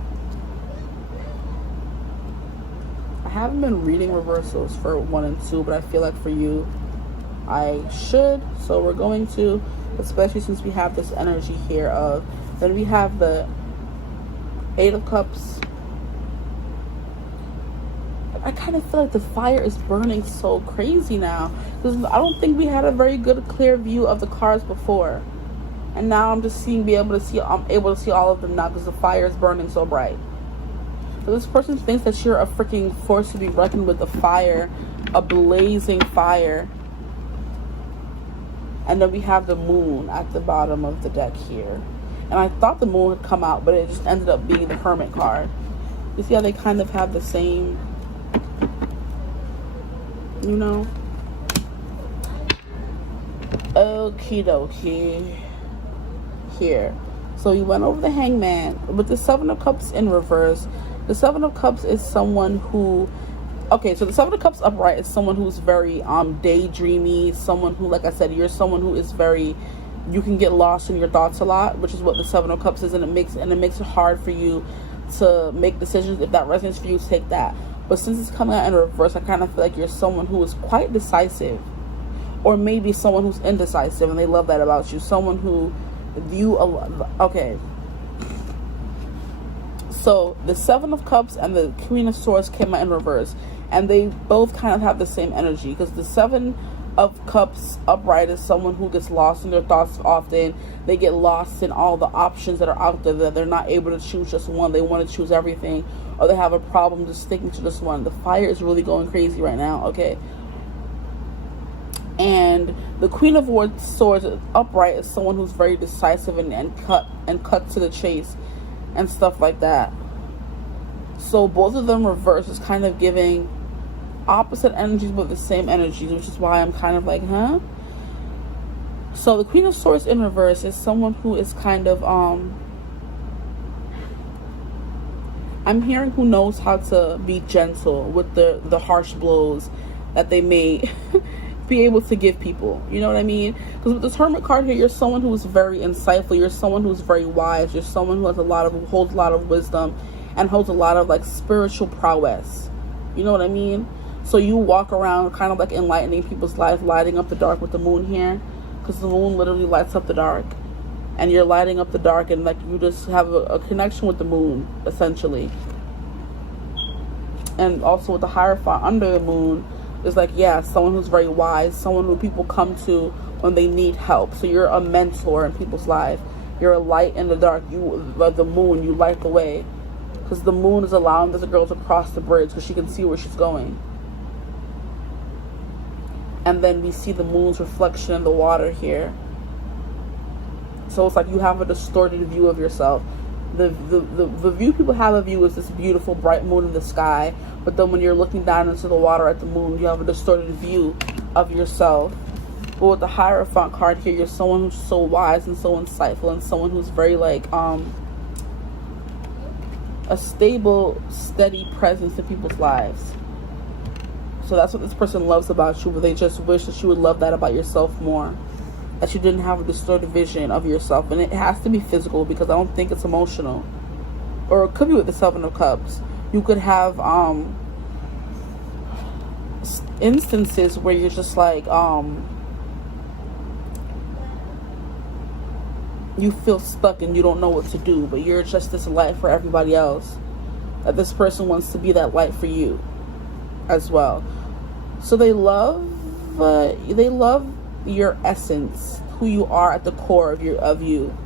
I haven't been reading reversals for 1 and 2, but I feel like for you, I should. So we're going to, especially since we have this energy here of, then we have the Eight of Cups. I kind of feel like the fire is burning so crazy now, because I don't think we had a very good clear view of the cards before, and now I'm just I'm able to see all of them now because the fire is burning so bright. So this person thinks that you're a freaking force to be reckoned with, a fire, a blazing fire. And then we have the Moon at the bottom of the deck here, and I thought the Moon had come out, but it just ended up being the Hermit card. You see how they kind of have the same, you know? Okie dokie. Here. So you went over the Hangman. With the Seven of Cups in reverse, the Seven of Cups is someone who, okay, so the Seven of Cups upright is someone who's very daydreamy, someone who, like I said, you're someone who is very, you can get lost in your thoughts a lot, which is what the Seven of Cups is, and it makes it hard for you to make decisions. If that resonates for you, take that. But since it's coming out in reverse, I kind of feel like you're someone who is quite decisive, or maybe someone who's indecisive, and they love that about you. Someone who okay. So the Seven of Cups and the Queen of Swords came out in reverse, and they both kind of have the same energy, because the Seven of Cups upright is someone who gets lost in their thoughts often. They get lost in all the options that are out there, that they're not able to choose just one. They want to choose everything, or they have a problem just sticking to just one. The fire is really going crazy right now, okay? And the Queen of Swords upright is someone who's very decisive and cut to the chase and stuff like that. So both of them reverse is kind of giving opposite energies but the same energies, which is why I'm kind of like, huh? So the Queen of Swords in reverse is someone who is kind of I'm hearing who knows how to be gentle with the harsh blows that they may be able to give people, you know what I mean? Because with this Hermit card here, you're someone who is very insightful, you're someone who's very wise, you're someone who has holds a lot of wisdom and holds a lot of like spiritual prowess, you know what I mean? So you walk around kind of like enlightening people's lives, lighting up the dark with the Moon here, because the Moon literally lights up the dark, and you're lighting up the dark, and like you just have a connection with the Moon essentially. And also with the Hierophant under the Moon is like, yeah, someone who's very wise, someone who people come to when they need help. So you're a mentor in people's lives. You're a light in the dark. You, like the Moon, you light the way, because the Moon is allowing this girl to cross the bridge because she can see where she's going. And then we see the Moon's reflection in the water here. So it's like you have a distorted view of yourself. The view people have of you is this beautiful bright moon in the sky, but then when you're looking down into the water at the Moon, you have a distorted view of yourself. But with the Hierophant card here, you're someone who's so wise and so insightful, and someone who's very like a stable, steady presence in people's lives. So that's what this person loves about you, but they just wish that you would love that about yourself more, that you didn't have a distorted vision of yourself. And it has to be physical, because I don't think it's emotional. Or it could be with the Seven of Cups. You could have instances where you're just like you feel stuck and you don't know what to do, but you're just this light for everybody else. that this person wants to be that light for you as well. So they love your essence, who you are at the core of you.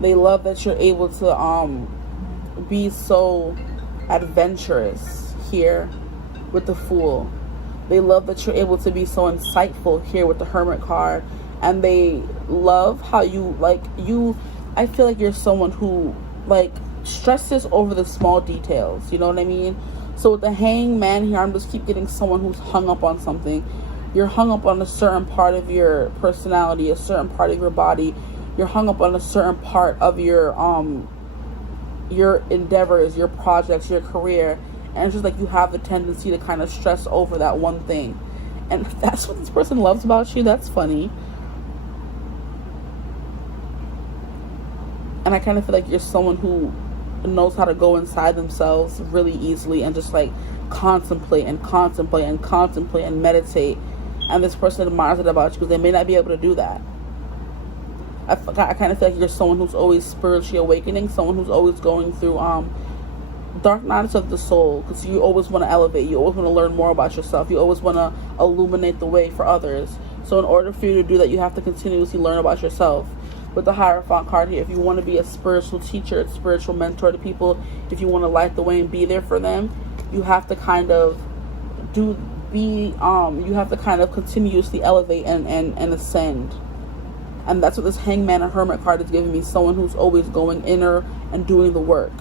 They love that you're able to be so adventurous here with the Fool. They love that you're able to be so insightful here with the Hermit card. And they love how I feel like you're someone who stresses over the small details, you know what I mean? So with the Hangman here, I'm just keep getting someone who's hung up on something. You're hung up on a certain part of your personality, a certain part of your body. You're hung up on a certain part of your endeavors, your projects, your career. And it's just like you have the tendency to kind of stress over that one thing. And if that's what this person loves about you, that's funny. And I kind of feel like you're someone who knows how to go inside themselves really easily and just contemplate and meditate. And this person admires it about you because they may not be able to do that. I kind of feel like you're someone who's always spiritually awakening, someone who's always going through dark nights of the soul, because you always want to elevate, you always want to learn more about yourself, you always want to illuminate the way for others. So in order for you to do that, you have to continuously learn about yourself. With the Hierophant card here, if you want to be a spiritual teacher, a spiritual mentor to people, if you want to light the way and be there for them, you have to continuously elevate and ascend. And that's what this Hangman and Hermit card is giving me, someone who's always going inner and doing the work.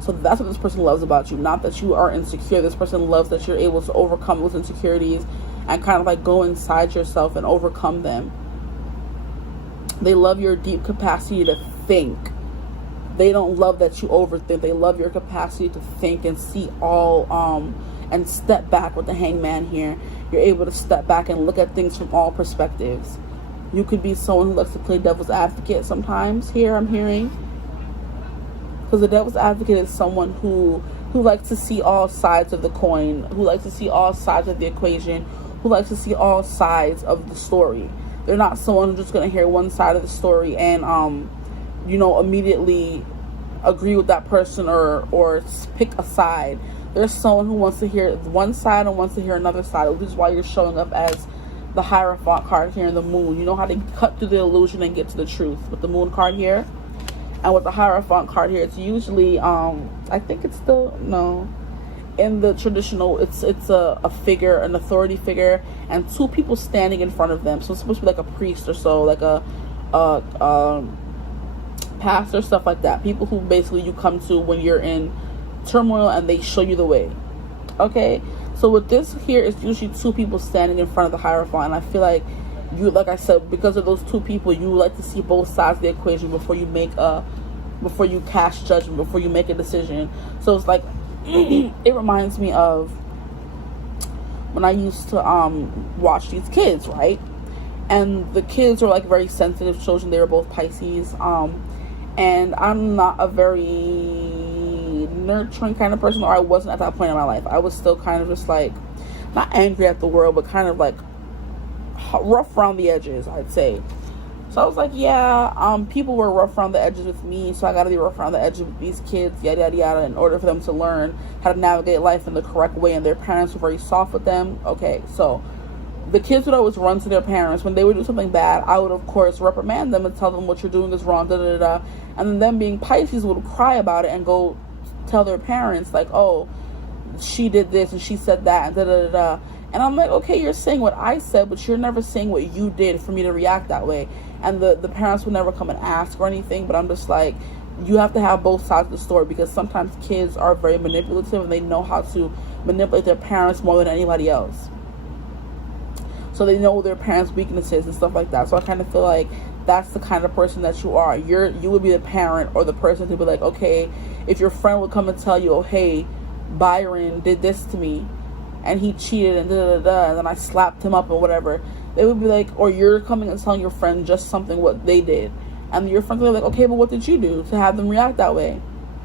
So that's what this person loves about you. Not that you are insecure. This person loves that you're able to overcome those insecurities and kind of go inside yourself and overcome them. They love your deep capacity to think. They don't love that you overthink. They love your capacity to think and see all, and step back with the Hangman here. You're able to step back and look at things from all perspectives. You could be someone who likes to play devil's advocate sometimes here, I'm hearing. Because the devil's advocate is someone who likes to see all sides of the coin, who likes to see all sides of the equation, who likes to see all sides of the story. They're not someone who's just going to hear one side of the story and, immediately agree with that person or pick a side. There's someone who wants to hear one side and wants to hear another side, which is why you're showing up as the Hierophant card here in the Moon. You know how to cut through the illusion and get to the truth with the Moon card here. And with the Hierophant card here, it's usually, I think it's still, no, in the traditional, it's a figure, an authority figure, and two people standing in front of them. So it's supposed to be like a priest or so, like a pastor, stuff like that. People who basically you come to when you're in turmoil and they show you the way. Okay? So with this here, it's usually two people standing in front of the Hierophant. And I feel like you, like I said, because of those two people, you like to see both sides of the equation before you cast judgment, before you make a decision. So it's like, it reminds me of when I used to watch these kids, right? And the kids are very sensitive children. They were both Pisces. And I'm not a very nurturing kind of person, or I wasn't at that point in my life. I was still kind of just not angry at the world, but kind of rough around the edges, I'd say. So I was like, yeah, people were rough around the edges with me, so I gotta be rough around the edges with these kids, yada yada yada, in order for them to learn how to navigate life in the correct way. And their parents were very soft with them. Okay, so the kids would always run to their parents when they would do something bad. I would of course reprimand them and tell them what you're doing is wrong, da da da. And then them being Pisces would cry about it and go tell their parents oh, she did this and she said that and da da da da. And I'm like, okay, you're saying what I said, but you're never saying what you did for me to react that way. And the parents would never come and ask or anything, but I'm just like, you have to have both sides of the story, because sometimes kids are very manipulative and they know how to manipulate their parents more than anybody else. So they know their parents' weaknesses and stuff like that. So I kind of feel like that's the kind of person that you are. You would be the parent or the person to be like, okay, if your friend would come and tell you, oh, hey, Byron did this to me and he cheated and da-da-da-da, and then I slapped him up or whatever, they would be like, or you're coming and telling your friend just something what they did, and your friends would be like, okay, but what did you do to have them react that way?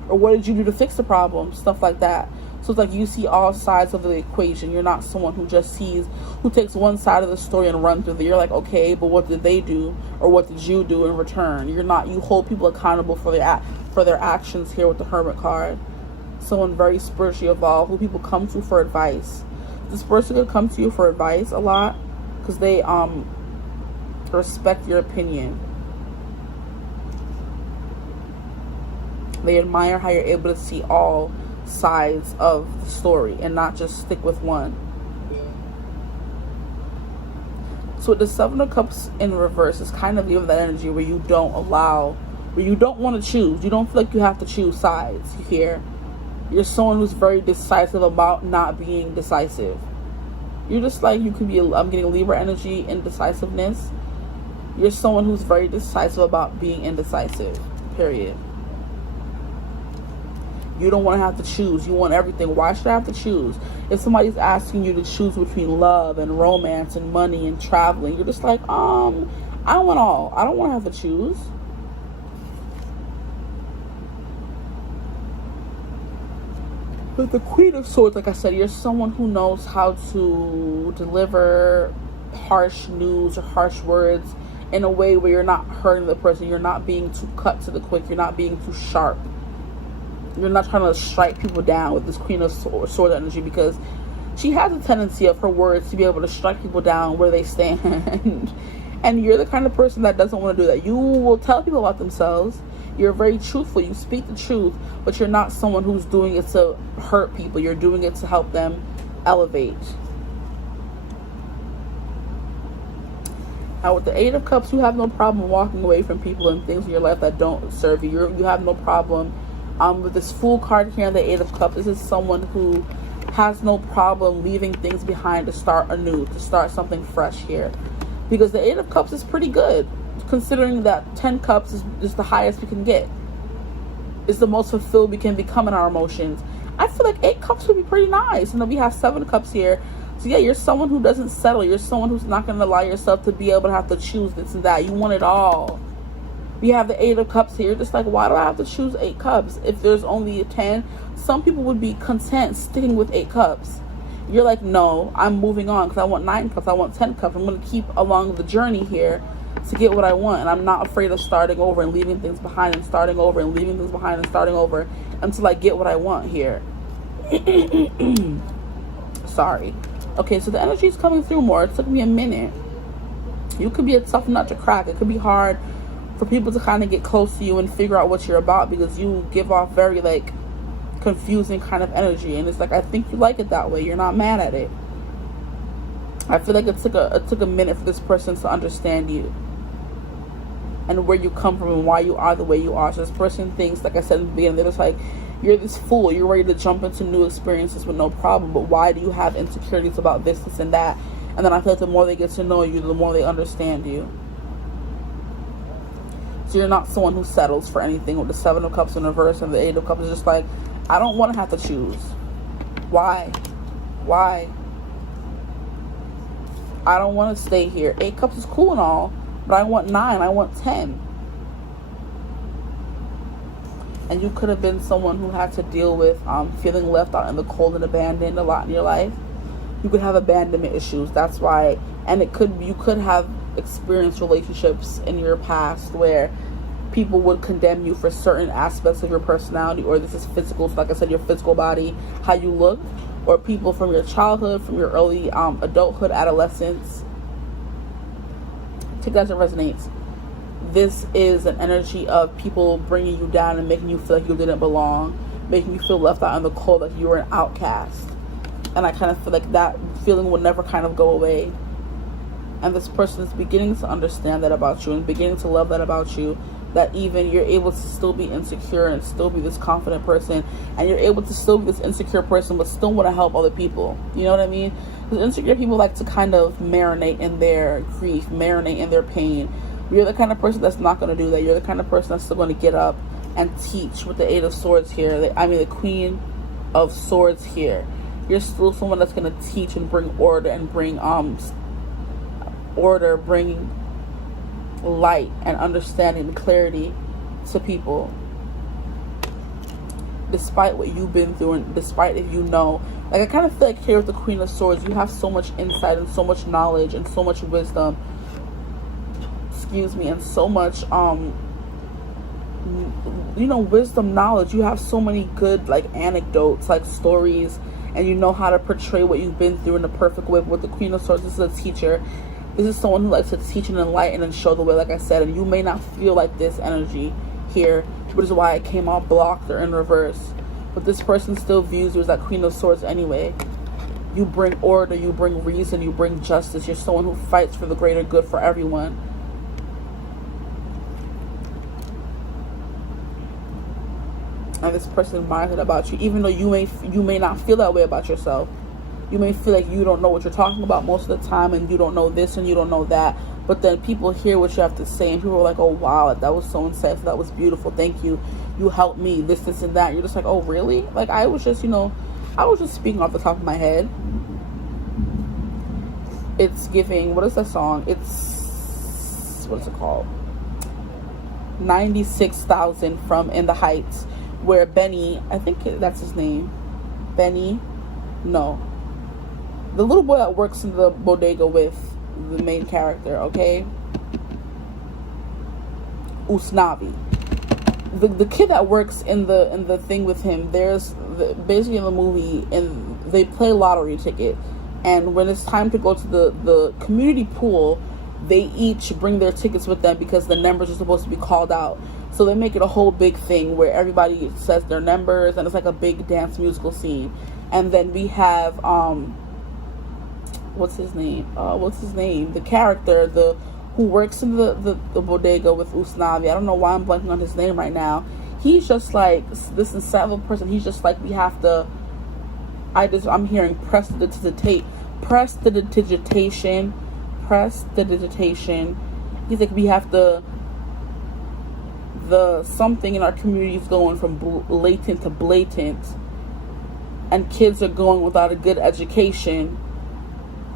Or what did you do to fix the problem? Stuff like that. So it's like you see all sides of the equation. You're not someone who just who takes one side of the story and runs with it. You're like, okay, but what did they do? Or what did you do in return? You hold people accountable for their actions here with the Hermit card. someone very spiritually evolved who people come to for advice. This person could come to you for advice a lot because they respect your opinion. They admire how you're able to see all sides of the story and not just stick with one. So with the Seven of Cups in reverse, it's kind of giving that energy where you don't want to choose. You don't feel like you have to choose sides here. You're someone who's very decisive about not being decisive. You're just like, you could be, I'm getting Libra energy, indecisiveness. You're someone who's very decisive about being indecisive, period. You don't want to have to choose. You want everything. Why should I have to choose? If somebody's asking you to choose between love and romance and money and traveling, you're just like, I want all. I don't want to have to choose. But the Queen of Swords, like I said, you're someone who knows how to deliver harsh news or harsh words in a way where you're not hurting the person. You're not being too cut to the quick. You're not being too sharp. You're not trying to strike people down with this Queen of Swords energy, because she has a tendency of her words to be able to strike people down where they stand. And you're the kind of person that doesn't want to do that. You will tell people about themselves. You're very truthful. You speak the truth, but you're not someone who's doing it to hurt people. You're doing it to help them elevate. Now with the Eight of Cups, you have no problem walking away from people and things in your life that don't serve you. You have no problem. With this Fool card here and the Eight of Cups, this is someone who has no problem leaving things behind to start anew, to start something fresh here. Because the Eight of Cups is pretty good, considering that 10 Cups is the highest we can get. It's the most fulfilled we can become in our emotions. I feel like 8 Cups would be pretty nice. And then we have 7 Cups here. So yeah, you're someone who doesn't settle. You're someone who's not going to allow yourself to be able to have to choose this and that. You want it all. We have the 8 of Cups here. Just like, why do I have to choose 8 Cups if there's only a 10? Some people would be content sticking with 8 Cups. You're like, no, I'm moving on because I want 9 Cups. I want 10 Cups. I'm going to keep along the journey here to get what I want. And I'm not afraid of starting over and leaving things behind and starting over and leaving things behind and starting over until I get what I want here. Sorry. Okay, so the energy is coming through more. It took me a minute. You could be a tough nut to crack. It could be hard for people to kind of get close to you and figure out what you're about, because you give off very like confusing kind of energy, and it's like, I think you like it that way. You're not mad at it. I feel like it took a minute for this person to understand you and where you come from and why you are the way you are. So this person thinks, like I said in the beginning, they're just like, you're this fool. You're ready to jump into new experiences with no problem, but why do you have insecurities about this and that? And then I feel like the more they get to know you, the more they understand you. So you're not someone who settles for anything. With the 7 of Cups in reverse and the 8 of Cups, is just like, I don't want to have to choose. Why? I don't want to stay here. 8 Cups is cool and all, but I want 9. I want 10. And you could have been someone who had to deal with feeling left out in the cold and abandoned a lot in your life. You could have abandonment issues. That's why. And you could have experienced relationships in your past where people would condemn you for certain aspects of your personality, or this is physical, so like I said, your physical body, how you look, or people from your childhood, from your early adulthood, adolescence. Take that as it resonates. This is an energy of people bringing you down and making you feel like you didn't belong, making you feel left out in the cold, like you were an outcast. And I kind of feel like that feeling will never kind of go away. And this person is beginning to understand that about you and beginning to love that about you, that even you're able to still be insecure and still be this confident person, and you're able to still be this insecure person but still want to help other people. You know what I mean? Because insecure people like to kind of marinate in their grief, marinate in their pain. You're the kind of person that's not going to do that. You're the kind of person that's still going to get up and teach with the 8 of Swords here. The Queen of Swords here. You're still someone that's going to teach and bring order and bring bring light and understanding and clarity to people. Despite what you've been through, and despite if you know, like I kind of feel like here with the Queen of Swords, you have so much insight and so much knowledge and so much wisdom, and so much you know, wisdom, knowledge. You have so many good, like, anecdotes, like, stories, and you know how to portray what you've been through in the perfect way. With the Queen of Swords, this is a teacher. This is someone who likes to teach and enlighten and show the way, like I said. And you may not feel like this energy here, which is why it came out blocked or in reverse. But this person still views you as that Queen of Swords anyway. You bring order, you bring reason, you bring justice. You're someone who fights for the greater good for everyone. And this person admires it about you, even though you may not feel that way about yourself. You may feel like you don't know what you're talking about most of the time, and you don't know this and you don't know that. But then people hear what you have to say, and people are like, oh, wow, that was so insightful. That was beautiful. Thank you. You helped me. This, and that. You're just like, oh, really? Like, I was just, you know, I was just speaking off the top of my head. It's giving, what is that song? It's, what is it called? 96,000 from In the Heights, where Benny, I think that's his name. Benny? No. The little boy that works in the bodega with the main character, okay? Usnavi. The kid that works in the thing with him, basically in the movie, and they play lottery ticket. And when it's time to go to the community pool, they each bring their tickets with them because the numbers are supposed to be called out. So they make it a whole big thing where everybody says their numbers, and it's like a big dance musical scene. And then we have what's his name? The character, who works in the bodega with Usnavi. I don't know why I'm blanking on his name right now. He's just like this insightful person. He's just like, we have to. I'm hearing prestidigitation. He's like, we have to. The something in our community is going from latent to blatant, and kids are going without a good education,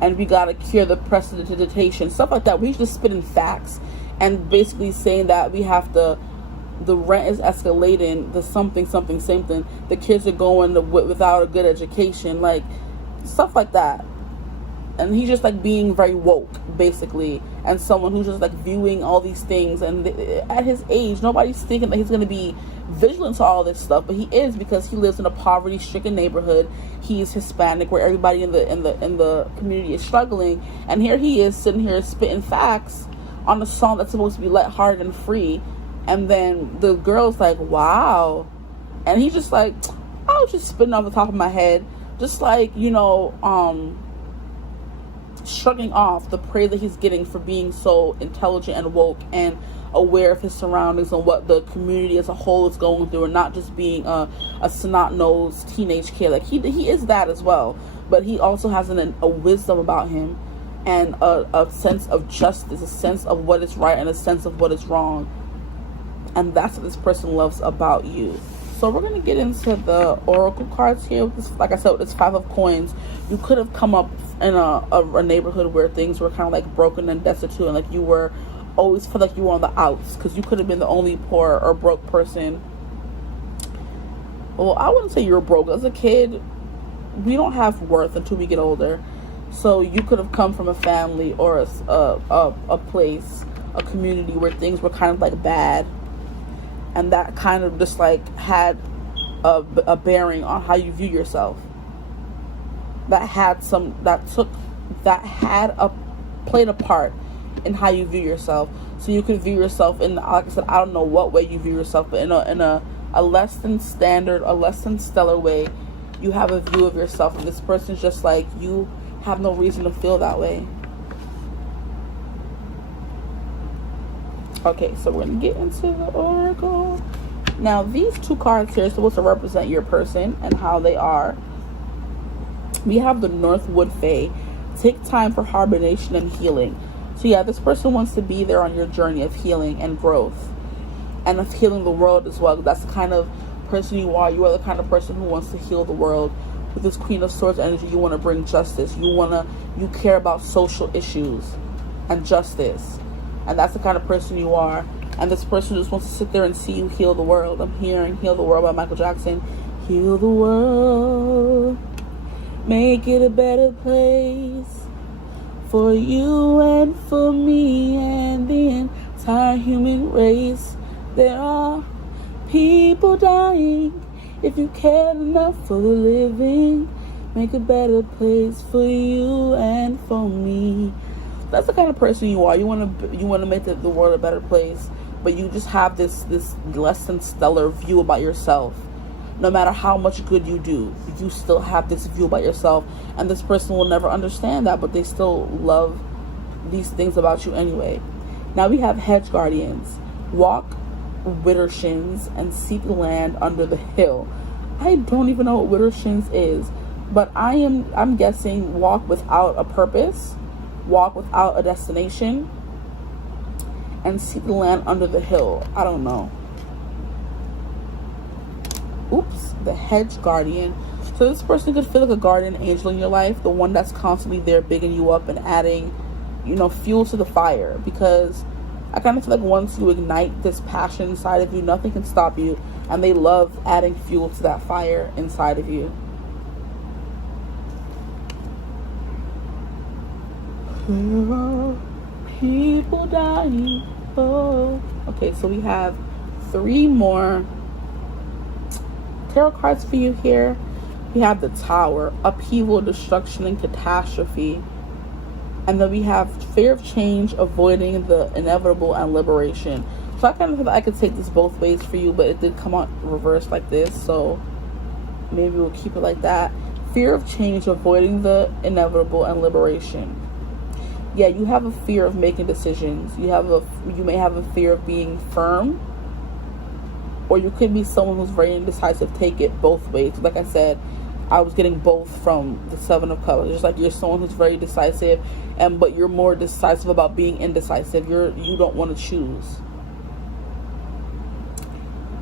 and we gotta cure the prestidigitation, stuff like that. We just spitting facts and basically saying that we have to. The rent is escalating. The something. The kids are going without a good education, like stuff like that. And he's just like being very woke, basically, and someone who's just like viewing all these things. And at his age, nobody's thinking that he's going to be vigilant to all this stuff, but he is, because he lives in a poverty-stricken neighborhood. He's Hispanic, where everybody in the community is struggling, and here he is sitting here spitting facts on a song that's supposed to be lighthearted and free. And then the girl's like, wow, and he's just like, I was just spitting off the top of my head, just like, you know, shrugging off the praise that he's getting for being so intelligent and woke and aware of his surroundings and what the community as a whole is going through, and not just being a snot-nosed teenage kid. Like, he is that as well, but he also has a wisdom about him, and a sense of justice, a sense of what is right, and a sense of what is wrong. And that's what this person loves about you. So we're going to get into the oracle cards here. Like I said, with this 5 of coins, you could have come up in a neighborhood where things were kind of like broken and destitute, and like you were always felt like you were on the outs, because you could have been the only poor or broke person. Well, I wouldn't say you're broke. As a kid, we don't have worth until we get older. So you could have come from a family or a place, a community where things were kind of like bad, and that kind of just like had a bearing on how you view yourself. Played a part in how you view yourself. So you could view yourself in, like I said, I don't know what way you view yourself, but in a less than standard, a less than stellar way, you have a view of yourself, and this person's just like, you have no reason to feel that way. Okay, so we're going to get into the oracle. Now, these 2 cards here are supposed to represent your person and how they are. We have the Northwood Fae. Take time for hibernation and healing. So yeah, this person wants to be there on your journey of healing and growth, and of healing the world as well. That's the kind of person you are. You are the kind of person who wants to heal the world. With this Queen of Swords energy, you want to bring justice. You care about social issues and justice. And that's the kind of person you are. And this person just wants to sit there and see you heal the world. I'm hearing Heal the World by Michael Jackson. Heal the world. Make it a better place. For you and for me and the entire human race. There are people dying. If you cared enough for the living, make a better place for you and for me. That's the kind of person you are. You want to make the world a better place, but you just have this less than stellar view about yourself. No matter how much good you do, you still have this view about yourself, and this person will never understand that, but they still love these things about you anyway. Now we have hedge guardians. Walk widdershins and seek land under the hill. I don't even know what widdershins is, but I'm guessing walk without a purpose, walk without a destination, and seek the land under the hill. I don't know. Oops, the hedge guardian. So this person could feel like a guardian angel in your life, the one that's constantly there bigging you up and adding, fuel to the fire, because I kind of feel like once you ignite this passion inside of you, nothing can stop you, and they love adding fuel to that fire inside of you. There are people dying. Oh. Okay, so we have 3 more tarot cards for you here. We have the Tower, upheaval, destruction, and catastrophe. And then we have fear of change, avoiding the inevitable, and liberation. So I kind of feel like I could take this both ways for you, but it did come out reversed like this, so maybe we'll keep it like that. Fear of change, avoiding the inevitable, and liberation. Yeah, you have a fear of making decisions. You may have a fear of being firm, or you could be someone who's very indecisive. Take it both ways. Like I said, I was getting both from the 7 of Cups. Just like you're someone who's very decisive, but you're more decisive about being indecisive. You don't want to choose.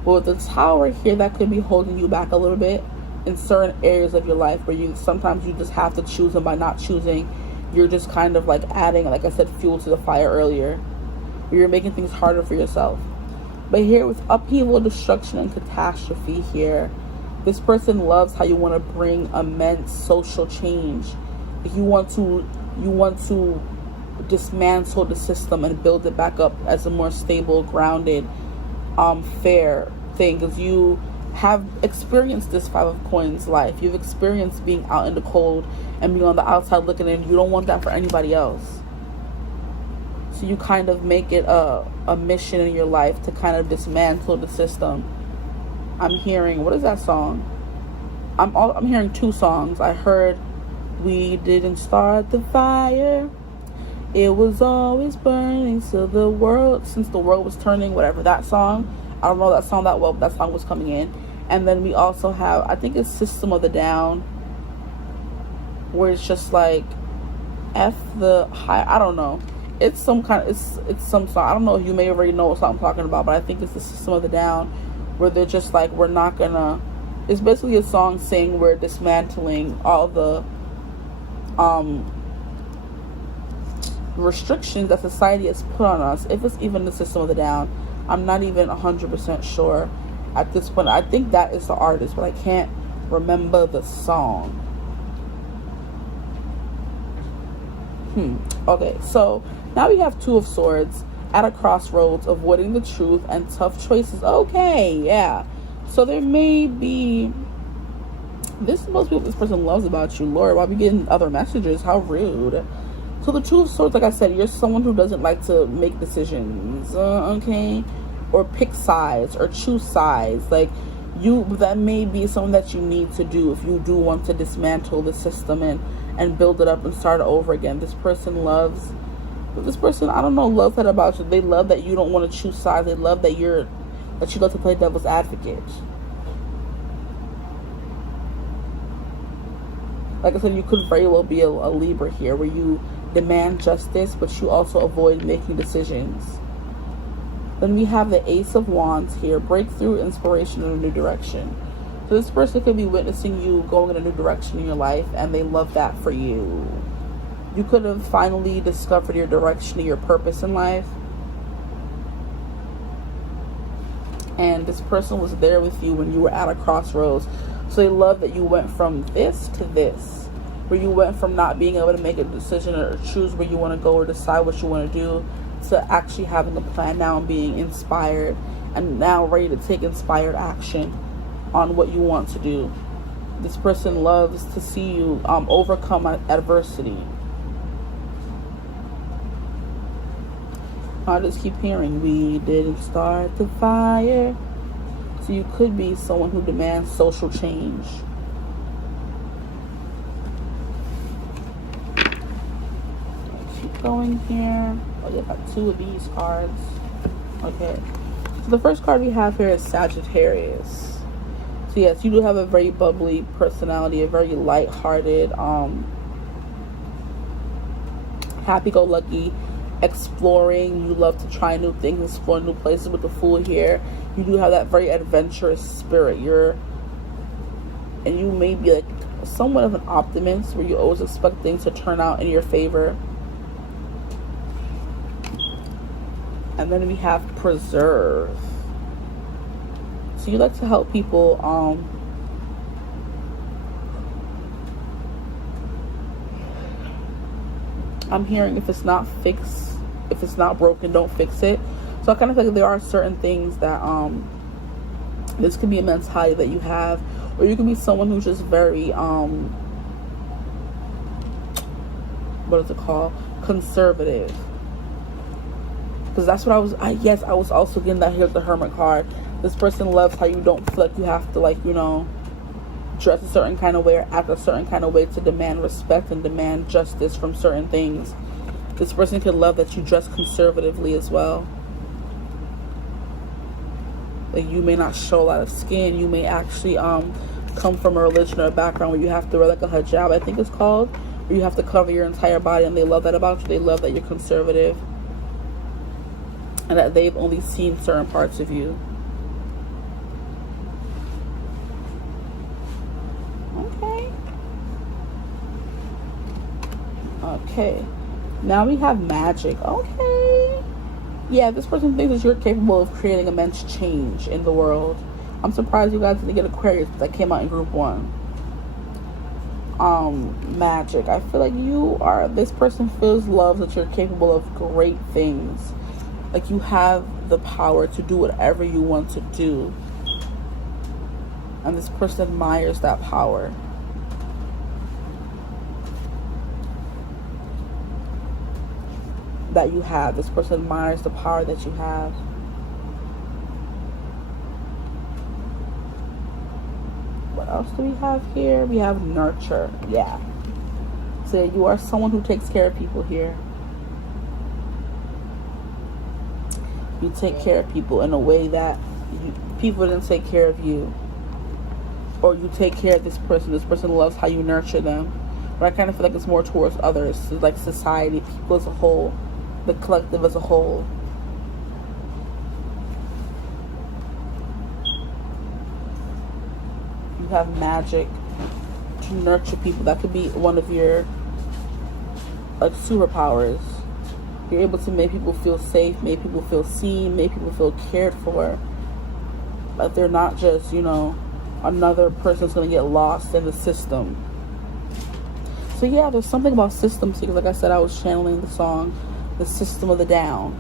Well, with the Tower here, that could be holding you back a little bit in certain areas of your life where sometimes you just have to choose, and by not choosing, you're just kind of like adding, like I said, fuel to the fire earlier, where you're making things harder for yourself. But here with upheaval, destruction, and catastrophe here, this person loves how you want to bring immense social change. You want to dismantle the system and build it back up as a more stable, grounded, fair thing. Because you have experienced this 5 of Coins life. You've experienced being out in the cold and being on the outside looking in. You don't want that for anybody else. So you kind of make it a mission in your life to kind of dismantle the system. I'm hearing, what is that song? I'm hearing 2 songs. I heard we didn't start the fire. It was always burning since the world was turning, whatever, that song. I don't know that song that well, but that song was coming in. And then we also have, I think it's System of the Down, where it's just like F the high, I don't know. It's some kind of, it's some song. I don't know if you may already know what song I'm talking about, but I think it's the System of the Down, where they're just like, we're not gonna, it's basically a song saying we're dismantling all the restrictions that society has put on us. If it's even the System of the Down, I'm not even 100% sure at this point. I think that is the artist, but I can't remember the song. Okay, so now we have 2 of Swords, at a crossroads, avoiding the truth, and tough choices. Okay, yeah. So there may be, this is most people this person loves about you. Lord, why are we getting other messages? How rude. So the 2 of Swords, like I said, you're someone who doesn't like to make decisions, okay? Or pick sides, or choose sides. Like, that may be something that you need to do if you do want to dismantle the system and build it up and start over again. This person, I don't know, loves that about you. They love that you don't want to choose sides. They love that you love to play devil's advocate. Like I said, you could very well be a Libra here, where you demand justice, but you also avoid making decisions. Then we have the Ace of Wands here, breakthrough, inspiration, and a new direction. So this person could be witnessing you going in a new direction in your life, and they love that for you. You could have finally discovered your direction and your purpose in life. And this person was there with you when you were at a crossroads. So they love that you went from this to this, where you went from not being able to make a decision or choose where you want to go or decide what you want to do, to actually having a plan now and being inspired and now ready to take inspired action on what you want to do. This person loves to see you overcome adversity. I just keep hearing, we didn't start the fire. So you could be someone who demands social change. Keep going here. Oh, you got 2 of these cards. Okay. So the first card we have here is Sagittarius. So yes, you do have a very bubbly personality, a very light-hearted, happy-go-lucky, exploring. You love to try new things, explore new places. With the Fool here, you do have that very adventurous spirit. And you may be like somewhat of an optimist, where you always expect things to turn out in your favor. And then we have Preserve. So you like to help people I'm hearing, if it's not fixed, if it's not broken, don't fix it. So I kind of feel like there are certain things that this could be a mentality that you have, or you could be someone who's just very what is it called, conservative. Because that's what I was also getting that here with the Hermit card. This person loves how you don't feel like you have to, like, you know, dress a certain kind of way or act a certain kind of way to demand respect and demand justice from certain things. This person could love that you dress conservatively as well. Like, you may not show a lot of skin. You may actually come from a religion or a background where you have to wear like a hijab, I think it's called, where you have to cover your entire body, and they love that about you. They love that you're conservative and that they've only seen certain parts of you. Okay, now we have Magic. Okay, yeah, this person thinks that you're capable of creating immense change in the world. I'm surprised you guys didn't get Aquarius, that came out in group 1. Magic, I feel like this person loves that you're capable of great things. Like, you have the power to do whatever you want to do, and this person admires that power. That you have. This person admires the power that you have. What else do we have here? We have Nurture. Yeah. So you are someone who takes care of people here. You take care of people in a way that people didn't take care of you. Or you take care of this person. This person loves how you nurture them. But I kind of feel like it's more towards others. So like society, people as a whole. The collective as a whole. You have magic to nurture people. That could be one of your like superpowers. You're able to make people feel safe, make people feel seen, make people feel cared for. Like they're not just, you know, another person's gonna get lost in the system. So yeah, there's something about systems here. Like I said, I was channeling the song The System of the Down,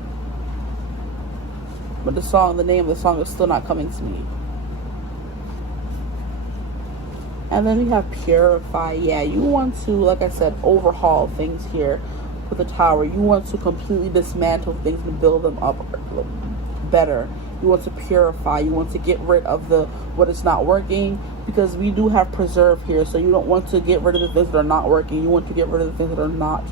but the name of the song is still not coming to me. And then we have Purify. Yeah, you want to, like I said, overhaul things here with the Tower. You want to completely dismantle things and build them up better. You want to purify. You want to get rid of what is not working, because we do have Preserve here. So you don't want to get rid of the things that are not working. You want to get rid of the things that are not.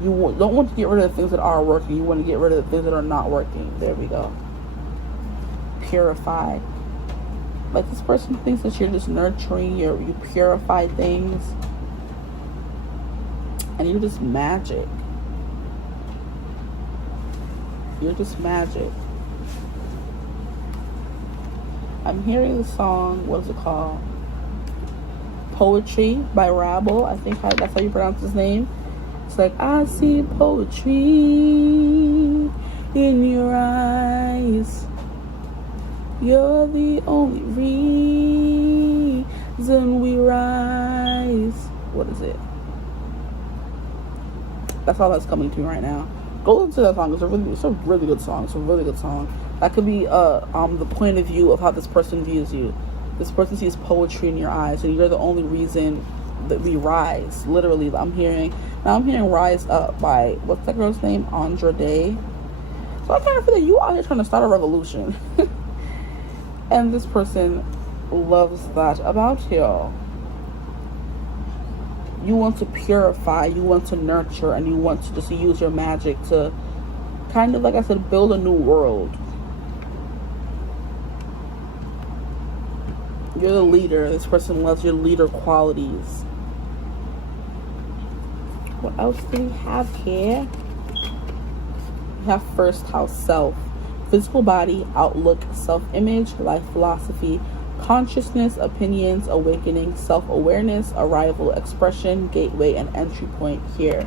You don't want to get rid of the things that are working. You want to get rid of the things that are not working. There we go. Purify. Like this person thinks that you're just nurturing, you purify things, and you're just magic. You're just magic. I'm hearing the song, what is it called? Poetry by Rabble. I think that's how you pronounce his name. It's like, I see poetry in your eyes. You're the only reason we rise. What is it? That's all that's coming to me right now. Go listen to that song. It's a really good song. It's a really good song. That could be the point of view of how this person views you. This person sees poetry in your eyes, and you're the only reason that we rise. Literally, I'm hearing Rise Up by, what's that girl's name? Andra Day. So I kind of feel like you out here trying to start a revolution. And this person loves that about you. You want to purify, you want to nurture, and you want to just use your magic to kind of, like I said, build a new world. You're the leader. This person loves your leader qualities. What else do we have here? We have first house self. Physical body, outlook, self-image, life philosophy, consciousness, opinions, awakening, self-awareness, arrival, expression, gateway, and entry point here.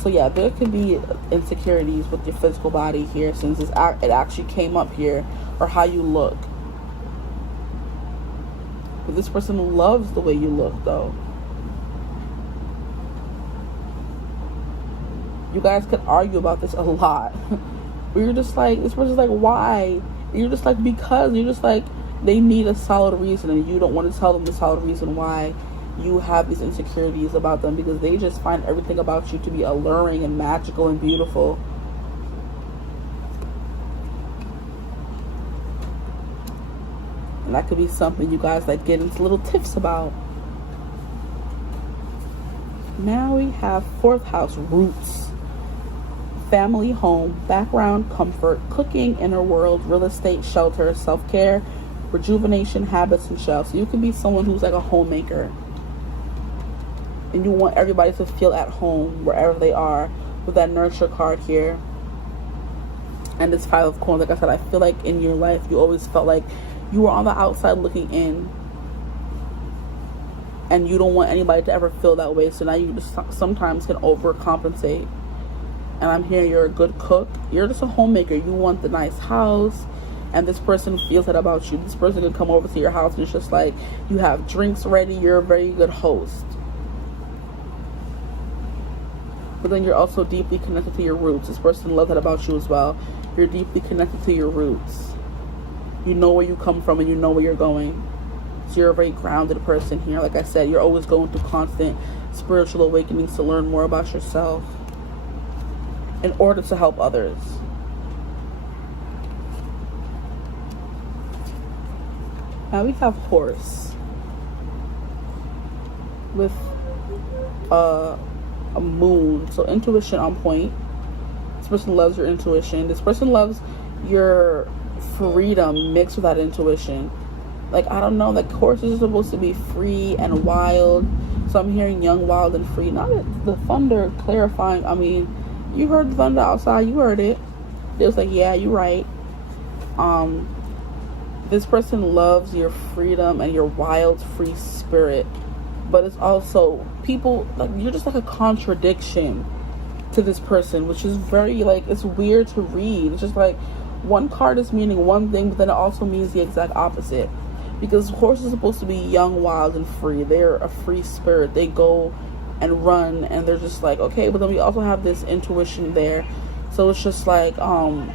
So yeah, there could be insecurities with your physical body here, since it actually came up here, or how you look. But this person loves the way you look, though. You guys could argue about this a lot. You're just like, this person's like, why? And you're just like, because. You're just like, they need a solid reason, and you don't want to tell them the solid reason why you have these insecurities about them, because they just find everything about you to be alluring and magical and beautiful. And that could be something you guys like get into little tips about. Now we have fourth house, roots. Family, home, background, comfort, cooking, inner world, real estate, shelter, self-care, rejuvenation, habits, and shells. So you can be someone who's like a homemaker, and you want everybody to feel at home wherever they are, with that nurture card here. And this Five of Coins, like I said, I feel like in your life you always felt like you were on the outside looking in, and you don't want anybody to ever feel that way. So now you just sometimes can overcompensate. And I'm hearing you're a good cook. You're just a homemaker. You want the nice house, and this person feels that about you. This person can come over to your house and it's just like, you have drinks ready. You're a very good host. But then you're also deeply connected to your roots. This person loves that about you as well. You're deeply connected to your roots. You know where you come from, and you know where you're going. So you're a very grounded person here. Like I said, you're always going through constant spiritual awakenings to learn more about yourself in order to help others. Now we have horse with a moon. So intuition on point. This person loves your intuition. This person loves your freedom mixed with that intuition. Like, I don't know, like horses are supposed to be free and wild. So I'm hearing young, wild, and free. Not the thunder clarifying. I mean, you heard the thunder outside. You heard it. It was like, yeah, you're right. This person loves your freedom and your wild, free spirit. But it's also people, like, you're just like a contradiction to this person, which is very, like, it's weird to read. It's just like one card is meaning one thing, but then it also means the exact opposite. Because horses are supposed to be young, wild, and free. They're a free spirit. They go and run, and they're just like, okay. But then we also have this intuition there. So it's just like, I'm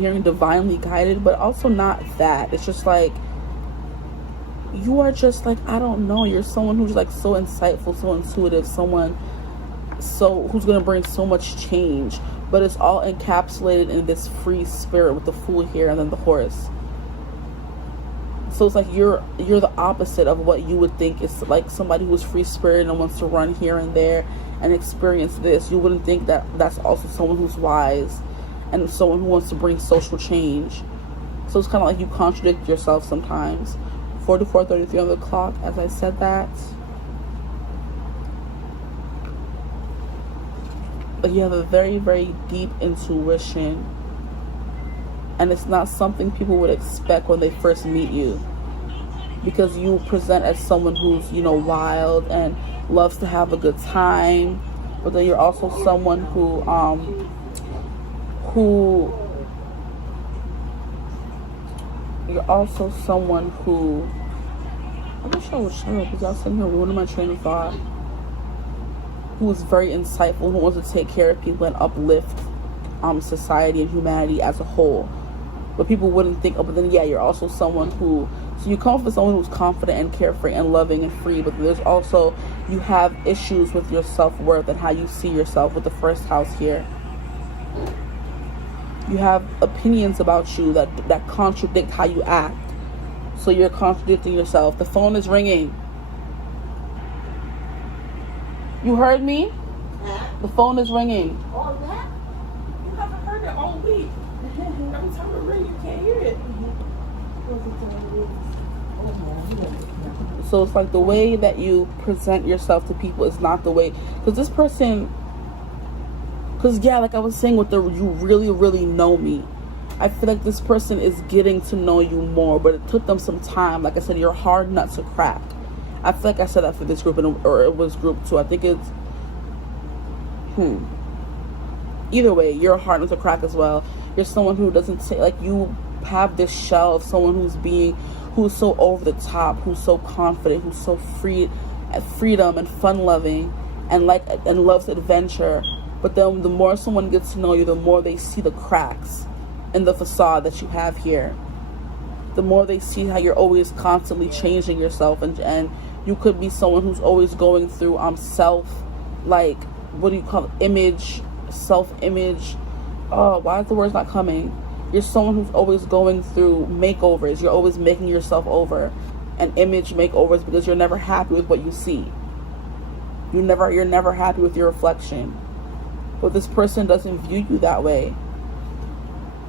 hearing divinely guided, but also not that. It's just like, you are just like, I don't know, you're someone who's like so insightful, so intuitive, someone who's going to bring so much change. But it's all encapsulated in this free spirit with the Fool here and then the horse. So it's like you're the opposite of what you would think is like somebody who's free spirit and wants to run here and there and experience this. You wouldn't think that that's also someone who's wise and someone who wants to bring social change. So it's kind of like you contradict yourself sometimes. 44:33 on the clock as I said that. But you have a very, very deep intuition. And it's not something people would expect when they first meet you. Because you present as someone who's, you know, wild and loves to have a good time. But then you're also someone who you're also someone who, I wish I would shut up because I was sitting here ruining my train of thought. Who is very insightful, who wants to take care of people and uplift society and humanity as a whole. But people wouldn't think, oh, but then yeah, you're also someone who, so you come from someone who's confident and carefree and loving and free, but there's also, you have issues with your self-worth and how you see yourself with the first house here. You have opinions about you that contradict how you act. So you're contradicting yourself. The phone is ringing. You heard me? The phone is ringing. Oh, that? You haven't heard it all week. Every time it rings, you can't hear it. So it's like the way that you present yourself to people is not the way, because this person, because yeah, like I was saying with you really, really know me. I feel like this person is getting to know you more, but it took them some time. Like I said, you're hard nuts to crack. I feel like I said that for this group, or it was group 2. I think it's, either way, you're a hard nut to crack as well. You're someone who doesn't say, like, you have this shell of someone who's so over the top, who's so confident, who's so freedom and fun loving, and loves adventure. But then the more someone gets to know you, the more they see the cracks in the facade that you have here. The more they see how you're always constantly changing yourself, and you could be someone who's always going through self-image. Oh, why is the words not coming? You're someone who's always going through makeovers. You're always making yourself over, and image makeovers, because you're never happy with what you see. You're never happy with your reflection. But this person doesn't view you that way.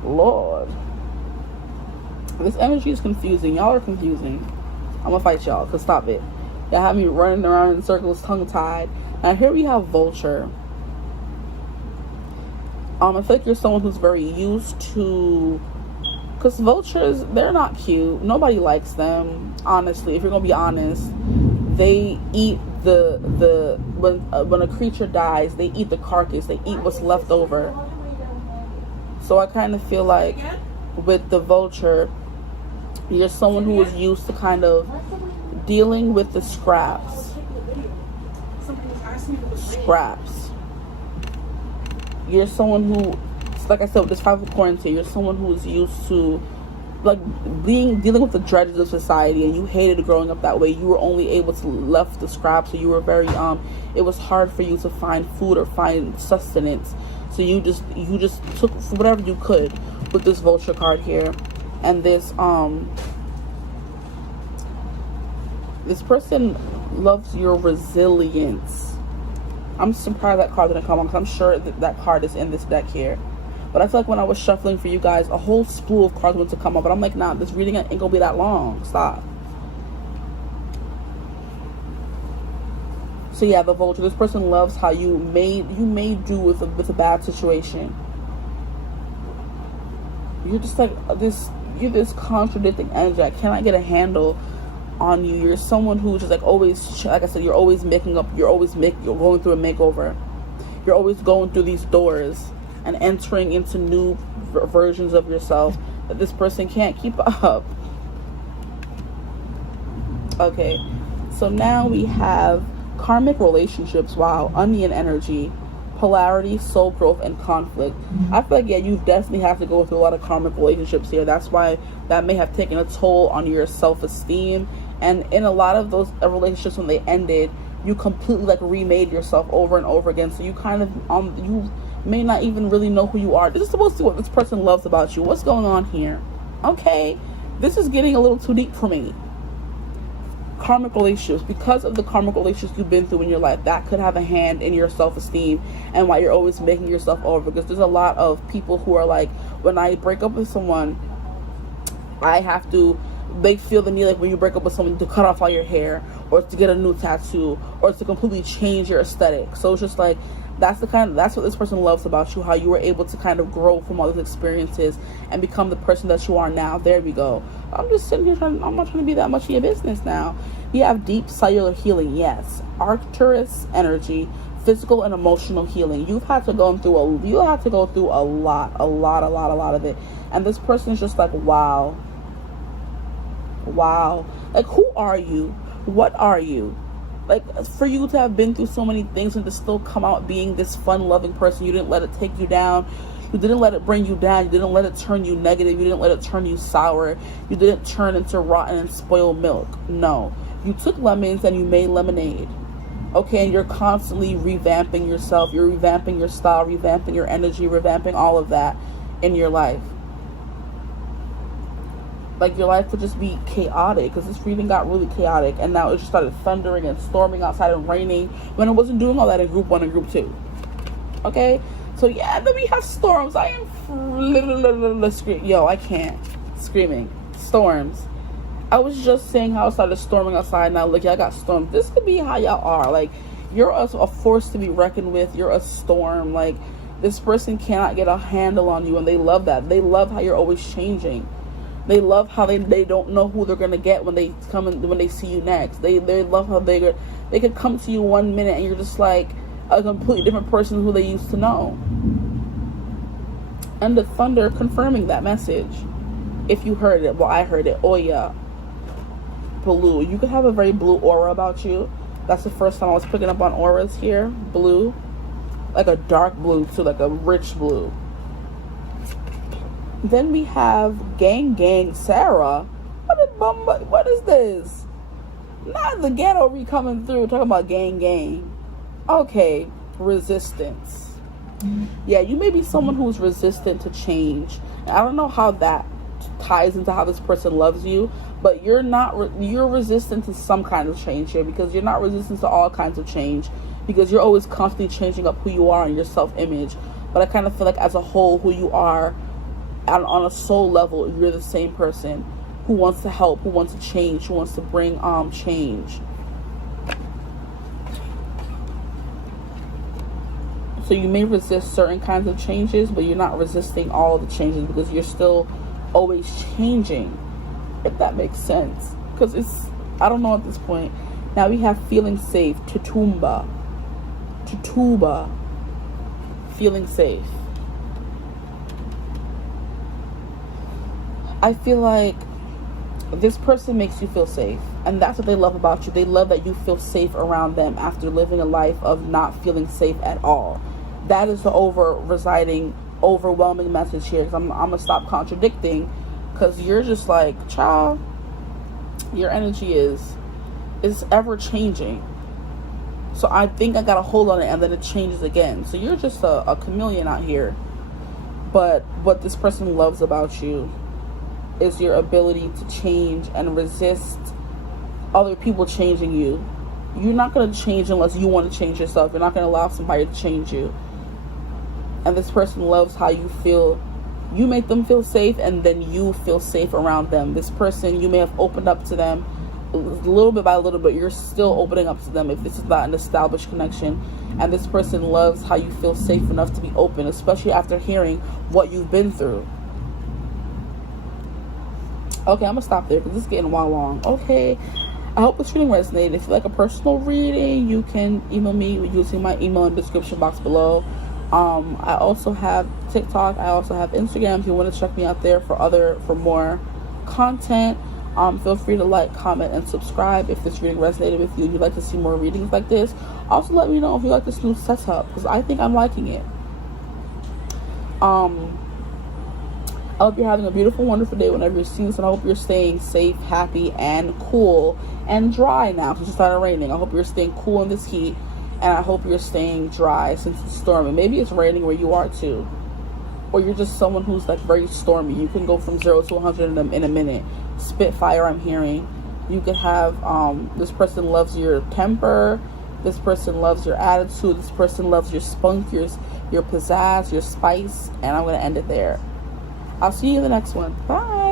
Lord. This energy is confusing. Y'all are confusing. I'm gonna fight y'all, because stop it. Y'all have me running around in circles, tongue-tied. Now here we have Vulture. I feel like you're someone who's very used to, because vultures, they're not cute. Nobody likes them, honestly. If you're gonna be honest, they eat when a creature dies, they eat the carcass. They eat what's left over. So I kind of feel like with the Vulture, you're someone who is used to kind of dealing with the scraps. You're someone who, like I said, with this 5 of quarantine, you're someone who is used to, like, dealing with the dregs of society, and you hated growing up that way. You were only able to left the scraps, so you were very it was hard for you to find food or find sustenance. So you just took whatever you could with this Vulture card here. And this person loves your resilience. I'm surprised that card didn't come on, because I'm sure that card is in this deck here. But I feel like when I was shuffling for you guys, a whole spool of cards went to come up. But I'm like, nah, this reading ain't gonna be that long. Stop. So yeah, the Vulture. This person loves how you made do with a bad situation. You're just like this. You're this contradicting energy. I cannot get a handle on you. You're someone who's just like always, like I said, you're always making up. You're going through a makeover. You're always going through these doors and entering into new versions of yourself that this person can't keep up. Okay, so now we have karmic relationships. Wow, onion energy, polarity, soul growth, and conflict. I feel like, yeah, you definitely have to go through a lot of karmic relationships here. That's why that may have taken a toll on your self-esteem. And in a lot of those relationships, when they ended, you completely like remade yourself over and over again. So you kind of you may not even really know who you are. This is supposed to be what this person loves about you. What's going on here? Okay, this is getting a little too deep for me. Karmic relationships, because of the karmic relationships you've been through in your life, that could have a hand in your self-esteem and why you're always making yourself over. Because there's a lot of people who are like, when I break up with someone, they feel the need, like when you break up with someone, to cut off all your hair, or to get a new tattoo, or to completely change your aesthetic. So it's just like, that's what this person loves about you, how you were able to kind of grow from all these experiences and become the person that you are now. There we go. I'm just sitting here I'm not trying to be that much of your business now. You have deep cellular healing, yes. Arcturus energy, physical and emotional healing. You'll have to go through a lot of it. And this person is just like, wow. Like, who are you? What are you? Like, for you to have been through so many things and to still come out being this fun-loving person, you didn't let it take you down. You didn't let it bring you down. You didn't let it turn you negative. You didn't let it turn you sour. You didn't turn into rotten and spoiled milk. No. You took lemons and you made lemonade. Okay, and you're constantly revamping yourself. You're revamping your style, revamping your energy, revamping all of that in your life. Like, your life would just be chaotic, because this reading got really chaotic, and now it just started thundering and storming outside and raining when it wasn't doing all that in group 1 and group 2. Okay, so yeah, then we have storms. I am yo, I can't. Screaming. Storms. I was just saying how it started storming outside. Now look, y'all got storms. This could be how y'all are. Like, you're a force to be reckoned with. You're a storm. Like, this person cannot get a handle on you, and they love that. They love how you're always changing. They love how they don't know who they're gonna get when they come in, when they see you next. They love how they could come to you 1 minute and you're just like a completely different person who they used to know. And the thunder confirming that message. If you heard it, well, I heard it. Oh yeah, blue. You could have a very blue aura about you. That's the first time I was picking up on auras here. Blue, like a dark blue too, like a rich blue. Then we have Gang Sarah. What is this? Not the ghetto re coming through talking about gang. Okay, resistance. Yeah, you may be someone who's resistant to change. I don't know how that ties into how this person loves you, but you're resistant to some kind of change here, because you're not resistant to all kinds of change, because you're always constantly changing up who you are and your self-image. But I kind of feel like as a whole, who you are on a soul level, you're the same person who wants to help, who wants to change, who wants to bring change. So you may resist certain kinds of changes, but you're not resisting all of the changes, because you're still always changing, if that makes sense. Because I don't know at this point. Now we have feeling safe. Tutuba, feeling safe. I feel like this person makes you feel safe, and that's what they love about you. They love that you feel safe around them after living a life of not feeling safe at all. That is the overwhelming message here. Because I'm gonna stop contradicting, because you're just like, child, your energy is ever changing. So I think I got a hold on it, and then it changes again. So you're just a chameleon out here. But what this person loves about you is your ability to change and resist other people changing you. You're not going to change unless you want to change yourself. You're not going to allow somebody to change you. And this person loves how you feel. You make them feel safe, and then you feel safe around them. This person, you may have opened up to them little bit by little bit. You're still opening up to them if this is not an established connection. And this person loves how you feel safe enough to be open, especially after hearing what you've been through. Okay, I'm gonna stop there because this is getting wild long. Okay, I hope this reading resonated. If you like a personal reading, you can email me using my email in the description box below. I also have TikTok. I also have Instagram. If you want to check me out there for more content, feel free to like, comment, and subscribe if this reading resonated with you. If you'd like to see more readings like this, also let me know if you like this new setup, because I think I'm liking it. I hope you're having a beautiful, wonderful day whenever you're seeing this, and I hope you're staying safe, happy, and cool, and dry now since it started raining. I hope you're staying cool in this heat, and I hope you're staying dry since it's storming. Maybe it's raining where you are too, or you're just someone who's like very stormy. You can go from 0 to 100 in a minute. Spitfire, I'm hearing. You could have this person loves your temper. This person loves your attitude. This person loves your spunk, your pizzazz, your spice, and I'm gonna end it there. I'll see you in the next one. Bye.